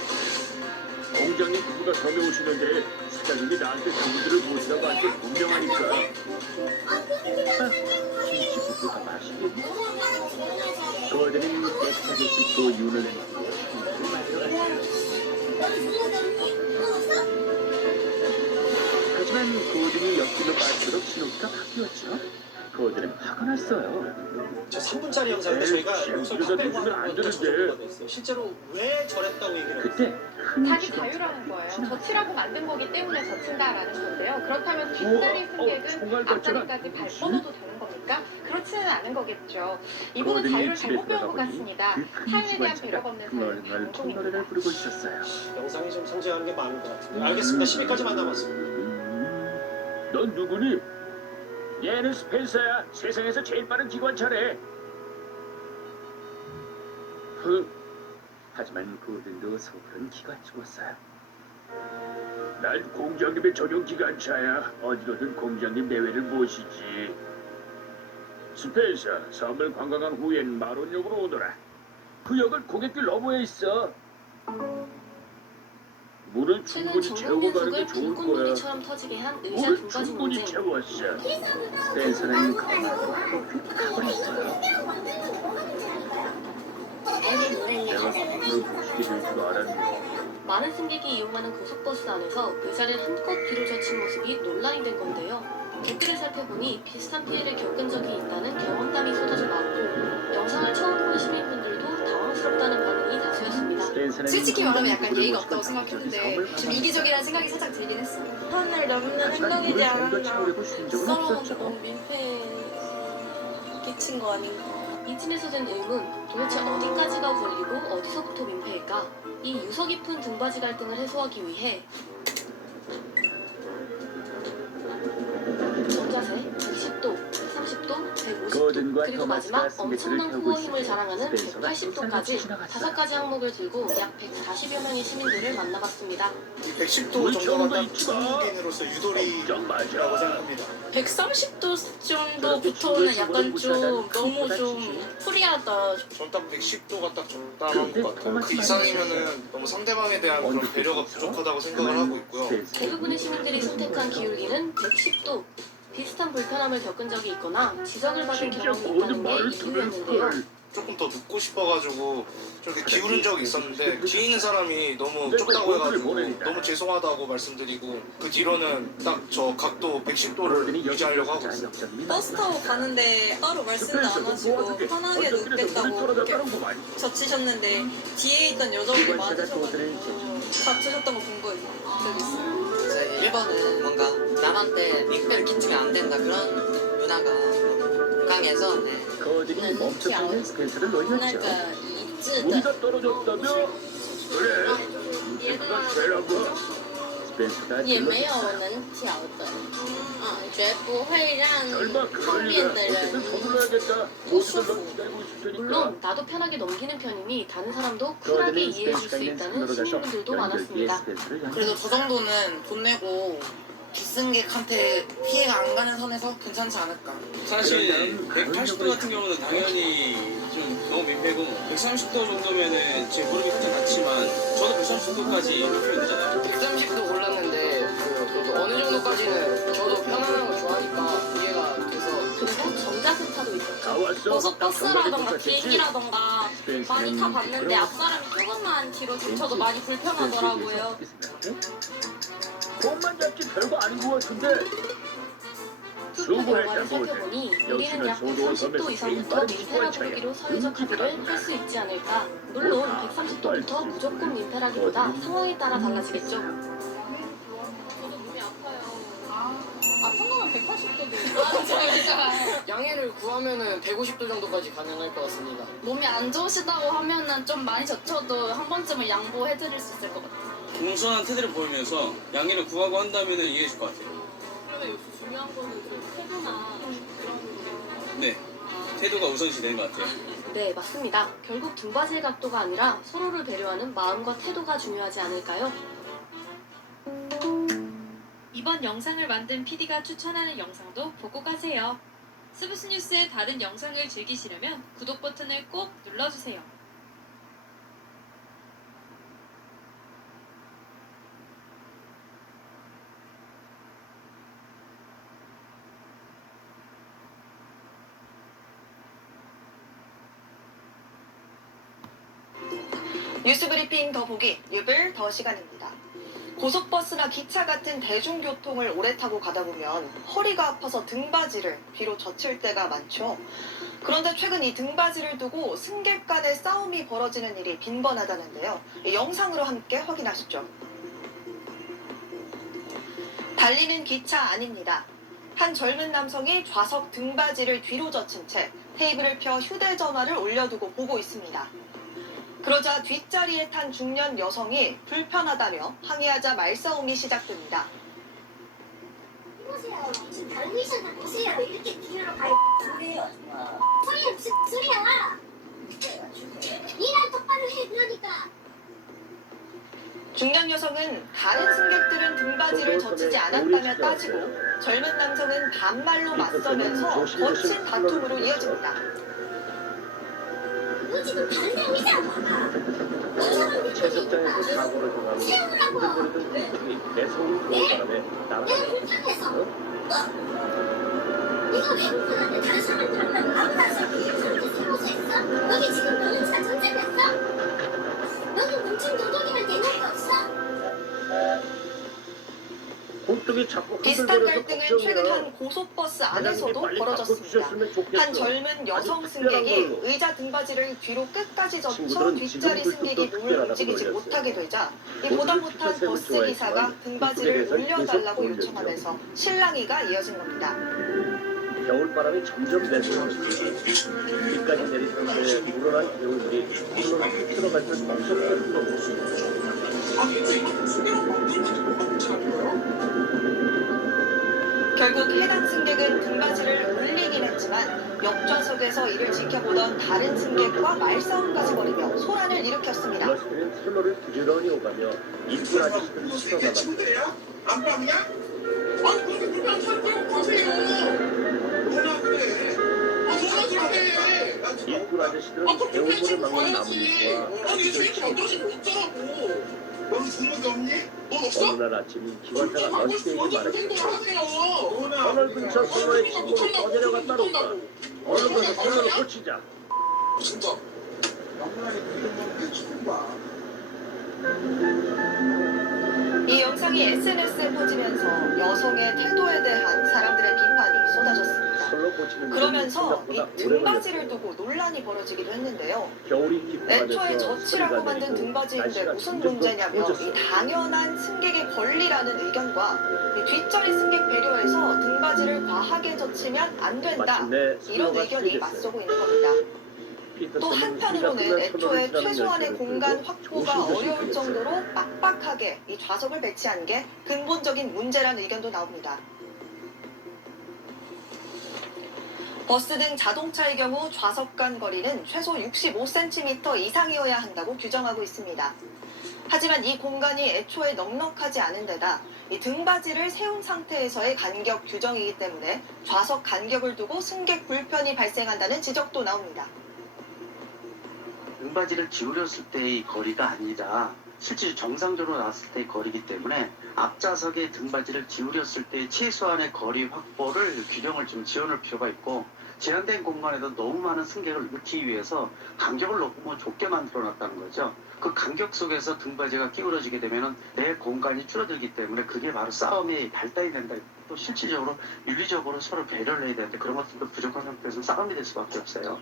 공장님 그보다 전에 오시는데 사장님이 나한테 그분들을 모시라고 한 게 분명하니까. 김치국수가 맛있겠네. 거드는 깨끗하게 씻고 윤을 했고 하지만 고든이 엮이는 말수록 신호기가 바뀌었죠. 고든은 화가 났어요. 저 3분짜리 영상인데 저희가 요소 다 빼고 하는 건 처리가 됐어요. 실제로 왜 저랬다고 얘기를 그때 자기 자유라는 거예요. 젖히라고 만든 거기 때문에 젖힌다라는 건데요. 그렇다면 뒷자리 승객은 앞자리까지 발 뻗어도 되는 겁니까? 그렇지는 않은 거겠죠. 이분은 거든이 자유를 집에 잘못 배운 것 들어가 보니 같습니다. 그 큰 타인에 대한 기관차가 배려가 없는 흥얼흥얼 삶은 콧노래를 부르고 있었어요. 영상이 좀 상징하는 게 많은 것 같은데. 알겠습니다. 10위까지만 남았습니다. 넌 누구니? 얘는 스펜서야. 세상에서 제일 빠른 기관차래. 하지만 고든도 속은 기가 죽었어요. 난 공장님의 전용 기관차야. 어디로든 공장님 내외를 모시지. 스펜서, 섬을 관광한 후엔 마론역으로 오너라. 그 역은 고객길 너머에 있어. 물을 최근 충분히 채우고 가는 게 전동유속을 좋을 거야. 불꽃놀이처럼 터지게 한 의자 물을 등받이 충분히 논쟁. 채웠어. 스펜서는 가만히 가버렸어요. 내가 물을 부시게 될 줄 알았는데. 많은 승객이 이용하는 고속버스 안에서 의자를 한껏 뒤로 젖힌 모습이 논란이 된 건데요. 댓글을 살펴보니 비슷한 피해를 겪은 적이 있다는 경험담이 쏟아져 나오고 영상을 처음 본 시민분들도 당황스럽다는 반응이 다수였습니다. 솔직히 말하면 약간 예의가 없다고 생각했는데 좀 이기적이라는 생각이 살짝 들긴 했어. 선을 넘는 행동이지 않았나. 사람한테 너무 민폐 끼친 거 아닌가. 이쯤에서 든 의문, 도대체 어디까지가 권리고 어디서부터 민폐일까? 이 유서 깊은 등받이 갈등을 해소하기 위해 정자세 110도, 130도, 150도, 거든과 그리고 마지막 토마스가 엄청난 승객들을 후보 힘을 태우고 자랑하는 스펜서가 180도까지 지나갔어요. 5가지 항목을 들고 약 140여 명의 시민들을 만나봤습니다. 이 110도 정도가 딱 중국인으로서 유도리라고 생각합니다. 130도 정도부터는 약간 좀 너무 좀 프리하다. 전 딱 110도가 딱 적당한 것 같아요. 그 이상이면은 너무 상대방에 대한 그런 배려가 부족하다고 생각을 하고 있고요. 대부분의 시민들이 선택한 기울기는 110도. 비슷한 불편함을 겪은 적이 있거나 지적을 받은 경험이 있다는 게 이유였는데요. 조금 더 눕고 싶어가지고 좀 이렇게 기울인 적이 있었는데 뒤에 있는 사람이 너무 좁다고 해가지고 너무 죄송하다고 말씀드리고 그 뒤로는 딱 저 각도 110도를 유지하려고 하고 있어요. 버스 타고 가는데 따로 말씀도 안 하시고 편하게 눕겠다고 이렇게 젖히셨는데 뒤에 있던 여자분이 맞으셔가지고 다투셨던 거 본 거 있어요. 이제 1번은 뭔가 남한테 민폐를 끼치면 안 된다 그런 문화가 강해서 거든이 멈춰있는 스펜서를 노렸죠. 우리가 떨어졌다며? 그래. 민폐가 죄라고. 스펜서가 也没 질렀어요. 有能调的，绝不会让 설마 后面 그럴 的 리가. 人 어쨌든 서둘러야겠다. 모두들 넌 기다리고 있을 테니까. 물론 나도 편하게 넘기는 편이니 다른 사람도 쿨하게 이해해줄 수 있다는 시민분들도 많았습니다. 그래도 저 정도는 돈 내고 기승객한테 피해가 안 가는 선에서 괜찮지 않을까. 사실 180도 같은 경우는 당연히 좀 너무 민폐고 130도 정도면은 제 무릎이 살짝 다치지만 저도 130도까지 민폐면 되잖아요. 130도 골랐는데 그래도 어느 정도까지는 저도 편안한 걸 좋아하니까 이해가 돼서. 그리고 정자세타도 있었죠. 고속버스라던가 비행기라던가 많이 타봤는데 앞사람이 조금만 뒤로 젖혀도 많이 불편하더라고요. 돈만 잡지 별거 아닌 것 같은데. 투표 결과를 살펴보니 우리는 약 130도 이상부터 민폐라 부르기로 사회적 합의를 할 수 있지 않을까. 물론 130도부터 무조건 민폐라기보다 상황에 따라 달라지겠죠. 아픈 거면 180도도 양해를 구하면은 150도 정도까지 가능할 것 같습니다. 몸이 안 좋으시다고 하면은 좀 많이 젖혀도 한 번쯤은 양보해드릴 수 있을 것 같아요. 공손한 태도를 보이면서 양해를 구하고 한다면 이해해 줄 것 같아요. 그러면 역시 중요한 거는 좀 태도나 그런 네, 태도가 우선시 되는 것 같아요. 네, 맞습니다. 결국 등받이의 각도가 아니라 서로를 배려하는 마음과 태도가 중요하지 않을까요? 이번 영상을 만든 PD가 추천하는 영상도 보고 가세요. 스브스 뉴스의 다른 영상을 즐기시려면 구독 버튼을 꼭 눌러주세요. 뉴스브리핑 더 보기 뉴블 더 시간입니다. 고속버스나 기차 같은 대중교통을 오래 타고 가다 보면 허리가 아파서 등받이를 뒤로 젖힐 때가 많죠. 그런데 최근 이 등받이를 두고 승객 간의 싸움이 벌어지는 일이 빈번하다는데요. 이 영상으로 함께 확인하시죠. 달리는 기차 아닙니다. 한 젊은 남성이 좌석 등받이를 뒤로 젖힌 채 테이블을 펴 휴대전화를 올려두고 보고 있습니다. 그러자 뒷자리에 탄 중년 여성이 불편하다며 항의하자 말싸움이 시작됩니다. 보세요. 지금 다른 미션들 보세요. 이렇게 뒤로 가요. 소리야. 소리야 무슨 소리야. 일을 똑바로 해. 그러니까. 중년 여성은 다른 승객들은 등받이를 젖히지 않았다며 따지고 젊은 남성은 반말로 맞서면서 거친 다툼으로 이어집니다. 너 지금 다른 사람 이상 채석장에서 사고를 당하고 흔들거리던 이 매서운 그 바람에 날아가는 불편해서. 네가 왜 불편한데 다른 사람들 만나고 아무나 저렇게 세워서 했어? 여기 지금 너는 차 전쟁했어? 너는 문진 도둑이면 되는 거 없어? 꼴뚜기 자꾸 비슷한 흔들거려서 갈등은 최근 한 걱정이야. 고속버스 사장님이 안에서도 빨리 벌어졌습니다. 바꿔주셨으면 좋겠어. 한 젊은 여성 아주 특별한 승객이 걸로. 의자 등받이를 뒤로 끝까지 젖혀 친구들은 뒷자리 지금 승객이 불쑥 몸을 특별하다고 움직이지 놀렸어요. 못하게 되자 이 모두들 보다 못한 주차sem을 버스 좋아했지만 기사가 등받이를 그쪽에 대해서 올려달라고 계속 요청하면서 실랑이가 이어진 겁니다. 겨울바람이 점점 내려오는지 비까지 내린 상태에 불어난 겨울물이 물로 들어갈 듯 멈췄다. 결국 해당 승객은 등받이를 올리긴 했지만 옆좌석에서 이를 지켜보던 다른 승객과 말싸움까지 벌이며 소란을 일으켰습니다. 버스는 선로를 부지런히 오가며 입구 아저씨들을 치러나갔다. 안방이야? 아니 무슨 그냥 살펴 가세요. 뭐라 그래? 뭐라 그래? 입구 아저씨들은 겨울물을 막는 나무잎과 아니 저렇게 앉아서 어쩌라고? 너는 죽는 없니? 넌 없어? 어느 날 아침 기관차가 너씨에게 말했다. 하세요. 터널 근처 선로에 친구를 더 데려갔다 놓다. 얼른 가서 선로를 고치자. 진짜. 이 영상이 SNS에 퍼지면서 여성의 태도에 대한 사람들의 비판이 쏟아졌습니다. 선로 고치는 그러면서 이 생각보다 오래 등받이를 걸렸어요. 두고 논란이 벌어지기도 했는데요. 겨울이 애초에 깊어가면서 젖히라고 소리가 만든 내리고 등받이인데 날씨가 무슨 점점 더 문제냐며 추워졌어요. 이 당연한 승객의 권리라는 의견과 이 뒷자리 승객 배려해서 등받이를 과하게 젖히면 안 된다 마침내 이런 선로가 의견이 수리됐어요. 맞서고 있는 겁니다. 또 피터슨은 한편으로는 우리가 애초에 끝나는 최소한의 선로를 공간 들고 확보가 조심조심 어려울 가겠어요. 정도로 빡빡하게 이 좌석을 배치한 게 근본적인 문제라는 의견도 나옵니다. 버스 등 자동차의 경우 좌석 간 거리는 최소 65cm 이상이어야 한다고 규정하고 있습니다. 하지만 이 공간이 애초에 넉넉하지 않은 데다 이 등받이를 세운 상태에서의 간격 규정이기 때문에 좌석 간격을 두고 승객 불편이 발생한다는 지적도 나옵니다. 등받이를 기울였을 때의 거리가 아니라 실제 정상적으로 나왔을 때의 거리이기 때문에 앞좌석의 등받이를 기울였을 때의 최소한의 거리 확보를 규정을 좀 지어놓을 필요가 있고 제한된 공간에도 너무 많은 승객을 넣기 위해서 간격을 너무 좁게 만들어놨다는 거죠. 그 간격 속에서 등받이가 기울어지게 되면 내 공간이 줄어들기 때문에 그게 바로 싸움이 발단이 된다. 또 실질적으로 윤리적으로 서로 배려를 해야 되는데 그런 것들도 부족한 상태에서 싸움이 될 수밖에 없어요.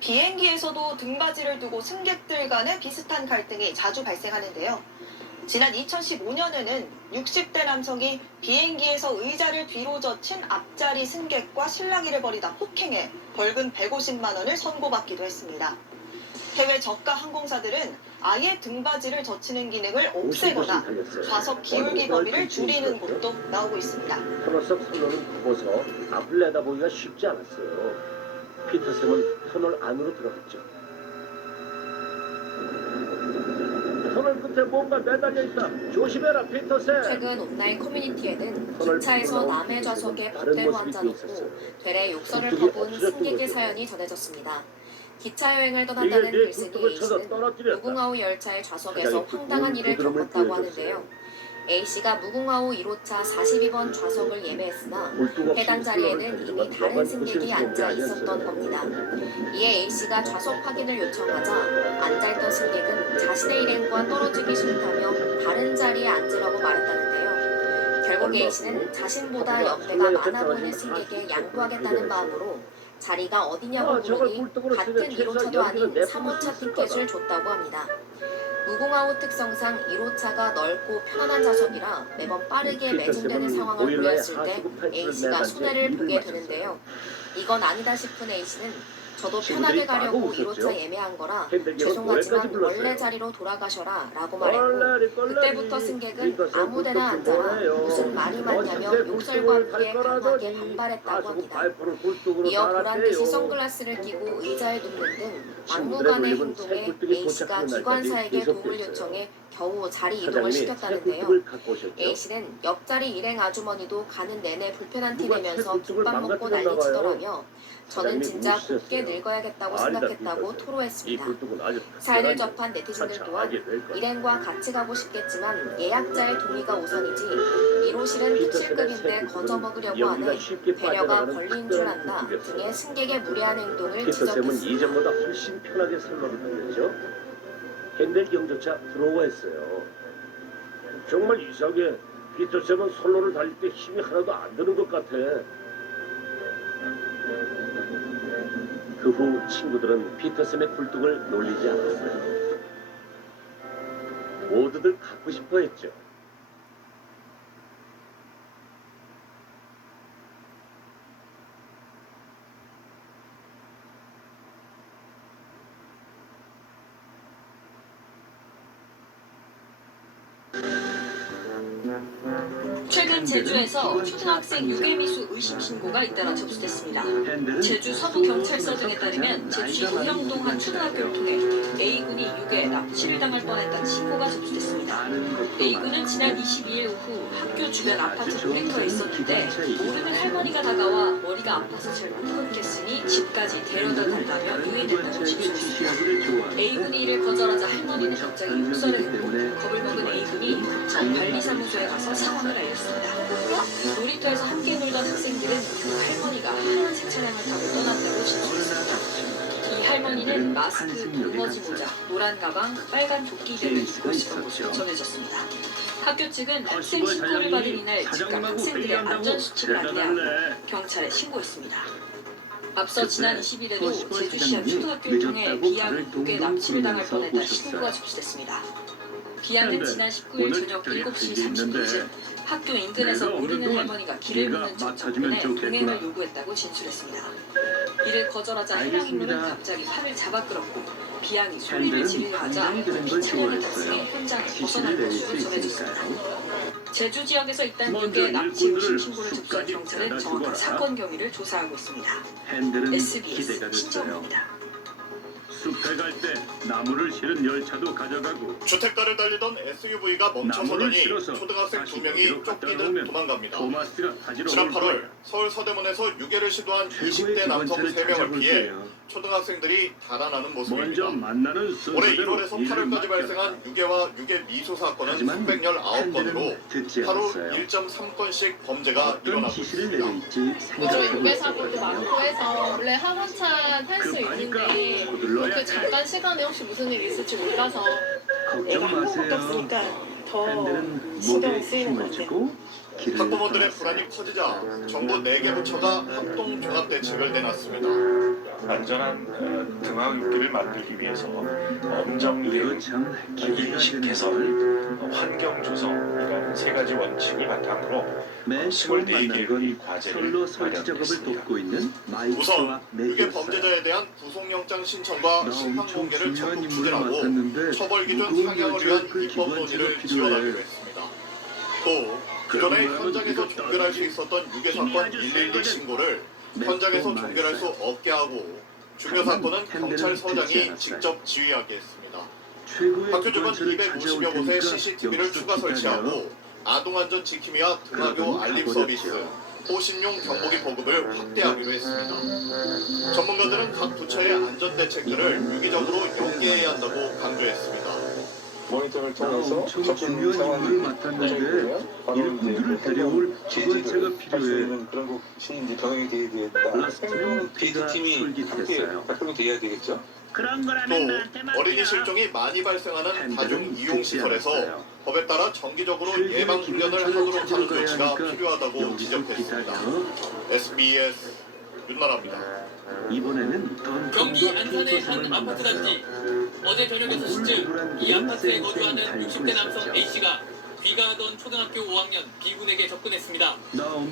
비행기에서도 등받이를 두고 승객들 간의 비슷한 갈등이 자주 발생하는데요. 지난 2015년에는 60대 남성이 비행기에서 의자를 뒤로 젖힌 앞자리 승객과 실랑이를 벌이다 폭행해 벌금 150만 원을 선고받기도 했습니다. 해외 저가 항공사들은 아예 등받이를 젖히는 기능을 없애거나 좌석 기울기 범위를 줄이는 곳도 나오고 있습니다. 터널석 선로는 굽어서 앞을 내다보기가 쉽지 않았어요. 피터슨은 터널 안으로 들어갔죠. 터널 끝에 뭔가 매달려 있다. 조심해라, 피터슨. 최근 온라인 커뮤니티에는 터널 기차에서 끝으로 남의 좌석에 다른 박대로 모습이 앉아놓고 있었어요. 되레 욕설을 뚝뚝이 퍼부은 엎드렸던 승객의 거죠. 사연이 전해졌습니다. 기차 여행을 떠난다는 이게 내 글쓴이 뚝뚝을 쳐서 A씨는 떨어뜨렸다. 무궁화호 열차의 좌석에서 사장이 황당한 일을 부드러움을 겪었다고 보여줬어요. 하는데요. A씨가 무궁화호 1호차 42번 좌석을 예매했으나 해당 자리에는 이미 다른 승객이 앉아 있었던 겁니다. 이에 A씨가 좌석 확인을 요청하자 앉아있던 승객은 자신의 일행과 떨어지기 싫다며 다른 자리에 앉으라고 말했다는데요. 결국 A씨는 자신보다 연배가 많아 보이는 승객에 양보하겠다는 마음으로 자리가 어디냐고 물으니 같은 1호차도 아닌 3호차 티켓을 줬다고 합니다. 무궁화호 특성상 1호차가 넓고 편안한 좌석이라 매번 빠르게 매진되는 상황을 보였을 때 A씨가 손해를 보게 되는데요. 이건 아니다 싶은 A씨는 저도 편하게 가려고 1호차 예매한 거라 죄송하지만 원래 자리로 돌아가셔라 라고 말했고, 그때부터 승객은 아무데나 앉아라 무슨 말이 많냐며 욕설과 함께 강하게 반발했다고 합니다. 이어 보란듯이 선글라스를 끼고 의자에 눕는 등 막무가내 행동에 A씨가 기관사에게 도움을 요청해 겨우 자리 이동을 시켰다는데요. A씨는 옆자리 일행 아주머니도 가는 내내 불편한 티 내면서 김밥 먹고 난리치더라며 저는 진짜 곱게 늙어야겠다고 생각했다고 토로했습니다. 사연을 접한 네티즌들 또한 일행과 같이 가고 싶겠지만 예약자의 동의가 우선이지 1호실은 특실급인데 거저 먹으려고 하네 배려가 권리인 줄 안다 등의 승객의 무례한 행동을 지적했습니다. 이전보다 훨씬 편하게 선로를 돌렸죠. 핸들경조차 들어와 있어요. 정말 이상해. 피터쌤은 선로를 달릴 때 힘이 하나도 안 드는 것 같아. 그 후 친구들은 피터쌤의 굴뚝을 놀리지 않았어요. 모두들 갖고 싶어 했죠. 최근 제주에서 초등학생 유괴미수 의심 신고가 잇따라 접수됐습니다. 제주 서부경찰서 등에 따르면 제주시 도영동 한 초등학교를 통해 A군이 유괴, 납치를 당할 뻔했다는 신고가 접수됐습니다. A군은 지난 22일 오후 학교 주변 아파트 놀이터에 있었는데 모르는 할머니가 다가와 머리가 아파서 잘 못 걷겠으니 집까지 데려다 달라며 유해됐다고 진술했습니다. A군이 이를 거절하자 할머니는 갑자기 욕설을 했고 겁을 먹은 A군이 전 관리사무소에 가서 상황을 알렸습니다. 놀이터에서 함께 놀던 학생들은 그 할머니가 하얀색 차량을 타고 떠났다고 진술했습니다. 이 할머니는 마스크, 두머지 모자, 노란 가방, 빨간 조끼 등을 입고 있었던 것으로 전해졌습니다. 학교 측은 학생 신고를 받은 이날 즉각 학생들의 안전수칙을 안내하고 경찰에 신고했습니다. 앞서 지난 20일에도 제주시 한 초등학교를 통해 비양 유괴 납치를 당할 뻔했다 신고가 접수됐습니다. 비양은 지난 19일 저녁 7시 30분쯤 학교 인근에서 모르는 할머니가 길을 묻는 척 접근해 동행을 요구했다고 진술했습니다. 이를 거절하자 해당 인물은 갑자기 팔을 잡아 끌었고 비양이 소리를 지르려 하자 차량을 탑승해 현장을 벗어난 것으로 전해졌습니다. 제주 지역에서 일단 유괴 납치 의심 신고를 접수한 경찰은 정확한 사건 경위를 조사하고 있습니다. SBS 신정입니다. 숲에 갈 때 나무를 실은 열차도 가져가고 주택가를 달리던 SUV가 멈춰서더니 초등학생 2명이 쫓기듯 도망갑니다. 지난 8월 서울 서대문에서 유괴를 시도한 20대 남성 3명을 피해 초등학생들이 달아나는 모습입니다. 올해 1월에서 8월까지 발생한 유괴와 유괴 미수 사건은 319건으로 하루 1.3건씩 범죄가 일어나고 있습니다. 요즘 유괴 사고도 많고 해서 원래 학원차 탈 수 있는데 그 잠깐 시간에 혹시 무슨 일이 있을지 몰라서 걱정 마세요. 핸들은 목에 힘을 주고 학부모들의 불안이 커지자 정부 4개 부처가 합동 종합대책을 내놨습니다. 안전한 등하굣길을 만들기 위해서 엄정된 인식 개선, 환경 조성이라는 3가지 원칙을 바탕으로 24개의 과제를 마련했습니다. 우선 유괴 범죄자에 대한 구속영장 신청과 심판 공개를 적극 추진하고 처벌 기준 상향을 위한 입법 논의를 지원하기로 했습니다. 또 그전에 현장에서 종결할 수 있었던 유괴 사건 112 신고를 현장에서 종결할 수 없게 하고 중요 사건은 경찰서장이 직접 지휘하게 했습니다. 학교 주변 250여 곳에 CCTV를 추가 설치하고 아동안전 지킴이와 등하교 알림 서비스, 호신용 경보기 보급을 확대하기로 했습니다. 전문가들은 각 부처의 안전 대책들을 유기적으로 연계해야 한다고 강조했습니다. 모니터를 통해서 엄청 중요한 임무를 맡았는데 일꾼들을 데려올 기관차가 필요해. 그런 곳이 병행이 되어야 되겠다. 라스트는 비트팀이 함께 활동돼야 되겠죠. 또 어린이 실종이 많이 발생하는 다중 이용 시설에서 법에 따라 정기적으로 예방 훈련을 하도록 하는 조치가 필요하다고 지적했습니다. SBS 윤나라입니다. 이번에는 경기 안산의 한 아파트 단지 어제 저녁 6시쯤 이 아파트에 거주하는 60대 남성 A씨가 귀가하던 초등학교 5학년 B군에게 접근했습니다.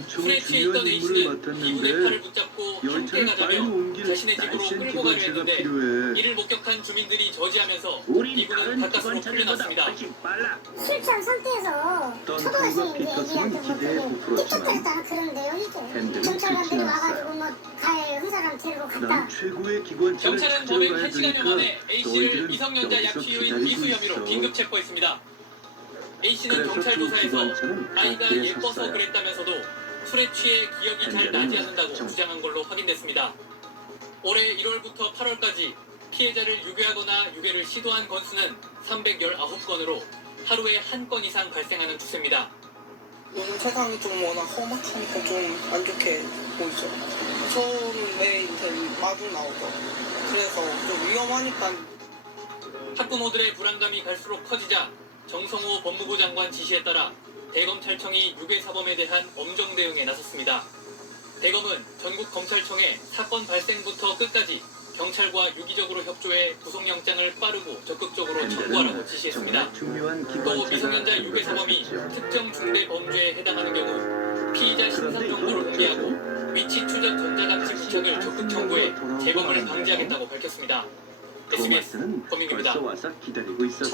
술에 취해 있던 A씨는 B군의 팔을 붙잡고 함께 가자며 자신의 집으로 끌고 가려 했는데 이를 목격한 주민들이 저지하면서 B군은 가까스로 풀려났습니다. 술 취한 상태에서 초등학생이 얘기하고 삐끗다 했다는 그런 내용이죠. 경찰관들이 와가지고 뭐 가해 한 사람 데리러 갔다. 경찰은 범행 1시간여 만에 A씨를 미성년자 약취유인 미수 혐의로 긴급 체포했습니다. A씨는 경찰 조사에서 아이가 예뻐서 그랬다면서도 술에 취해 기억이 잘 나지 않는다고 주장한 걸로 확인됐습니다. 올해 1월부터 8월까지 피해자를 유괴하거나 유괴를 시도한 건수는 319건으로 하루에 한 건 이상 발생하는 추세입니다. 요즘 세상이 좀 워낙 험악하니까 좀 안 좋게 보이죠. 처음에 이제 마중 나오죠. 그래서 좀 위험하니까. 학부모들의 불안감이 갈수록 커지자 정성호 법무부 장관 지시에 따라 대검찰청이 유괴사범에 대한 엄정 대응에 나섰습니다. 대검은 전국 검찰청에 사건 발생부터 끝까지 경찰과 유기적으로 협조해 구속영장을 빠르고 적극적으로 청구하라고 지시했습니다. 또 미성년자 유괴사범이 특정 중대 범죄에 해당하는 경우 피의자 신상 정보를 공개하고 위치 추적 전자장치 부착을 적극 청구해 재범을 방지하겠다고 밝혔습니다. SBS 범인입니다.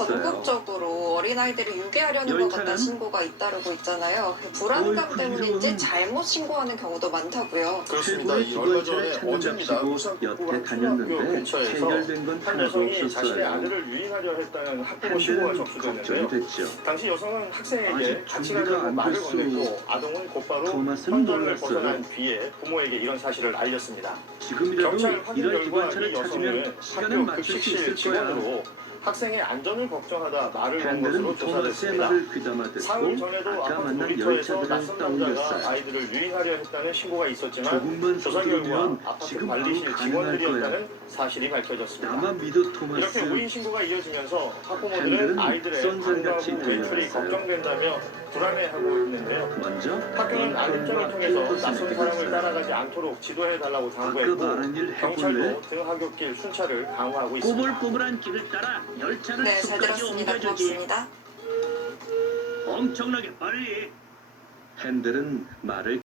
전국적으로 어린아이들을 유괴하려는 것 같다는 신고가 잇따르고 있잖아요. 불안감 때문인지 잘못 신고하는 경우도 많다고요. 그렇습니다. 이 얼마 전에 어제입니다. 여태 다녔는데 해결된 건 한 하나도 여성이 자신의 없었어요. 아들을 유인하려 했다는 학부모 신고가 걱정이 접수됐는데요. 됐죠. 당시 여성은 학생에게 아직 같이 준비가 가자고 안 말을 됐어. 건넸고 아동은 곧바로 토마스는 현장을 놀랐어요. 벗어난 뒤에 부모에게 이런 사실을 알렸습니다. 지금이라도 경찰 확인 이런 결과 기관차를 이 여성은 찾으면 시간을 학교 맞출 수 급식실 있을 거야. 직원으로 학생의 안전을 걱정하다 말을 건 것으로 팬들은 토마스의 조사됐습니다. 말을 귀담아 듣고 사흘 전에도 아까 아파트 만난 놀이터에서 열차들을 낯선 남자가 떠올렸어요. 아이들을 유인하려 했다는 신고가 있었지만 조금만 조사 결과 서두르면 아파트 지금 바로 관리실 가능할 직원들이었다는 사실이 밝혀졌습니다. 나만 믿어 이렇게 토마스. 우인 신고가 이어지면서 학부모들은 팬들은 아이들의 썬살같이 방과 후 외출이 달려갔어요. 걱정된다며 불안해하고 있는데요. 먼저 학교는 안전을 통해서 낯선 사람을 따라가지 않도록 지도해달라고 아까 당부했고 말한 일 해볼래? 경찰도 등하굣길 순찰을 강화하고 있습니다. 꼬불꼬불한 길을 따라 열차를 네, 잘 숲까지 들었습니다. 옮겨주지. 고맙습니다. 엄청나게 빨리. 팬들은 말을